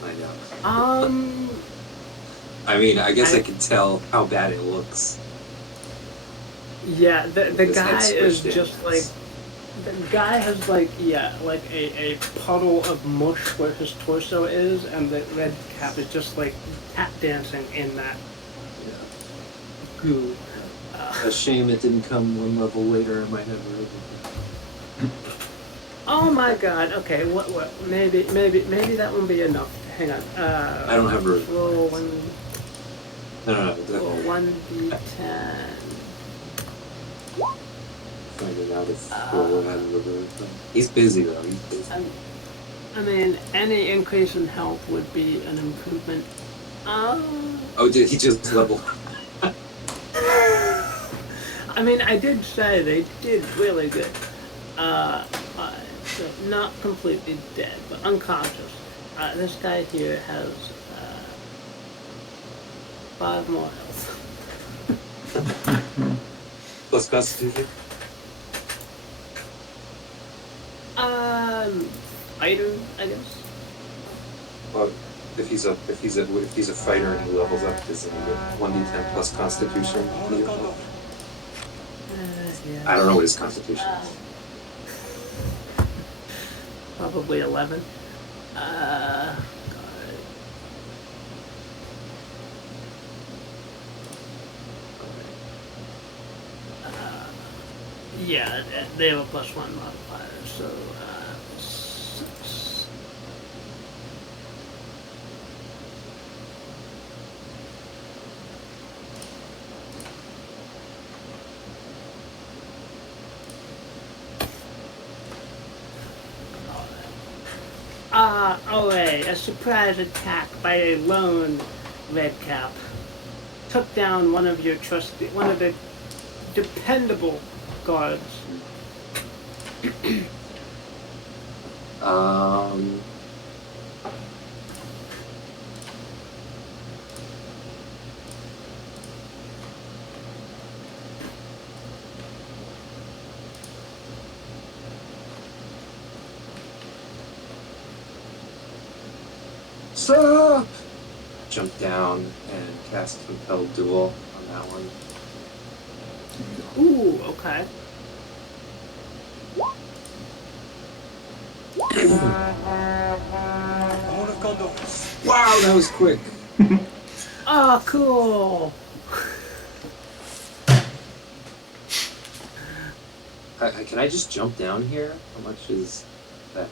Find out. I mean, I guess I can tell how bad it looks. Yeah, the His head guy is squished in. just like, the guy has like, yeah, like a puddle of mush where his torso is, and the red cap is just like tap dancing in that goo. A shame it didn't come one level later in my head. Oh my God. Okay. What? Maybe that won't be enough. Hang on. I don't have room. Roll one. No. Roll 1d10. Finding out if Roll has a little. He's busy though. He's busy. I mean, any increase in health would be an improvement. Oh, did he just level? I mean, I did say they did really good. So not completely dead, but unconscious. This guy here has 5 more health. Plus Constitution. Fighter, I guess. Well, if he's a fighter and he levels up, does he get 1d10 plus Constitution? Yes. I don't know what his Constitution is. Probably 11. Yeah, they have a +1 modifier, so 6. A surprise attack by a lone Redcap took down one of the dependable guards. Stop! Jump down and cast Compel Duel on that one. Ooh, okay. Wow, that was quick. Oh, cool. Can I just jump down here? How much is that?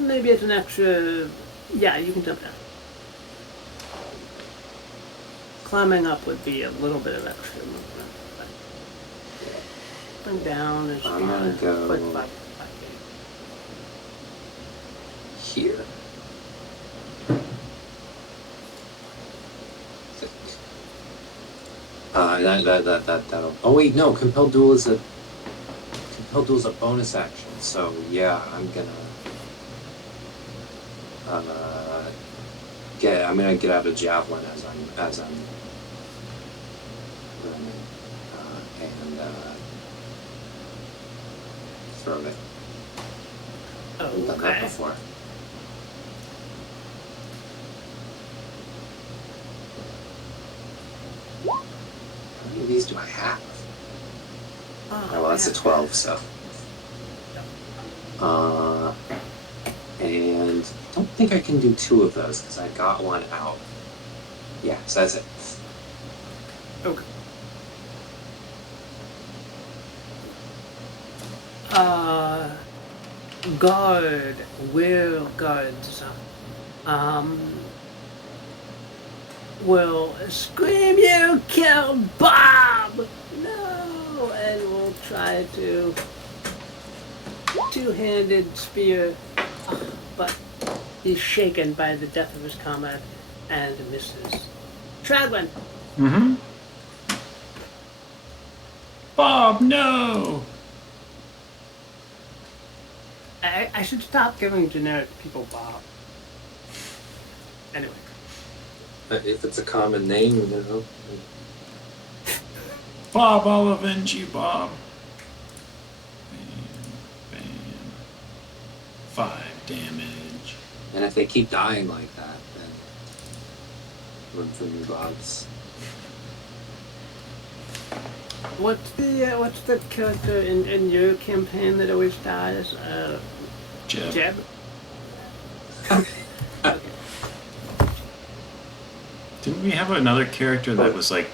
Maybe it's an extra. Yeah, you can jump down. Climbing up would be a little bit of extra movement. But going down is I'm gonna go quite 5 here. That'll. Oh wait, no. Compel Duel is a bonus action. So yeah, I'm gonna get out a javelin as I'm running and throw it. I've done that Okay. before. How many of these do I have? Oh, well, that's a 12, so. And I don't think I can do 2 of those because I got one out. Yeah, so that's it. Okay. Guards will scream, "You killed Bob!" No, and will try to two-handed spear, but he's shaken by the death of his comrade and misses. Tradwin. Mm-hmm. Bob, no! I should stop giving generic people Bob. Anyway. If it's a common name, you know. Bob, I'll avenge you, Bob. Bam, bam. 5 damage. And if they keep dying like that, then run for new Bobs. What's the character in your campaign that always dies? Jeb. Jeb? Didn't we have another character that was like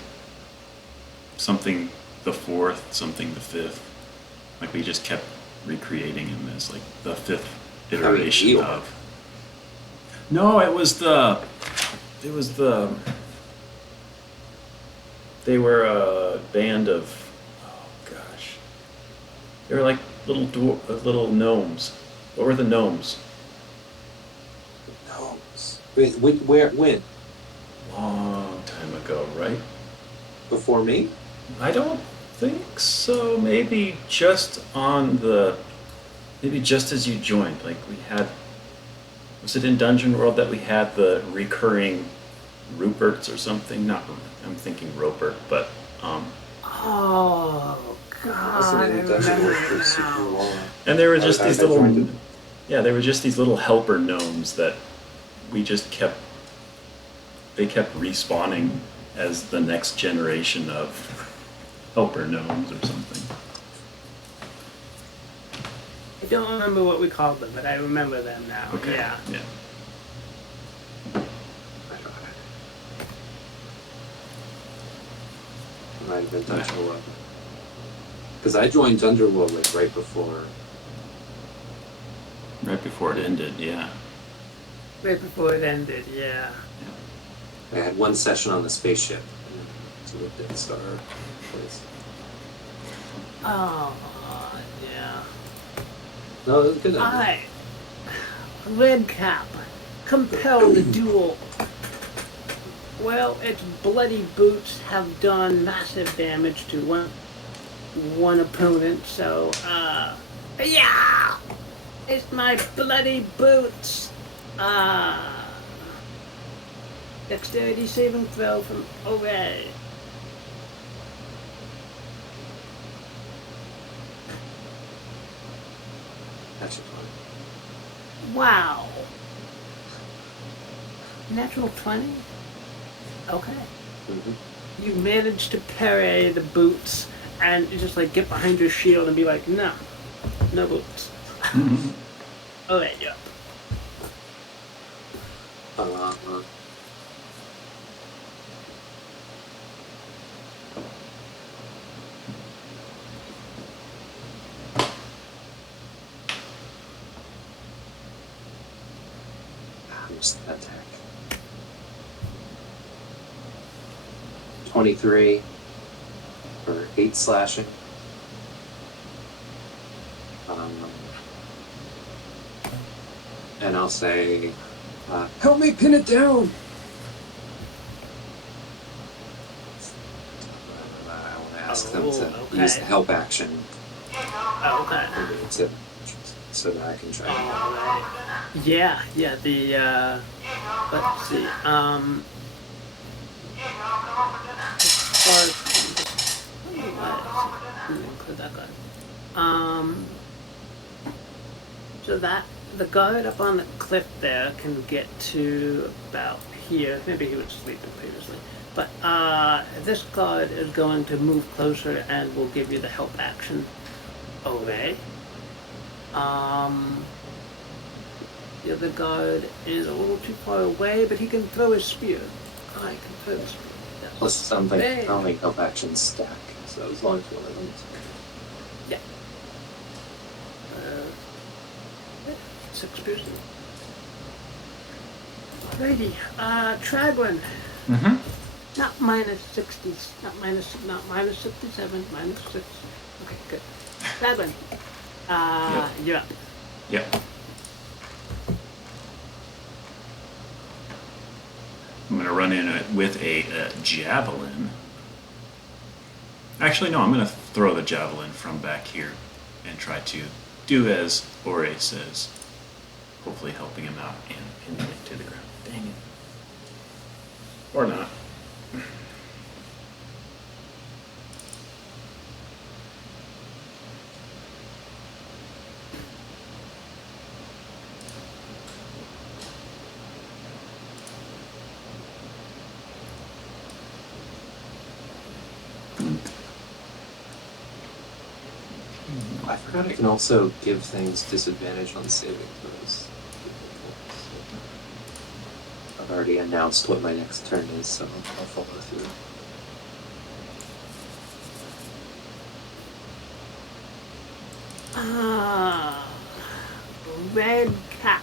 something the 4th, something the 5th? Like we just kept recreating him as like the 5th iteration Eeyore. of. No, it was the. They were a band of. Oh gosh. They were like little gnomes. What were the gnomes? Gnomes. Wait, when? Long time ago, right? Before me? I don't think so. Maybe just as you joined. Like we had. Was it in Dungeon World that we had the recurring Ruperts or something? Not. I'm thinking Roper, but. Oh God! Wasn't in I Dungeon World remember for super now. long. And there were just these little. joined it. Yeah, there were just these little helper gnomes that we just kept. They kept respawning as the next generation of helper gnomes or something. I don't remember what we called them, but I remember them now. Okay. Yeah. Yeah. It might have been Dungeon World. Because I joined Dungeon World like right before. Right before it ended, yeah. Right before it ended. Yeah. I had one session on the spaceship to the Death Star place. Oh. Yeah. No, it was good. I, Redcap, compel the duel. Well, its bloody boots have done massive damage to one opponent, so, yeah! It's my bloody boots! Dexterity saving throw from Ore. That's fun. Wow. Natural 20? Okay. Mm-hmm. You manage to parry the boots and you just like get behind your shield and be like, no boots. Okay, yeah. Just attack. 23 for 8 slashing. And I'll say, Help me pin it down! I will ask them to okay. use the help action Okay. so that I can try. Alright. Yeah, let's see, include that guy. So that, the guard up on the cliff there can get to about here. Maybe he was sleeping previously. But this guard is going to move closer and will give you the help action. Okay. The other guard is a little too far away, but he can throw his spear. I can throw his spear. Yes. Plus, I don't think help actions stack, so as long as one of them. Yeah. 6 piercing. Alrighty, Tragwin. Mm-hmm. Not minus 60s, not minus 67, minus 6. Okay, good. Tragwin. Yep. You're up. Yep. I'm gonna run in it with a javelin. Actually, no, I'm going to throw the javelin from back here and try to do as Ore says. Hopefully helping him out and pinning it to the ground. Dang it. Or not. I forgot I can also give things disadvantage on saving throws. I've already announced what my next turn is, so I'll follow through. Redcap.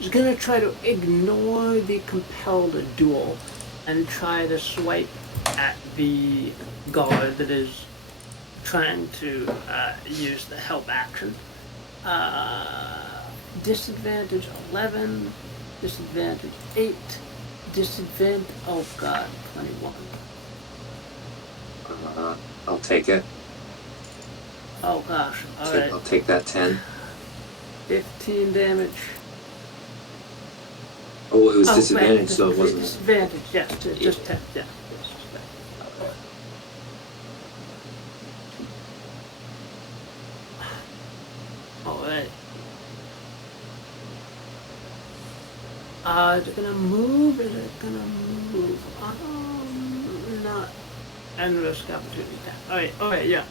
Is gonna try to ignore the compelled duel and try to swipe at the guard that is trying to use the help action. Disadvantage 11, disadvantage 8, disadvantage, oh god, 21. I'll take it. Oh gosh, alright. I'll take that 10. 15 damage. Oh, it was Oh, disadvantage, right, so it wasn't. Disadvantage, yes, just 10, yeah. Alright. Is it gonna move? Is it gonna move? Not. And risk opportunity attack. Alright, yeah.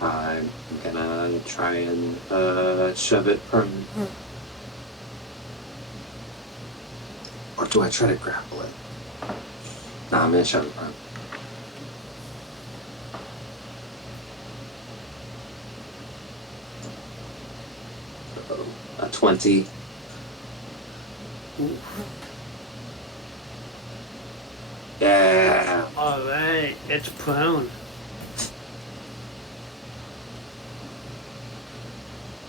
I'm gonna try and shove it from. Or do I try to grapple it? Nah, I'm gonna shove it from. A 20. Ooh. Yeah. Alright, it's prone.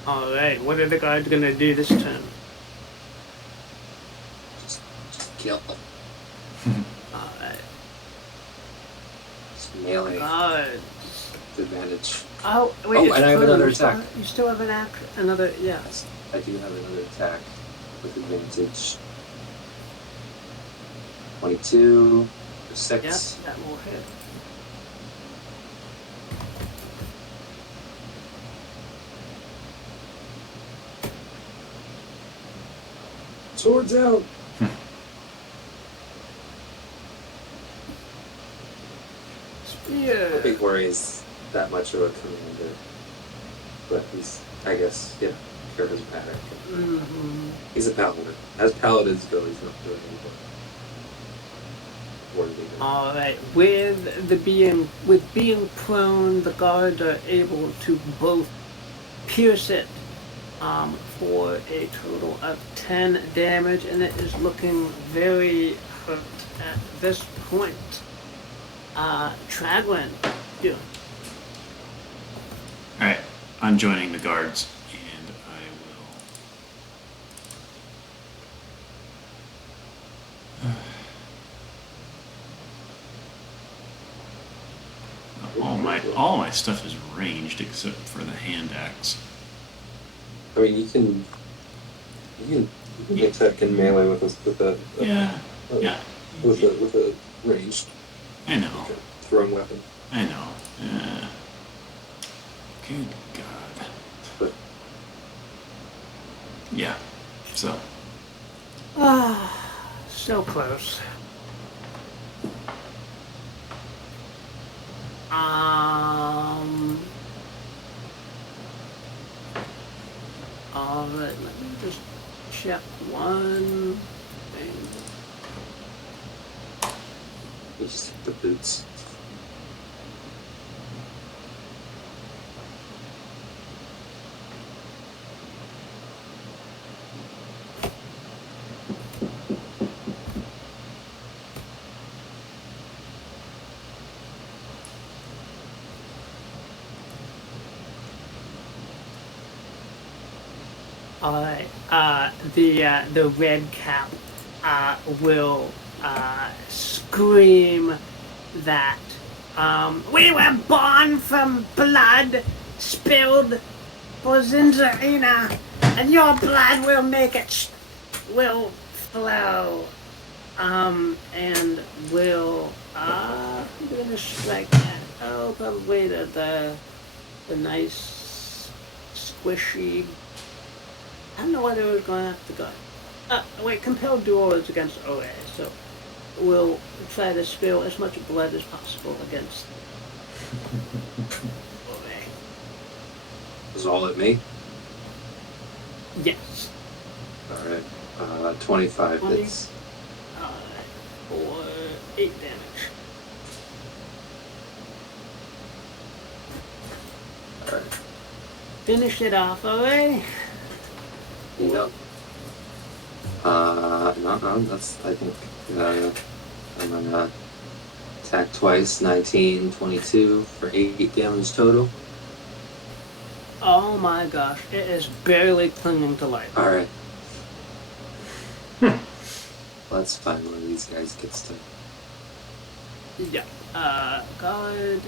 Alright, what are the guards gonna do this turn? Just kill. Alright. Just melee. Guards. Advantage. Oh, wait, Oh, it's and I have prone. another You still attack. You still have an another, yeah. Yes, I do have another attack with advantage. 22 for 6. Yep, that will hit. Swords out. Spear. I think Ori is that much of a commander. But he's, I guess, yeah, care doesn't matter. Mm-hmm. He's a paladin. As paladins go, he's not doing anything. Alright, with being prone, the guards are able to both pierce it for a total of 10 damage, and it is looking very hurt at this point. Traglin, yeah. Alright, I'm joining the guards, and I will... all my stuff is ranged except for the hand axe. I mean, you can attack in melee with a ranged I know. thrown weapon. I know. Good God. But yeah. So. So close. Alright, let me just check one thing. you just hit the boots. Alright, the Redcap will scream that we were born from blood spilled for Zinzarina, and your blood will make it will flow. And will gonna strike at probably the nice squishy. I don't know whether it was going after the gun. Wait, compelled duel is against OA, so we'll try to spill as much blood as possible against OA. Was all at me? Yes. Alright. 25 20? hits. For 8 damage. Alright. Finish it off, OA. Yep. No, that's, I think, I'm gonna attack twice, 19, 22 for 8 damage total. Oh my gosh, it is barely clinging to life. Alright. Let's find one of these guys gets to. Yeah. God will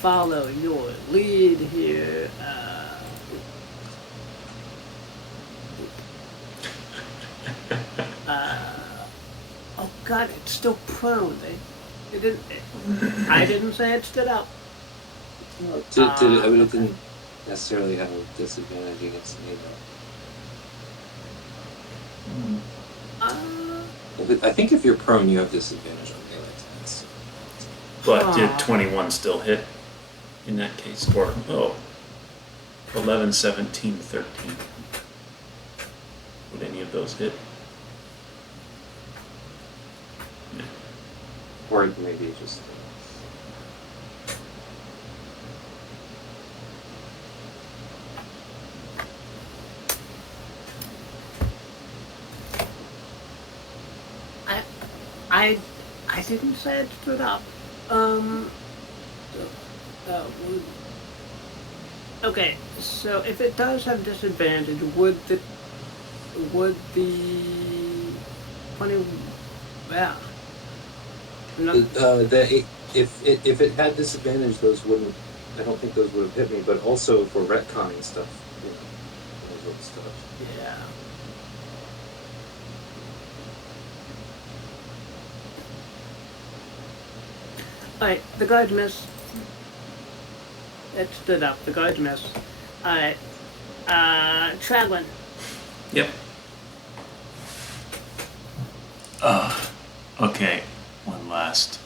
follow your lead here. Oh God, it's still prone. It didn't. I didn't say it stood up. I mean, it didn't necessarily have a disadvantage against me, though. I think if you're prone, you have disadvantage on melee attacks. But did 21 still hit in that case? Or, 11, 17, 13. Would any of those hit? Yeah. Or maybe just. I didn't say it stood up. Okay, so if it does have disadvantage, would the 20? Yeah. If it had disadvantage, those wouldn't. I don't think those would have hit me. But also for retconning stuff, those would stuff. Yeah. Alright, the guards miss. It stood up. The guards miss. Alright. Traglin. Yep. Okay, one last.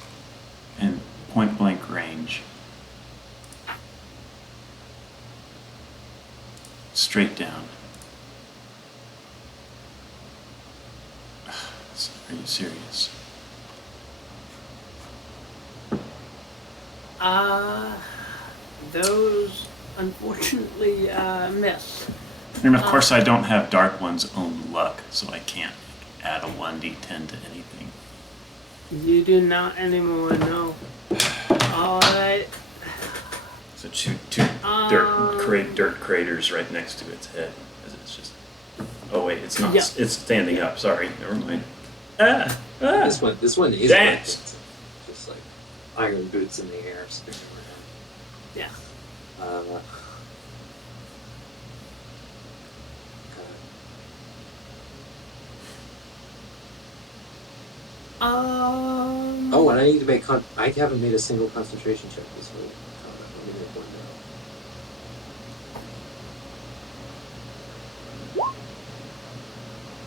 In point blank range. Straight down. Are you serious? Those unfortunately miss. And of course I don't have Dark One's own luck, so I can't add a 1d10 to anything. You do not anymore, no. Alright. So two dirt craters right next to its head. It's just. Oh wait, it's not. Yeah. It's standing up. Sorry, never mind. This one is Damn. just like iron boots in the air, spinning around. Yeah. Oh, and I need to make. I haven't made a single concentration check this week. Let me make one now.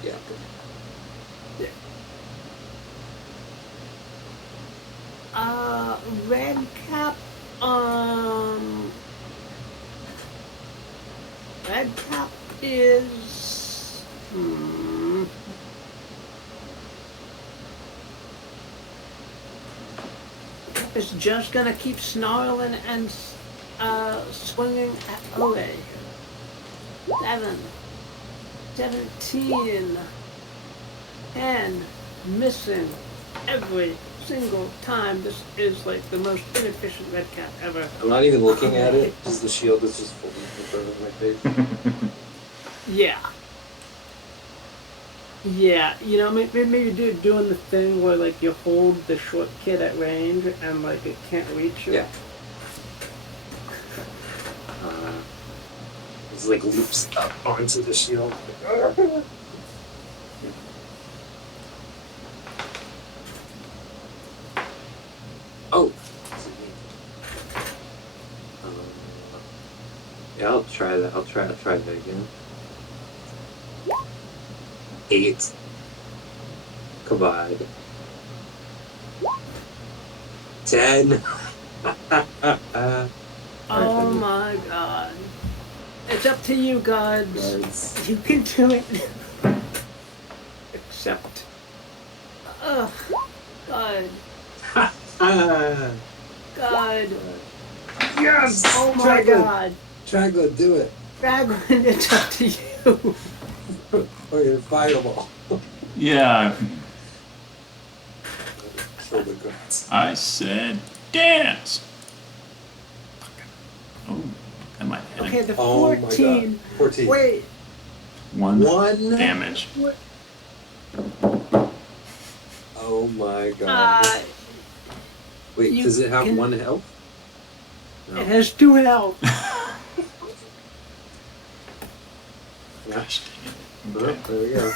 Yeah. Redcap, Redcap is, is just gonna keep snarling and, swinging at OA. 7, 17, 10, missing every single time. This is like the most inefficient Redcap ever. I'm not even looking at it because the shield is just fully in front of my face. Yeah. Yeah, you know, maybe doing the thing where like you hold the short kid at range and like it can't reach you. Yeah. It's like leaps up onto the shield. Oh. Yeah, I'll try that. I'll try that again. 8. Kabod. 10. Oh my god. It's up to you, gods. Yes. You can do it. Except. Ugh. God. God. Yes! Oh my god. Tragla, do it. Raglan, it's up to you. Or you're fireball. Yeah, Kill the guards. I said dance. Oh, that might hit Okay, him. the Oh my 14. god. 14. Wait. One One? damage. What? Oh my god. Wait, you does it have can- 1 health? It has 2 health. Gosh dang it. Oh, there we go.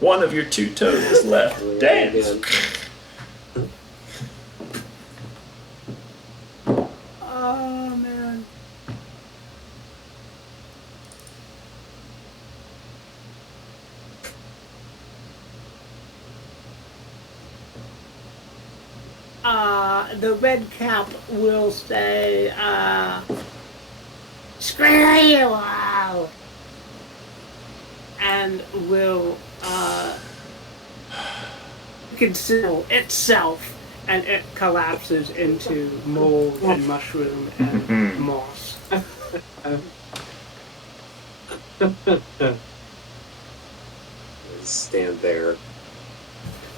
One of your 2 toes is left. There we go Dance. again. Oh man. The Redcap will say, screw you all! And will, conceal itself, and it collapses into mold and mushroom and moss. Stand there.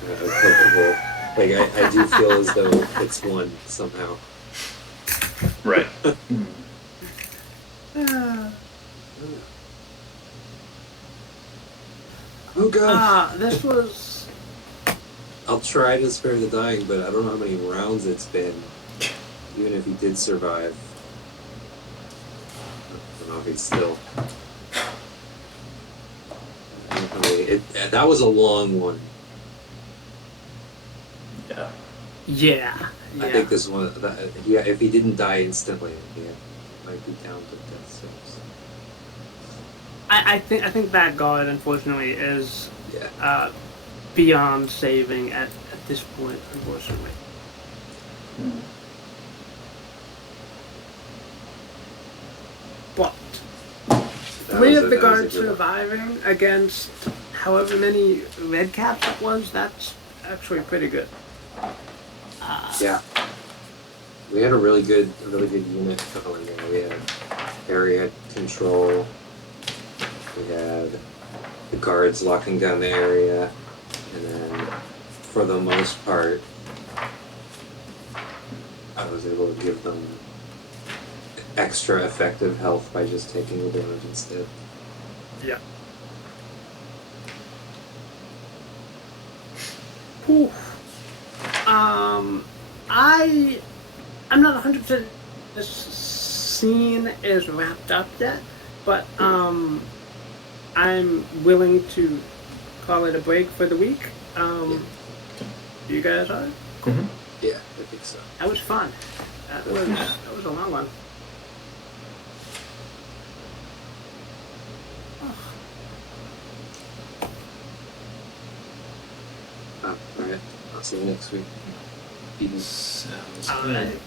Comfortable. Like, I do feel as though it's 1 somehow. Right. Oh god. This was. I'll try to spare the dying, but I don't know how many rounds it's been. Even if he did survive. I don't know if he's still. That was a long one. Yeah. Yeah. I think this one, if he didn't die instantly, he might be down to death sentence. I think that guard unfortunately is Yeah. beyond saving at this point, unfortunately. But That 3 was of a- the that was a guards good one. surviving against however many red caps it was, that's actually pretty good. Yeah. We had a really good unit going there. We had area control. We had the guards locking down the area, and then for the most part, I was able to give them extra effective health by just taking the damage instead. Yeah. Whew. I'm not 100% this scene is wrapped up yet, but I'm willing to call it a break for the week. You guys are? Mm-hmm. Yeah, I think so. That was fun. That was a long one. Alright, I'll see you next week. Peace. Sounds All good. right.